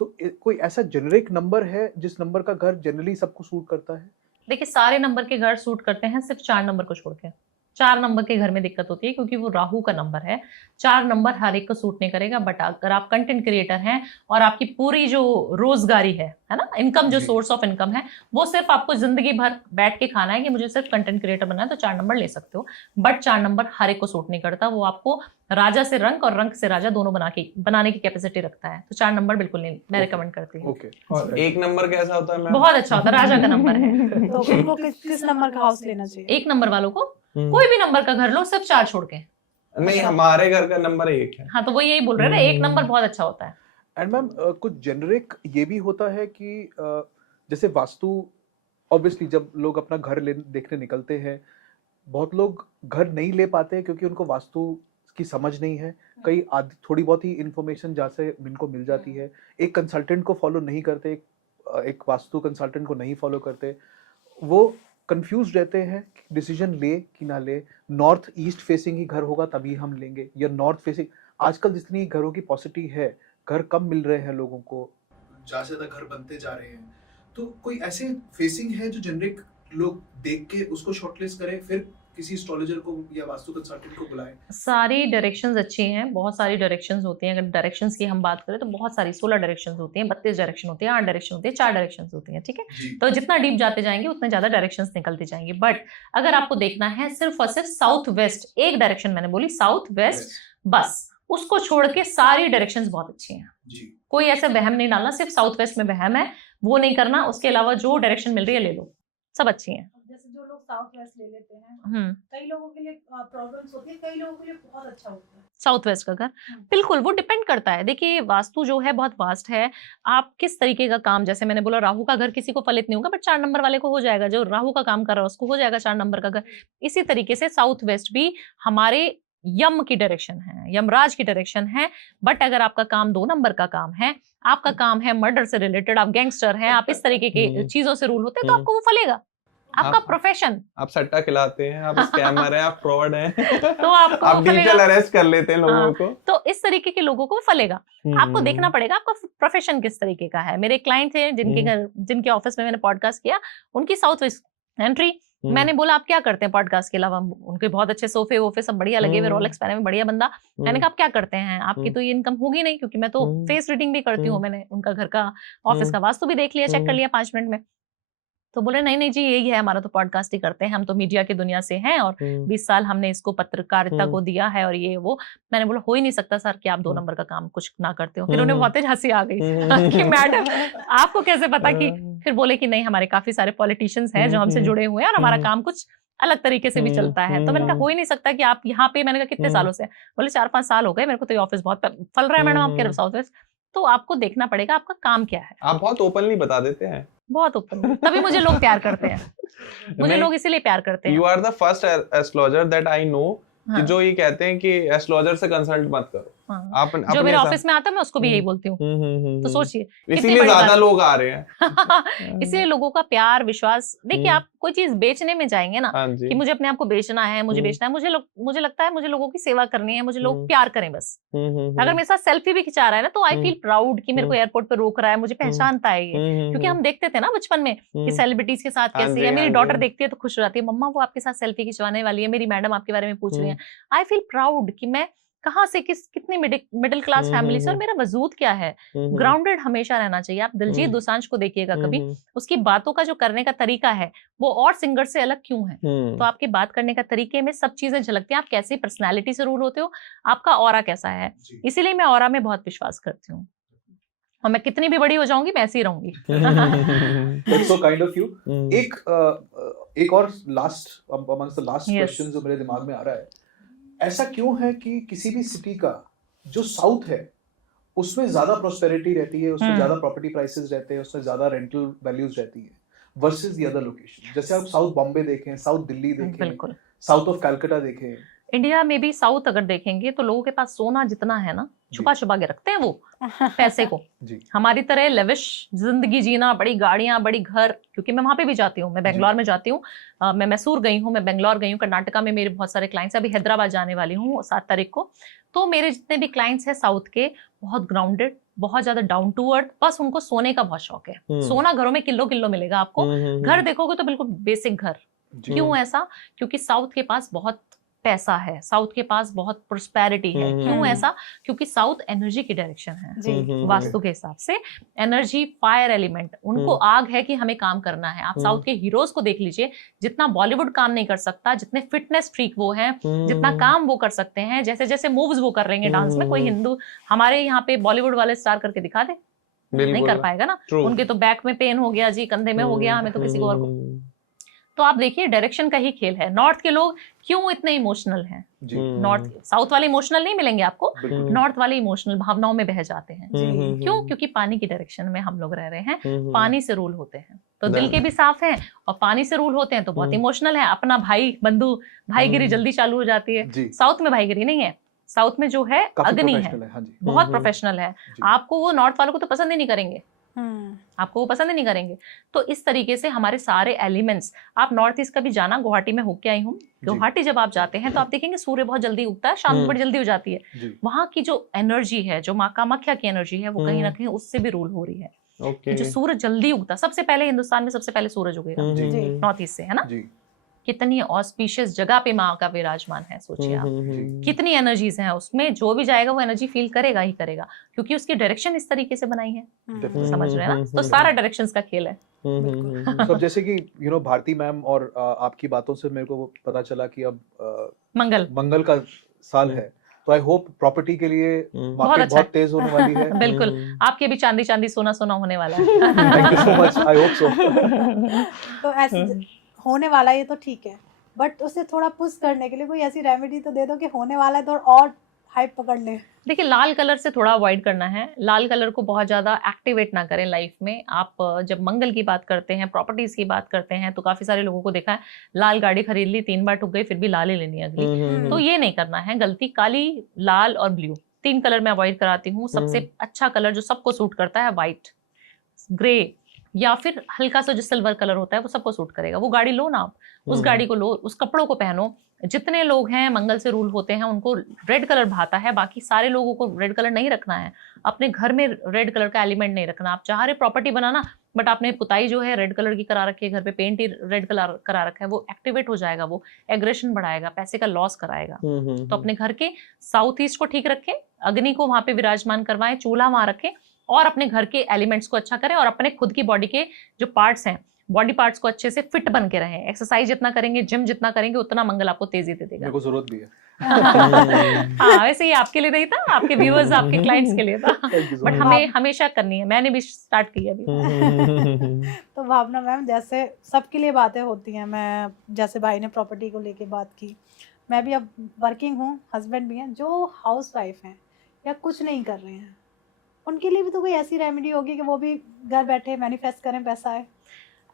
तो कोई ऐसा जेनरिक नंबर है जिस नंबर का घर जनरली सबको सूट करता है? देखिए सारे नंबर के घर सूट करते हैं, सिर्फ 4 नंबर को छोड़ के। 4 नंबर के घर में दिक्कत होती है क्योंकि वो राहु का नंबर है। 4 नंबर हर एक को सूट नहीं करेगा, बट अगर आप कंटेंट क्रिएटर हैं और आपकी पूरी जो रोजगारी है ना, इनकम जो सोर्स ऑफ इनकम है, वो सिर्फ आपको जिंदगी भर बैठ के खाना है कि मुझे सिर्फ कंटेंट क्रिएटर बनना है, तो 4 नंबर ले सकते हो। बट 4 नंबर हर एक को सूट नहीं करता, वो आपको राजा से रंक और रंक से राजा दोनों बनाने की कैपेसिटी रखता है, तो 4 नंबर बिल्कुल नहीं, मैं रिकमेंड करती हूँ। और 1 नंबर कैसा होता है? बहुत अच्छा होता है, राजा का नंबर है। तो उनको किस नंबर का हाउस लेना चाहिए? 1 नंबर वालों को कोई भी नंबर का घर लो, सिर्फ 4 छोड़ के। नहीं, हमारे घर का नंबर 1 है। हाँ, तो वो यही बोल रहे हैं ना, 1 नंबर बहुत अच्छा होता है। एंड मैम कुछ जेनरिक ये भी होता है कि जैसे वास्तु, ऑब्वियसली जब लोग अपना घर देखने निकलते हैं, बहुत लोग घर नहीं ले पाते क्योंकि उनको वास्तु की समझ नहीं है। कई थोड़ी बहुत ही इंफॉर्मेशन जहाँ से इनको मिल जाती है, एक कंसल्टेंट को फॉलो नहीं करते, एक वास्तु कंसल्टेंट को नहीं फॉलो करते, वो कंफ्यूज रहते हैं डिसीजन ले कि ना ले, नॉर्थ ईस्ट फेसिंग ही घर होगा तभी हम लेंगे, या नॉर्थ फेसिंग। आजकल जितनी घरों की पॉसिबिलिटी है, घर कम मिल रहे हैं लोगों को, ज्यादा से ज्यादा घर बनते जा रहे हैं, तो कोई ऐसे फेसिंग है जो जेनरिक लोग देख के उसको शॉर्टलिस्ट करें, फिर किसी एस्ट्रोलॉजर को या वास्तु कंसल्टेंट को बुलाएं? सारी डायरेक्शंस अच्छी हैं, बहुत सारी डायरेक्शंस होती हैं। अगर डायरेक्शंस की हम बात करें तो बहुत सारी 16 डायरेक्शंस होती हैं, 32 डायरेक्शन होती है, 8 डायरेक्शन होती है, 4 डायरेक्शंस होती हैं, ठीक है। जी। तो जितना डीप जाते जाएंगे उतने ज्यादा डायरेक्शंस निकलती जाएंगी। बट अगर आपको देखना है सिर्फ और सिर्फ साउथ वेस्ट, एक डायरेक्शन मैंने बोली साउथ वेस्ट, बस उसको छोड़ के सारी डायरेक्शंस बहुत अच्छी हैं। जी। कोई ऐसा वहम नहीं डालना, सिर्फ साउथ वेस्ट में वहम है, वो नहीं करना। उसके अलावा जो डायरेक्शन मिल रही है ले लो, सब अच्छी हैं। जैसे जो लोग साउथ वेस्ट ले लेते हैं, कई लोगों के लिए प्रॉब्लम्स होती है, कई लोगों के लिए बहुत अच्छा होता है साउथ वेस्ट का घर। बिल्कुल, वो डिपेंड करता है। देखिए वास्तु जो है बहुत वास्ट है। आप किस तरीके का काम, जैसे मैंने बोला राहु का घर किसी को फलित नहीं होगा, बट 4 नंबर वाले को हो जाएगा। जो राहु का काम कर रहा है उसको हो जाएगा 4 नंबर का घर। इसी तरीके से साउथ वेस्ट भी हमारे यम की डायरेक्शन है, यमराज की डायरेक्शन है। बट अगर आपका काम 2 नंबर का काम है, आपका काम है मर्डर से रिलेटेड, आप गैंगस्टर हैं, आप इस तरीके के चीजों से रूल होते हैं, तो आपको वो फलेगा। आपका प्रोफेशन, आप सट्टा खिलाते हैं, आप स्कैमर हैं, आप फ्रॉड हैं, तो आपको आप डिजिटल अरेस्ट कर लेते हैं लोगों को, तो इस तरीके के लोगों को फलेगा। आपको देखना पड़ेगा आपका प्रोफेशन किस तरीके का है। मेरे क्लाइंट थे जिनके घर, जिनके ऑफिस में मैंने पॉडकास्ट किया, उनकी साउथ वेस्ट एंट्री। मैंने बोला आप क्या करते हैं पॉडकास्ट के अलावा? उनके बहुत अच्छे सोफे वोफे सब बढ़िया लगे हुए, रोलेक्स पहने में बढ़िया बंदा। मैंने कहा आप क्या करते हैं? आपकी तो ये इनकम होगी नहीं, क्योंकि मैं तो फेस रीडिंग भी करती हूँ। मैंने उनका घर का ऑफिस का वास्तु भी देख लिया, चेक कर लिया 5 मिनट में। तो बोले नहीं नहीं जी यही है हमारा, तो पॉडकास्ट ही करते हैं हम, तो मीडिया की दुनिया से हैं और 20 साल हमने इसको पत्रकारिता को दिया है और ये वो। मैंने बोला हो ही नहीं सकता सर कि आप 2 नंबर का काम कुछ ना करते हो। फिर उन्हें बहुत ही हंसी आ गई कि मैडम आपको कैसे पता कि, फिर बोले कि नहीं हमारे काफी सारे पॉलिटिशियंस हैं जो हमसे जुड़े हुए हैं और हमारा काम कुछ अलग तरीके से भी चलता है। तो मैंने कहा हो ही नहीं सकता कि आप यहाँ पे, मैंने कहा कितने सालों से? बोले 4-5 साल हो गए मेरे को, तो ये ऑफिस बहुत फल रहा है मैडम आपके साउथ वेस्ट। तो आपको देखना पड़ेगा आपका काम क्या है। आप बहुत ओपनली बता देते हैं, बहुत ओपन, तभी मुझे लोग प्यार करते हैं। मुझे लोग इसीलिए प्यार करते हैं। You are the first astrologer that I know कि जो ये कहते हैं कि एस्ट्रोलॉजर से कंसल्ट मत करो। आप जो मेरे ऑफिस में आता है मैं उसको भी यही बोलती हूँ। तो सोचिए इसीलिए ज्यादा लोग आ रहे हैं। इसलिए लोगों का प्यार विश्वास। देखिए आप कोई चीज बेचने में जाएंगे ना कि मुझे अपने आप को बेचना है, मुझे बेचना है, मुझे लगता है मुझे लोगों की सेवा करनी है, मुझे लोग प्यार करें बस। अगर मेरे साथ सेल्फी भी खिंचा रहा है ना तो आई फील प्राउड कि मेरे को एयरपोर्ट पे रोक रहा है, मुझे पहचानता है ये। क्योंकि हम देखते थे ना बचपन में कि सेलिब्रिटीज के साथ कैसे, या मेरी डॉटर देखती है तो खुश हो जाती है, मम्मा वो आपके साथ सेल्फी खिंचवाने वाली है, मेरी मैडम आपके बारे में पूछ रही है। आई फील प्राउड कि मैं कहाँ से कितनी मिडिल क्लास फैमिली से, और मेरा वजूद क्या है। ग्राउंडेड हमेशा रहना चाहिए। आप दिलजीत दोसांझ को देखिएगा कभी, उसकी बातों का जो करने का तरीका है वो और सिंगर से अलग क्यों है? तो आपके बात करने का तरीके में सब चीजें झलकती हैं। आप कैसी पर्सनैलिटी से रूल होते हो, आपका ऑरा कैसा है। इसीलिए मैं ऑरा में बहुत विश्वास करती हूँ और मैं कितनी भी बड़ी हो जाऊंगी मैं ऐसी ही रहूंगी। So kind of you. एक और लास्ट क्वेश्चन जो मेरे दिमाग में आ रहा है, ऐसा क्यों है कि किसी भी सिटी का जो साउथ है उसमें ज्यादा प्रोस्पेरिटी रहती है, उसमें ज्यादा प्रॉपर्टी प्राइसेस रहते हैं, उसमें ज्यादा रेंटल वैल्यूज रहती है वर्सेस द अदर लोकेशन? जैसे आप साउथ बॉम्बे देखें, साउथ दिल्ली देखें, साउथ ऑफ कैलकाटा देखें, इंडिया में भी साउथ अगर देखेंगे तो लोगों के पास सोना जितना है ना छुपा छुपा के रखते हैं वो पैसे को। हमारी तरह लेविश जिंदगी जीना, बड़ी गाड़ियां, बड़ी घर, क्योंकि मैं वहां पे भी जाती हूँ, मैं बेंगलोर में जाती हूँ, मैं मैसूर गई हूँ, मैं बेंगलोर गई हूँ, कर्नाटका में मेरे बहुत सारे क्लाइंट्स, अभी हैदराबाद जाने वाली हूँ 7 तारीख को। तो मेरे जितने भी क्लाइंट्स हैं साउथ के, बहुत ग्राउंडेड, बहुत ज्यादा डाउन टू अर्थ, बस उनको सोने का बहुत शौक है। सोना घरों में किलो किलो मिलेगा आपको। घर देखोगे तो बिल्कुल बेसिक घर। क्यों ऐसा? क्योंकि साउथ के पास बहुत पैसा है, साउथ के पास बहुत प्रोस्पेरिटी है। क्यों ऐसा? क्योंकि साउथ एनर्जी की डायरेक्शन है वास्तु के हिसाब से। एनर्जी, फायर एलिमेंट, उनको आग है कि हमें काम करना है। आप साउथ के हीरोज को देख लीजिए, जितना बॉलीवुड काम नहीं कर सकता, जितने फिटनेस फ्रीक वो हैं, जितना काम वो कर सकते हैं, जैसे जैसे मूव्स वो कर रहे हैं डांस में, कोई हिंदू हमारे यहाँ पे बॉलीवुड वाले स्टार करके दिखा दे, नहीं कर पाएगा ना। उनके तो बैक में पेन हो गया जी, कंधे में हो गया, हमें तो किसी को और को। तो आप देखिए डायरेक्शन का ही खेल है। नॉर्थ के लोग क्यों इतने इमोशनल हैं? नॉर्थ, साउथ वाले इमोशनल नहीं मिलेंगे आपको, नॉर्थ वाले इमोशनल, भावनाओं में बह जाते हैं। क्यों? क्योंकि पानी की डायरेक्शन में हम लोग रह रहे हैं, पानी से रूल होते हैं, तो दिल के भी साफ हैं और पानी से रूल होते हैं तो बहुत इमोशनल है। अपना भाई बंधु, भाईगिरी जल्दी चालू हो जाती है। साउथ में भाईगिरी नहीं है, साउथ में जो है अग्नि है, बहुत प्रोफेशनल है। आपको वो नॉर्थ वालों को तो पसंद ही नहीं करेंगे, आपको वो पसंद ही नहीं करेंगे। तो इस तरीके से हमारे सारे एलिमेंट्स, आप नॉर्थ ईस्ट कभी जाना, गुवाहाटी में होके आई हूँ, गुवाहाटी जब आप जाते हैं तो आप देखेंगे सूर्य बहुत जल्दी उगता है, शाम बड़ी जल्दी हो जाती है। वहां की जो एनर्जी है, जो माँ कामाख्या की एनर्जी है, वो कहीं ना कहीं उससे भी रूल हो रही है। कि जो सूरज जल्दी उगता, सबसे पहले हिंदुस्तान में सबसे पहले सूरज उगेगा नॉर्थ ईस्ट से, है ना। कितनी ऑस्पिशियस जगह पे माँ का विराजमान है, सोचिए आप, कितनी एनर्जीज हैं उसमें, जो भी जाएगा वो एनर्जी फील करेगा ही करेगा, क्योंकि उसकी डायरेक्शन इस तरीके से बनाई है, समझ रहे हैं ना। तो सारा डायरेक्शंस का खेल है। तो जैसे कि भारती मैम और आपकी बातों से मेरे को पता चला कि अब मंगल का साल है, तो आई होप प्रॉपर्टी के लिए मार्केट बहुत तेज होने वाली है। बिल्कुल, आपके भी चांदी चांदी सोना सोना होने वाला है। Thank you so much, I hope so. तो ऐसे होने वाला है, ये तो ठीक है, बट उसे थोड़ा पुश करने के लिए कोई ऐसी रेमेडी तो दे दो कि होने वाला है, थोड़ा और हाइप पकड़ ले। देखिए, लाल कलर से थोड़ा अवॉइड करना है, लाल कलर को बहुत ज्यादा एक्टिवेट ना करें लाइफ में। आप जब मंगल की बात करते हैं, प्रॉपर्टीज की बात करते हैं, तो काफी सारे लोगों को देखा है, लाल गाड़ी खरीद ली, 3 बार ठुक गई, फिर भी लाल ही लेनी अगली। तो ये नहीं करना है गलती। काली, लाल और ब्लू, 3 कलर में अवॉइड कराती हूँ। सबसे अच्छा कलर जो सबको सूट करता है, व्हाइट, ग्रे, या फिर हल्का सा जो सिल्वर कलर होता है, वो सबको सूट करेगा। वो गाड़ी लो ना आप, उस गाड़ी को लो, उस कपड़ों को पहनो। जितने लोग हैं मंगल से रूल होते हैं, उनको रेड कलर भाता है, बाकी सारे लोगों को रेड कलर नहीं रखना है। अपने घर में रेड कलर का एलिमेंट नहीं रखना। आप चाह रहे प्रॉपर्टी बनाना, बट आपने पुताई जो है रेड कलर की करा रखी है, घर पे पेंट ही रेड कलर करा रखा है, वो एक्टिवेट हो जाएगा, वो एग्रेशन बढ़ाएगा, पैसे का लॉस कराएगा। तो अपने घर के साउथ ईस्ट को ठीक रखें, अग्नि को वहां पे विराजमान करवाएं, चूल्हा वहां रखें, और अपने घर के एलिमेंट्स को अच्छा करें, और अपने खुद की बॉडी के जो पार्ट्स हैं, बॉडी पार्ट्स को अच्छे से फिट बन के रहें। एक्सरसाइज जितना करेंगे, जिम जितना करेंगे, उतना मंगल आपको तेजी दे देगा। मेरे को जरूरत भी है। हाँ, वैसे ही आपके लिए नहीं था, आपके व्यूअर्स, आपके क्लाइंट्स के लिए था, बट हमें हमेशा करनी है। मैंने भी स्टार्ट की अभी। तो भावना मैम, जैसे सबके लिए बातें होती हैं, मैं जैसे भाई ने प्रॉपर्टी को लेके बात की, मैं भी अब वर्किंग हूँ, हस्बैंड भी हैं, जो हाउस वाइफ हैं या कुछ नहीं कर रहे हैं, उनके लिए भी तो कोई ऐसी रेमेडी होगी कि वो भी घर बैठे मैनिफेस्ट करें, पैसा आए।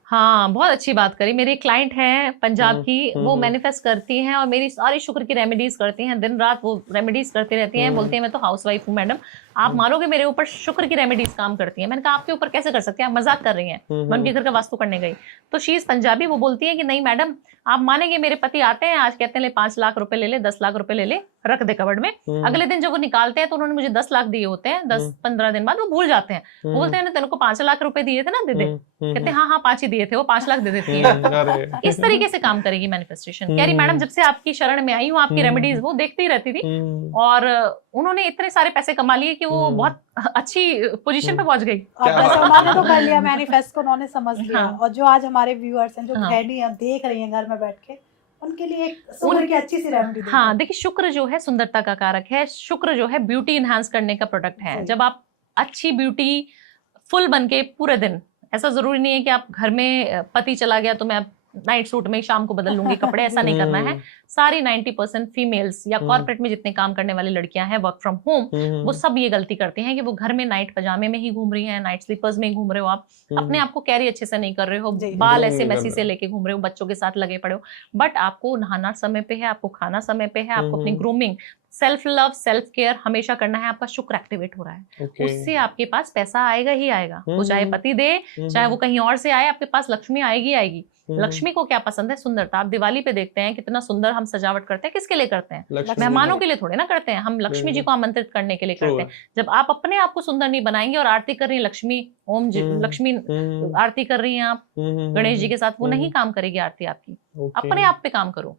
हाँ, बहुत अच्छी बात करी। मेरी क्लाइंट है पंजाब की, वो मैनिफेस्ट करती हैं और मेरी सारी शुक्र की रेमेडीज करती हैं, दिन रात वो रेमेडीज करती रहती हैं। बोलती हैं मैं तो हाउसवाइफ हूँ मैडम, आप मानोगे मेरे ऊपर शुक्र की रेमेडीज काम करती हैं। मैंने कहा आपके ऊपर कैसे कर सकते हैं, आप मजाक कर रही हैं। मैं उनके घर का वास्तु करने गई, तो शी इज पंजाबी, वो बोलती है कि नहीं मैडम, आप मानेंगे मेरे पति आते हैं, आज कहते हैं ले 5 लाख रुपए ले ले, 10 लाख रुपए ले ले, रख दे कबड़ में। अगले दिन जब वो निकालते हैं तो उन्होंने मुझे 10 लाख दिए होते हैं, 10-15 दिन बाद वो भूल जाते हैं। वो बोलते हैं तेरे को 5 लाख रुपए दिए थे ना, दे दे। कहते हैं हाँ 5 ही दिए थे, वो 5 लाख दे देती है। इस तरीके से काम करेगी मैनिफेस्टेशन। कह रही मैडम जब से आपकी शरण में आई हूँ, आपकी रेमेडीज वो देखती रहती थी, और उन्होंने इतने सारे पैसे कमा लिए कि वो बहुत अच्छी पोजीशन पे पहुंच गई। उन्होंने तो कर लिया मैनिफेस्ट को, उन्होंने समझ लिया। और जो आज हमारे व्यूअर्स हैं, जो गृहिणी हैं, देख रही हैं घर में बैठ के, उनके लिए एक शुक्र की अच्छी सी रेमेडी। हाँ, देखिए शुक्र जो है सुंदरता का कारक है, शुक्र जो है ब्यूटी इनहांस करने का प्रोडक्ट है। जब आप अच्छी ब्यूटी फुल बन के पूरे दिन, ऐसा जरूरी नहीं है कि आप घर में पति चला गया तो मैं नाइट सूट में शाम को बदल लूंगी कपड़े, ऐसा नहीं करना है। सारी 90% फीमेल्स या कॉर्पोरेट में जितने काम करने वाली लड़कियां हैं वर्क फ्रॉम होम, वो सब ये गलती करती हैं कि वो घर में नाइट पजामे में ही घूम रही हैं, नाइट स्लीपर्स में ही घूम रहे हो, आप अपने आप को कैरी अच्छे से नहीं कर रहे हो, बाल ऐसे मैसी से लेके घूम रहे हो, बच्चों के साथ लगे पड़े हो। बट आपको नहाना समय पे है, आपको खाना समय पे है, आपको अपनी grooming, self love, self care हमेशा करना है। आपका शुक्र एक्टिवेट हो रहा है, उससे आपके पास पैसा आएगा ही आएगा। वो चाहे पति दे, चाहे वो कहीं और से आए, आपके पास लक्ष्मी आएगी आएगी। लक्ष्मी को क्या पसंद है? सुंदरता। आप दिवाली पे देखते हैं कितना सुंदर हम सजावट करते हैं, किसके लिए करते हैं? मेहमानों के लिए थोड़े ना करते हैं, हम लक्ष्मी जी को आमंत्रित करने के लिए करते हैं। जब आप अपने आप को सुंदर नहीं बनाएंगे और आरती कर रही है लक्ष्मी, ओम जी लक्ष्मी आरती कर रही हैं आप गणेश जी के साथ, वो नहीं काम करेगी आरती आपकी। अपने आप पे काम करो,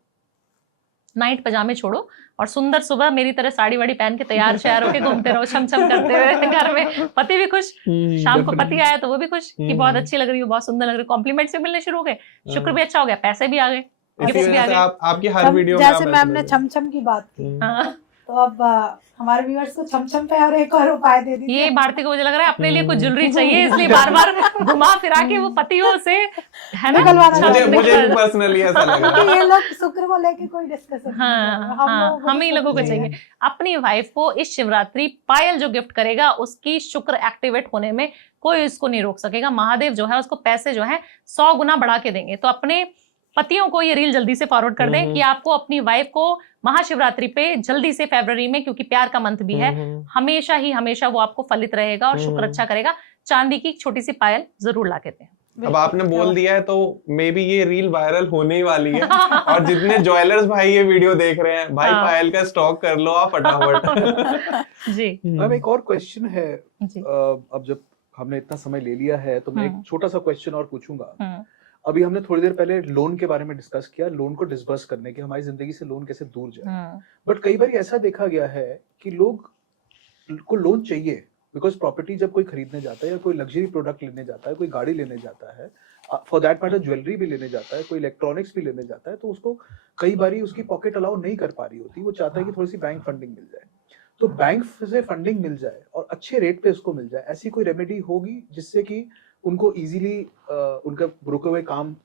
नाइट पजामे छोड़ो और सुंदर सुबह मेरी तरह साड़ी वाड़ी पहन के तैयार शयार होके घूमते रहो, छम छम करते हुए घर में। पति भी खुश, शाम को पति आया तो वो भी खुश कि बहुत अच्छी लग रही हो, बहुत सुंदर लग रही हो, कॉम्प्लीमेंट्स भी मिलने शुरू हो गए, शुक्र भी अच्छा हो गया, पैसे भी आ गए, गिफ्ट्स भी आ गए। आपकी हर वीडियो में जैसे मैम ने छम छम की बात की, तो अब हमारे व्यूअर्स को छमछम पे और एक और उपाय दे दीजिए। ये भारती को मुझे लग रहा है अपने लिए कुछ ज्वेलरी चाहिए, इसलिए बार बार घुमा फिरा के वो पतियों से, है ना, मुझे भी पर्सनली ऐसा लग रहा है। ये लोग शुक्र को लेके कोई डिस्कशन, हाँ, हम ही लोगों को चाहिए। अपनी वाइफ को इस शिवरात्रि पायल जो गिफ्ट करेगा, उसकी शुक्र एक्टिवेट होने में कोई इसको नहीं रोक सकेगा। महादेव जो है उसको पैसे जो है 100 गुना बढ़ा के देंगे। तो अपने पतियों को ये रील जल्दी से फॉरवर्ड कर दें कि आपको अपनी वाइफ को महाशिवरात्रि पे जल्दी से फरवरी में, क्योंकि प्यार का मंथ भी है, हमेशा ही हमेशा वो आपको फलित रहेगा और शुक्र अच्छा करेगा। चांदी की एक छोटी सी पायल जरूर ला के दें। अब आपने बोल दिया है तो मे बी ये रील वायरल होने ही वाली है और जितने ज्वेलर्स भाई ये वीडियो देख रहे हैं, भाई पायल का स्टॉक कर लो आप फटाफट। जी मैम एक और क्वेश्चन है, जी अब जब हमने इतना समय ले लिया है तो मैं एक छोटा सा क्वेश्चन और पूछूंगा। अभी हमने थोड़ी देर पहले लोन के बारे में डिस्कस किया, लोन को डिसबर्स करने के, हमारी जिंदगी से लोन कैसे दूर जाए। बट कई बार ऐसा देखा गया है कि लोग को लोन चाहिए बिकॉज प्रॉपर्टी जब कोई खरीदने जाता है या कोई लग्जरी प्रोडक्ट लेने जाता है, कोई गाड़ी लेने जाता है, फॉर दैट मैटर ज्वेलरी भी लेने जाता है, कोई इलेक्ट्रॉनिक्स भी लेने जाता है, तो उसको कई बारी उसकी पॉकेट अलाउ नहीं कर पा रही होती, वो चाहता है कि थोड़ी सी बैंक फंडिंग मिल जाए। तो बैंक से फंडिंग मिल जाए और अच्छे रेट पे उसको मिल जाए, ऐसी कोई रेमेडी होगी जिससे कि उनको इजीली उनका रुके हुए काम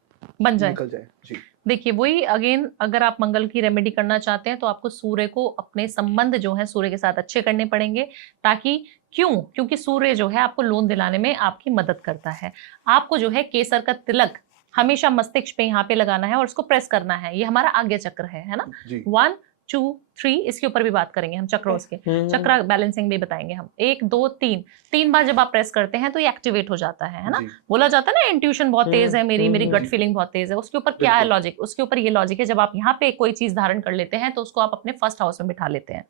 बन जाए, निकल जाए? जी देखिए वही अगेन, अगर आप मंगल की रेमेडी करना चाहते हैं तो आपको सूर्य को अपने संबंध जो है सूर्य के साथ अच्छे करने पड़ेंगे, ताकि क्योंकि सूर्य जो है आपको लोन दिलाने में आपकी मदद करता है। आपको जो है केसर का तिलक हमेशा मस्तिष्क पे यहाँ पे लगाना है और उसको प्रेस करना है, ये हमारा आज्ञा चक्र है ना। 1 2 3 इसके ऊपर भी बात करेंगे हम, चक्रों के चक्र बैलेंसिंग भी बताएंगे हम। 1 2 3 बार जब आप प्रेस करते हैं तो ये एक्टिवेट हो जाता है ना। बोला जाता है ना इंट्यूशन बहुत तेज है मेरी गट फीलिंग बहुत तेज है, उसके ऊपर क्या है लॉजिक, उसके ऊपर ये लॉजिक है, जब आप यहाँ पे कोई चीज धारण कर लेते हैं तो उसको आप अपने फर्स्ट हाउस में बिठा लेते हैं।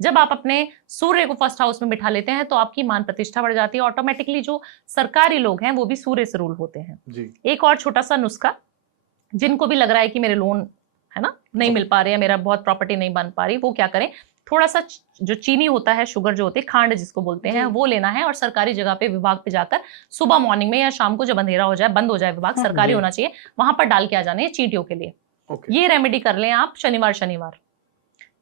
जब आप अपने सूर्य को फर्स्ट हाउस में बिठा लेते हैं तो आपकी मान प्रतिष्ठा बढ़ जाती है। ऑटोमेटिकली जो सरकारी लोग हैं वो भी सूर्य से रूल होते हैं। एक और छोटा सा नुस्खा, जिनको भी लग रहा है कि मेरे लोन है ना नहीं मिल पा रहे हैं, मेरा बहुत प्रॉपर्टी नहीं बन पा रही, वो क्या करें, थोड़ा सा जो चीनी होता है, शुगर जो होती है, खांड जिसको बोलते हैं, वो लेना है और सरकारी जगह पे विभाग पे जाकर सुबह मॉर्निंग में या शाम को जब अंधेरा हो जाए, बंद हो जाए विभाग, सरकारी होना चाहिए, वहां पर डाल के आ जाने चींटियों के लिए। ये रेमेडी कर लें आप शनिवार।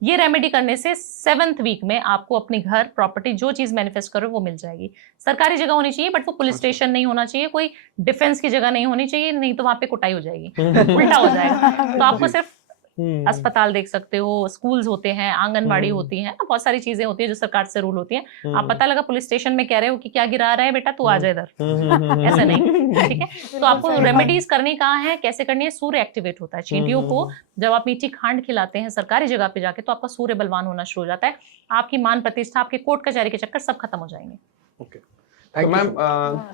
ये रेमेडी करने से 7th वीक में आपको अपनी घर प्रॉपर्टी जो चीज मैनिफेस्ट करो वो मिल जाएगी। सरकारी जगह होनी चाहिए, बट वो पुलिस स्टेशन नहीं होना चाहिए, कोई डिफेंस की जगह नहीं होनी चाहिए, नहीं तो वहां पे कुटाई हो जाएगी, उल्टा हो जाएगा। तो आपको सिर्फ अस्पताल देख सकते हो, स्कूल्स होते हैं, आंगनबाड़ी होती है, बहुत सारी चीजें होती है जो सरकार से रूल होती है। आप पता लगा पुलिस स्टेशन में कह रहे हो कि क्या गिरा रहा है बेटा, तू आ जा इधर, ऐसा नहीं, ठीक है। तो आपको रेमेडीज करनी कहाँ है, कैसे करनी है, सूर्य एक्टिवेट होता है। चींटियों को जब आप मीठी खांड खिलाते हैं सरकारी जगह पे जाके, तो आपका सूर्य बलवान होना शुरू हो जाता है, आपकी मान प्रतिष्ठा, आपके कोर्ट कचहरी के चक्कर सब खत्म हो जाएंगे। ओके, तो मैम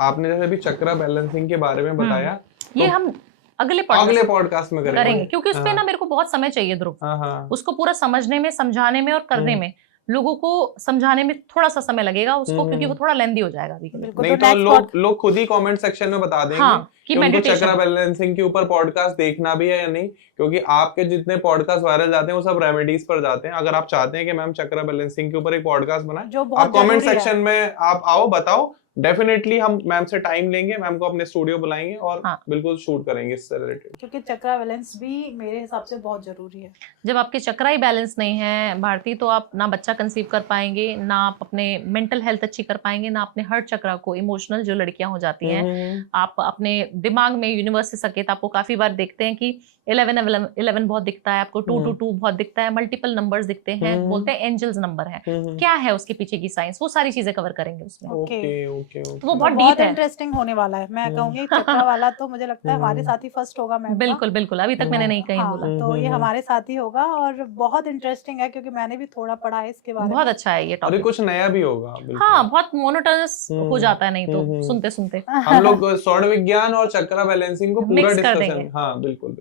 आपने जैसे अभी चक्र बैलेंसिंग के बारे में बताया, ये हम अगले पॉडकास्ट में करेंगे क्योंकि उस पे ना मेरे को बहुत समय चाहिए ध्रुव, उसको पूरा समझने में, समझाने में और करने में। लोगों को समझाने में थोड़ा सा समय लगेगा उसको, क्योंकि वो थोड़ा लेंदी हो जाएगा अभी के लिए। नहीं तो लोग खुद ही कमेंट सेक्शन में बता देंगे कि उनको चक्र बैलेंसिंग के ऊपर पॉडकास्ट देखना भी है या नहीं, क्योंकि आपके जितने पॉडकास्ट वायरल जाते हैं वो सब रेमेडीज पर जाते हैं। अगर आप चाहते हैं कि मैम चक्र बैलेंसिंग के ऊपर एक पॉडकास्ट बनाए, आप कमेंट सेक्शन में आप आओ, बताओ, डेफिनेटली हम मैम से टाइम लेंगे, मैम को अपने स्टूडियो बुलाएंगे और बिल्कुल शूट करेंगे इससे रिलेटेड, क्योंकि चक्रा बैलेंस भी मेरे हिसाब से बहुत जरूरी है। जब आपके चक्रा ही बैलेंस नहीं है भारती, तो आप ना बच्चा कंसीव कर पाएंगे, ना आप अपने मेंटल हेल्थ अच्छी कर पाएंगे, ना अपने हर्ट चक्रा को, इमोशनल जो लड़कियां हो जाती हैं, आप अपने दिमाग में यूनिवर्स से संकेत आपको काफी बार देखते हैं कि 11 बहुत दिखता है आपको, 222 बहुत दिखता है, मल्टीपल नंबर्स दिखते हैं, बोलते हैं एंजल्स नंबर है, क्या है उसके पीछे की साइंस, वो सारी चीजें कवर करेंगे उसमें। तो वो बहुत डीप है, इंटरेस्टिंग होने वाला है। मैं कहूंगी चक्रा वाला तो मुझे लगता है हमारे साथ ही फर्स्ट होगा मैम। बिल्कुल, अभी तक मैंने नहीं कहीं बोला, तो ये हमारे साथ ही होगा और बहुत इंटरेस्टिंग है, क्योंकि मैंने भी थोड़ा पढ़ा है इसके बारे में। बहुत अच्छा है ये टॉपिक, कुछ नया भी होगा। हाँ, बहुत मोनोटोनस हो जाता है नहीं तो सुनते सुनते। हम लोग स्वर्ण विज्ञान और चक्र बैलेंसिंग को पूरा डिस्कशन, हाँ बिल्कुल।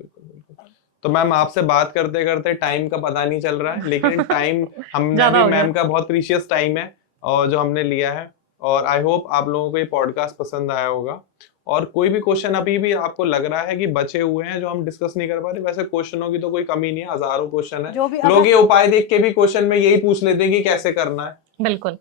तो मैम आपसे बात करते करते टाइम का पता नहीं चल रहा है, लेकिन टाइम हमने भी मैम का बहुत प्रीशियस टाइम है और जो हमने लिया है, और आई होप आप लोगों को ये पॉडकास्ट पसंद आया होगा। और कोई भी क्वेश्चन अभी भी आपको लग रहा है कि बचे हुए हैं जो हम डिस्कस नहीं कर पा रहे, वैसे क्वेश्चनों की तो कोई कमी नहीं है, हजारों क्वेश्चन है, लोग ये उपाय देख के भी क्वेश्चन में यही पूछ लेते हैं कि कैसे करना है। बिल्कुल,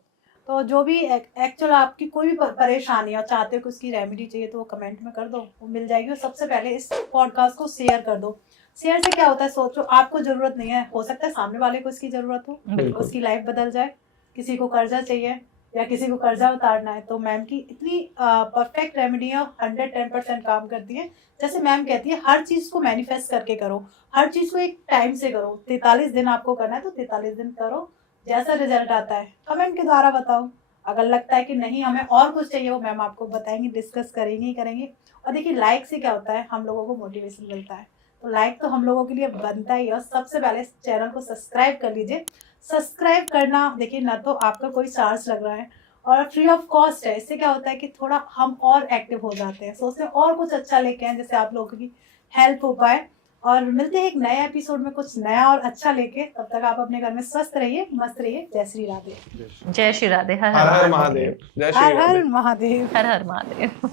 तो जो भी एक्चुअल आपकी कोई भी परेशानी और चाहते हो कि उसकी रेमेडी चाहिए तो वो कमेंट में कर दो, वो मिल जाएगी। और सबसे पहले इस पॉडकास्ट को शेयर कर दो। शेयर से क्या होता है, सोचो आपको जरूरत नहीं है, हो सकता है सामने वाले को इसकी जरूरत हो, उसकी लाइफ बदल जाए, किसी को कर्जा चाहिए या किसी को कर्जा उतारना है, तो मैम की इतनी परफेक्ट रेमेडी है, 110% काम करती है। जैसे मैम कहती है, हर चीज को मैनिफेस्ट करके करो, हर चीज को एक टाइम से करो। 43 दिन आपको करना है तो 43 दिन करो, जैसा रिजल्ट आता है कमेंट के द्वारा बताओ। अगर लगता है कि नहीं हमें और कुछ चाहिए, वो मैम आपको बताएंगे, डिस्कस करेंगे। और देखिए लाइक से क्या होता है, हम लोगों को मोटिवेशन मिलता है, तो लाइक तो हम लोगों के लिए बनता ही है। और सबसे पहले इस चैनल को सब्सक्राइब कर लीजिए। सब्सक्राइब करना देखिए ना तो आपका कोई चार्ज लग रहा है, और फ्री ऑफ कॉस्ट है। इससे क्या होता है कि थोड़ा हम और एक्टिव हो जाते हैं, सोचते हैं और कुछ अच्छा लेके आए जैसे आप लोगों की हेल्प हो पाए। और मिलते हैं एक नए एपिसोड में कुछ नया और अच्छा लेके। तब तक आप अपने घर में स्वस्थ रहिए, मस्त रहिए। जय श्री राधे। जय श्री राधे। हर हर हर हर महादेव। जय हर श्री राधे। हर महादेव। हर हर महादेव।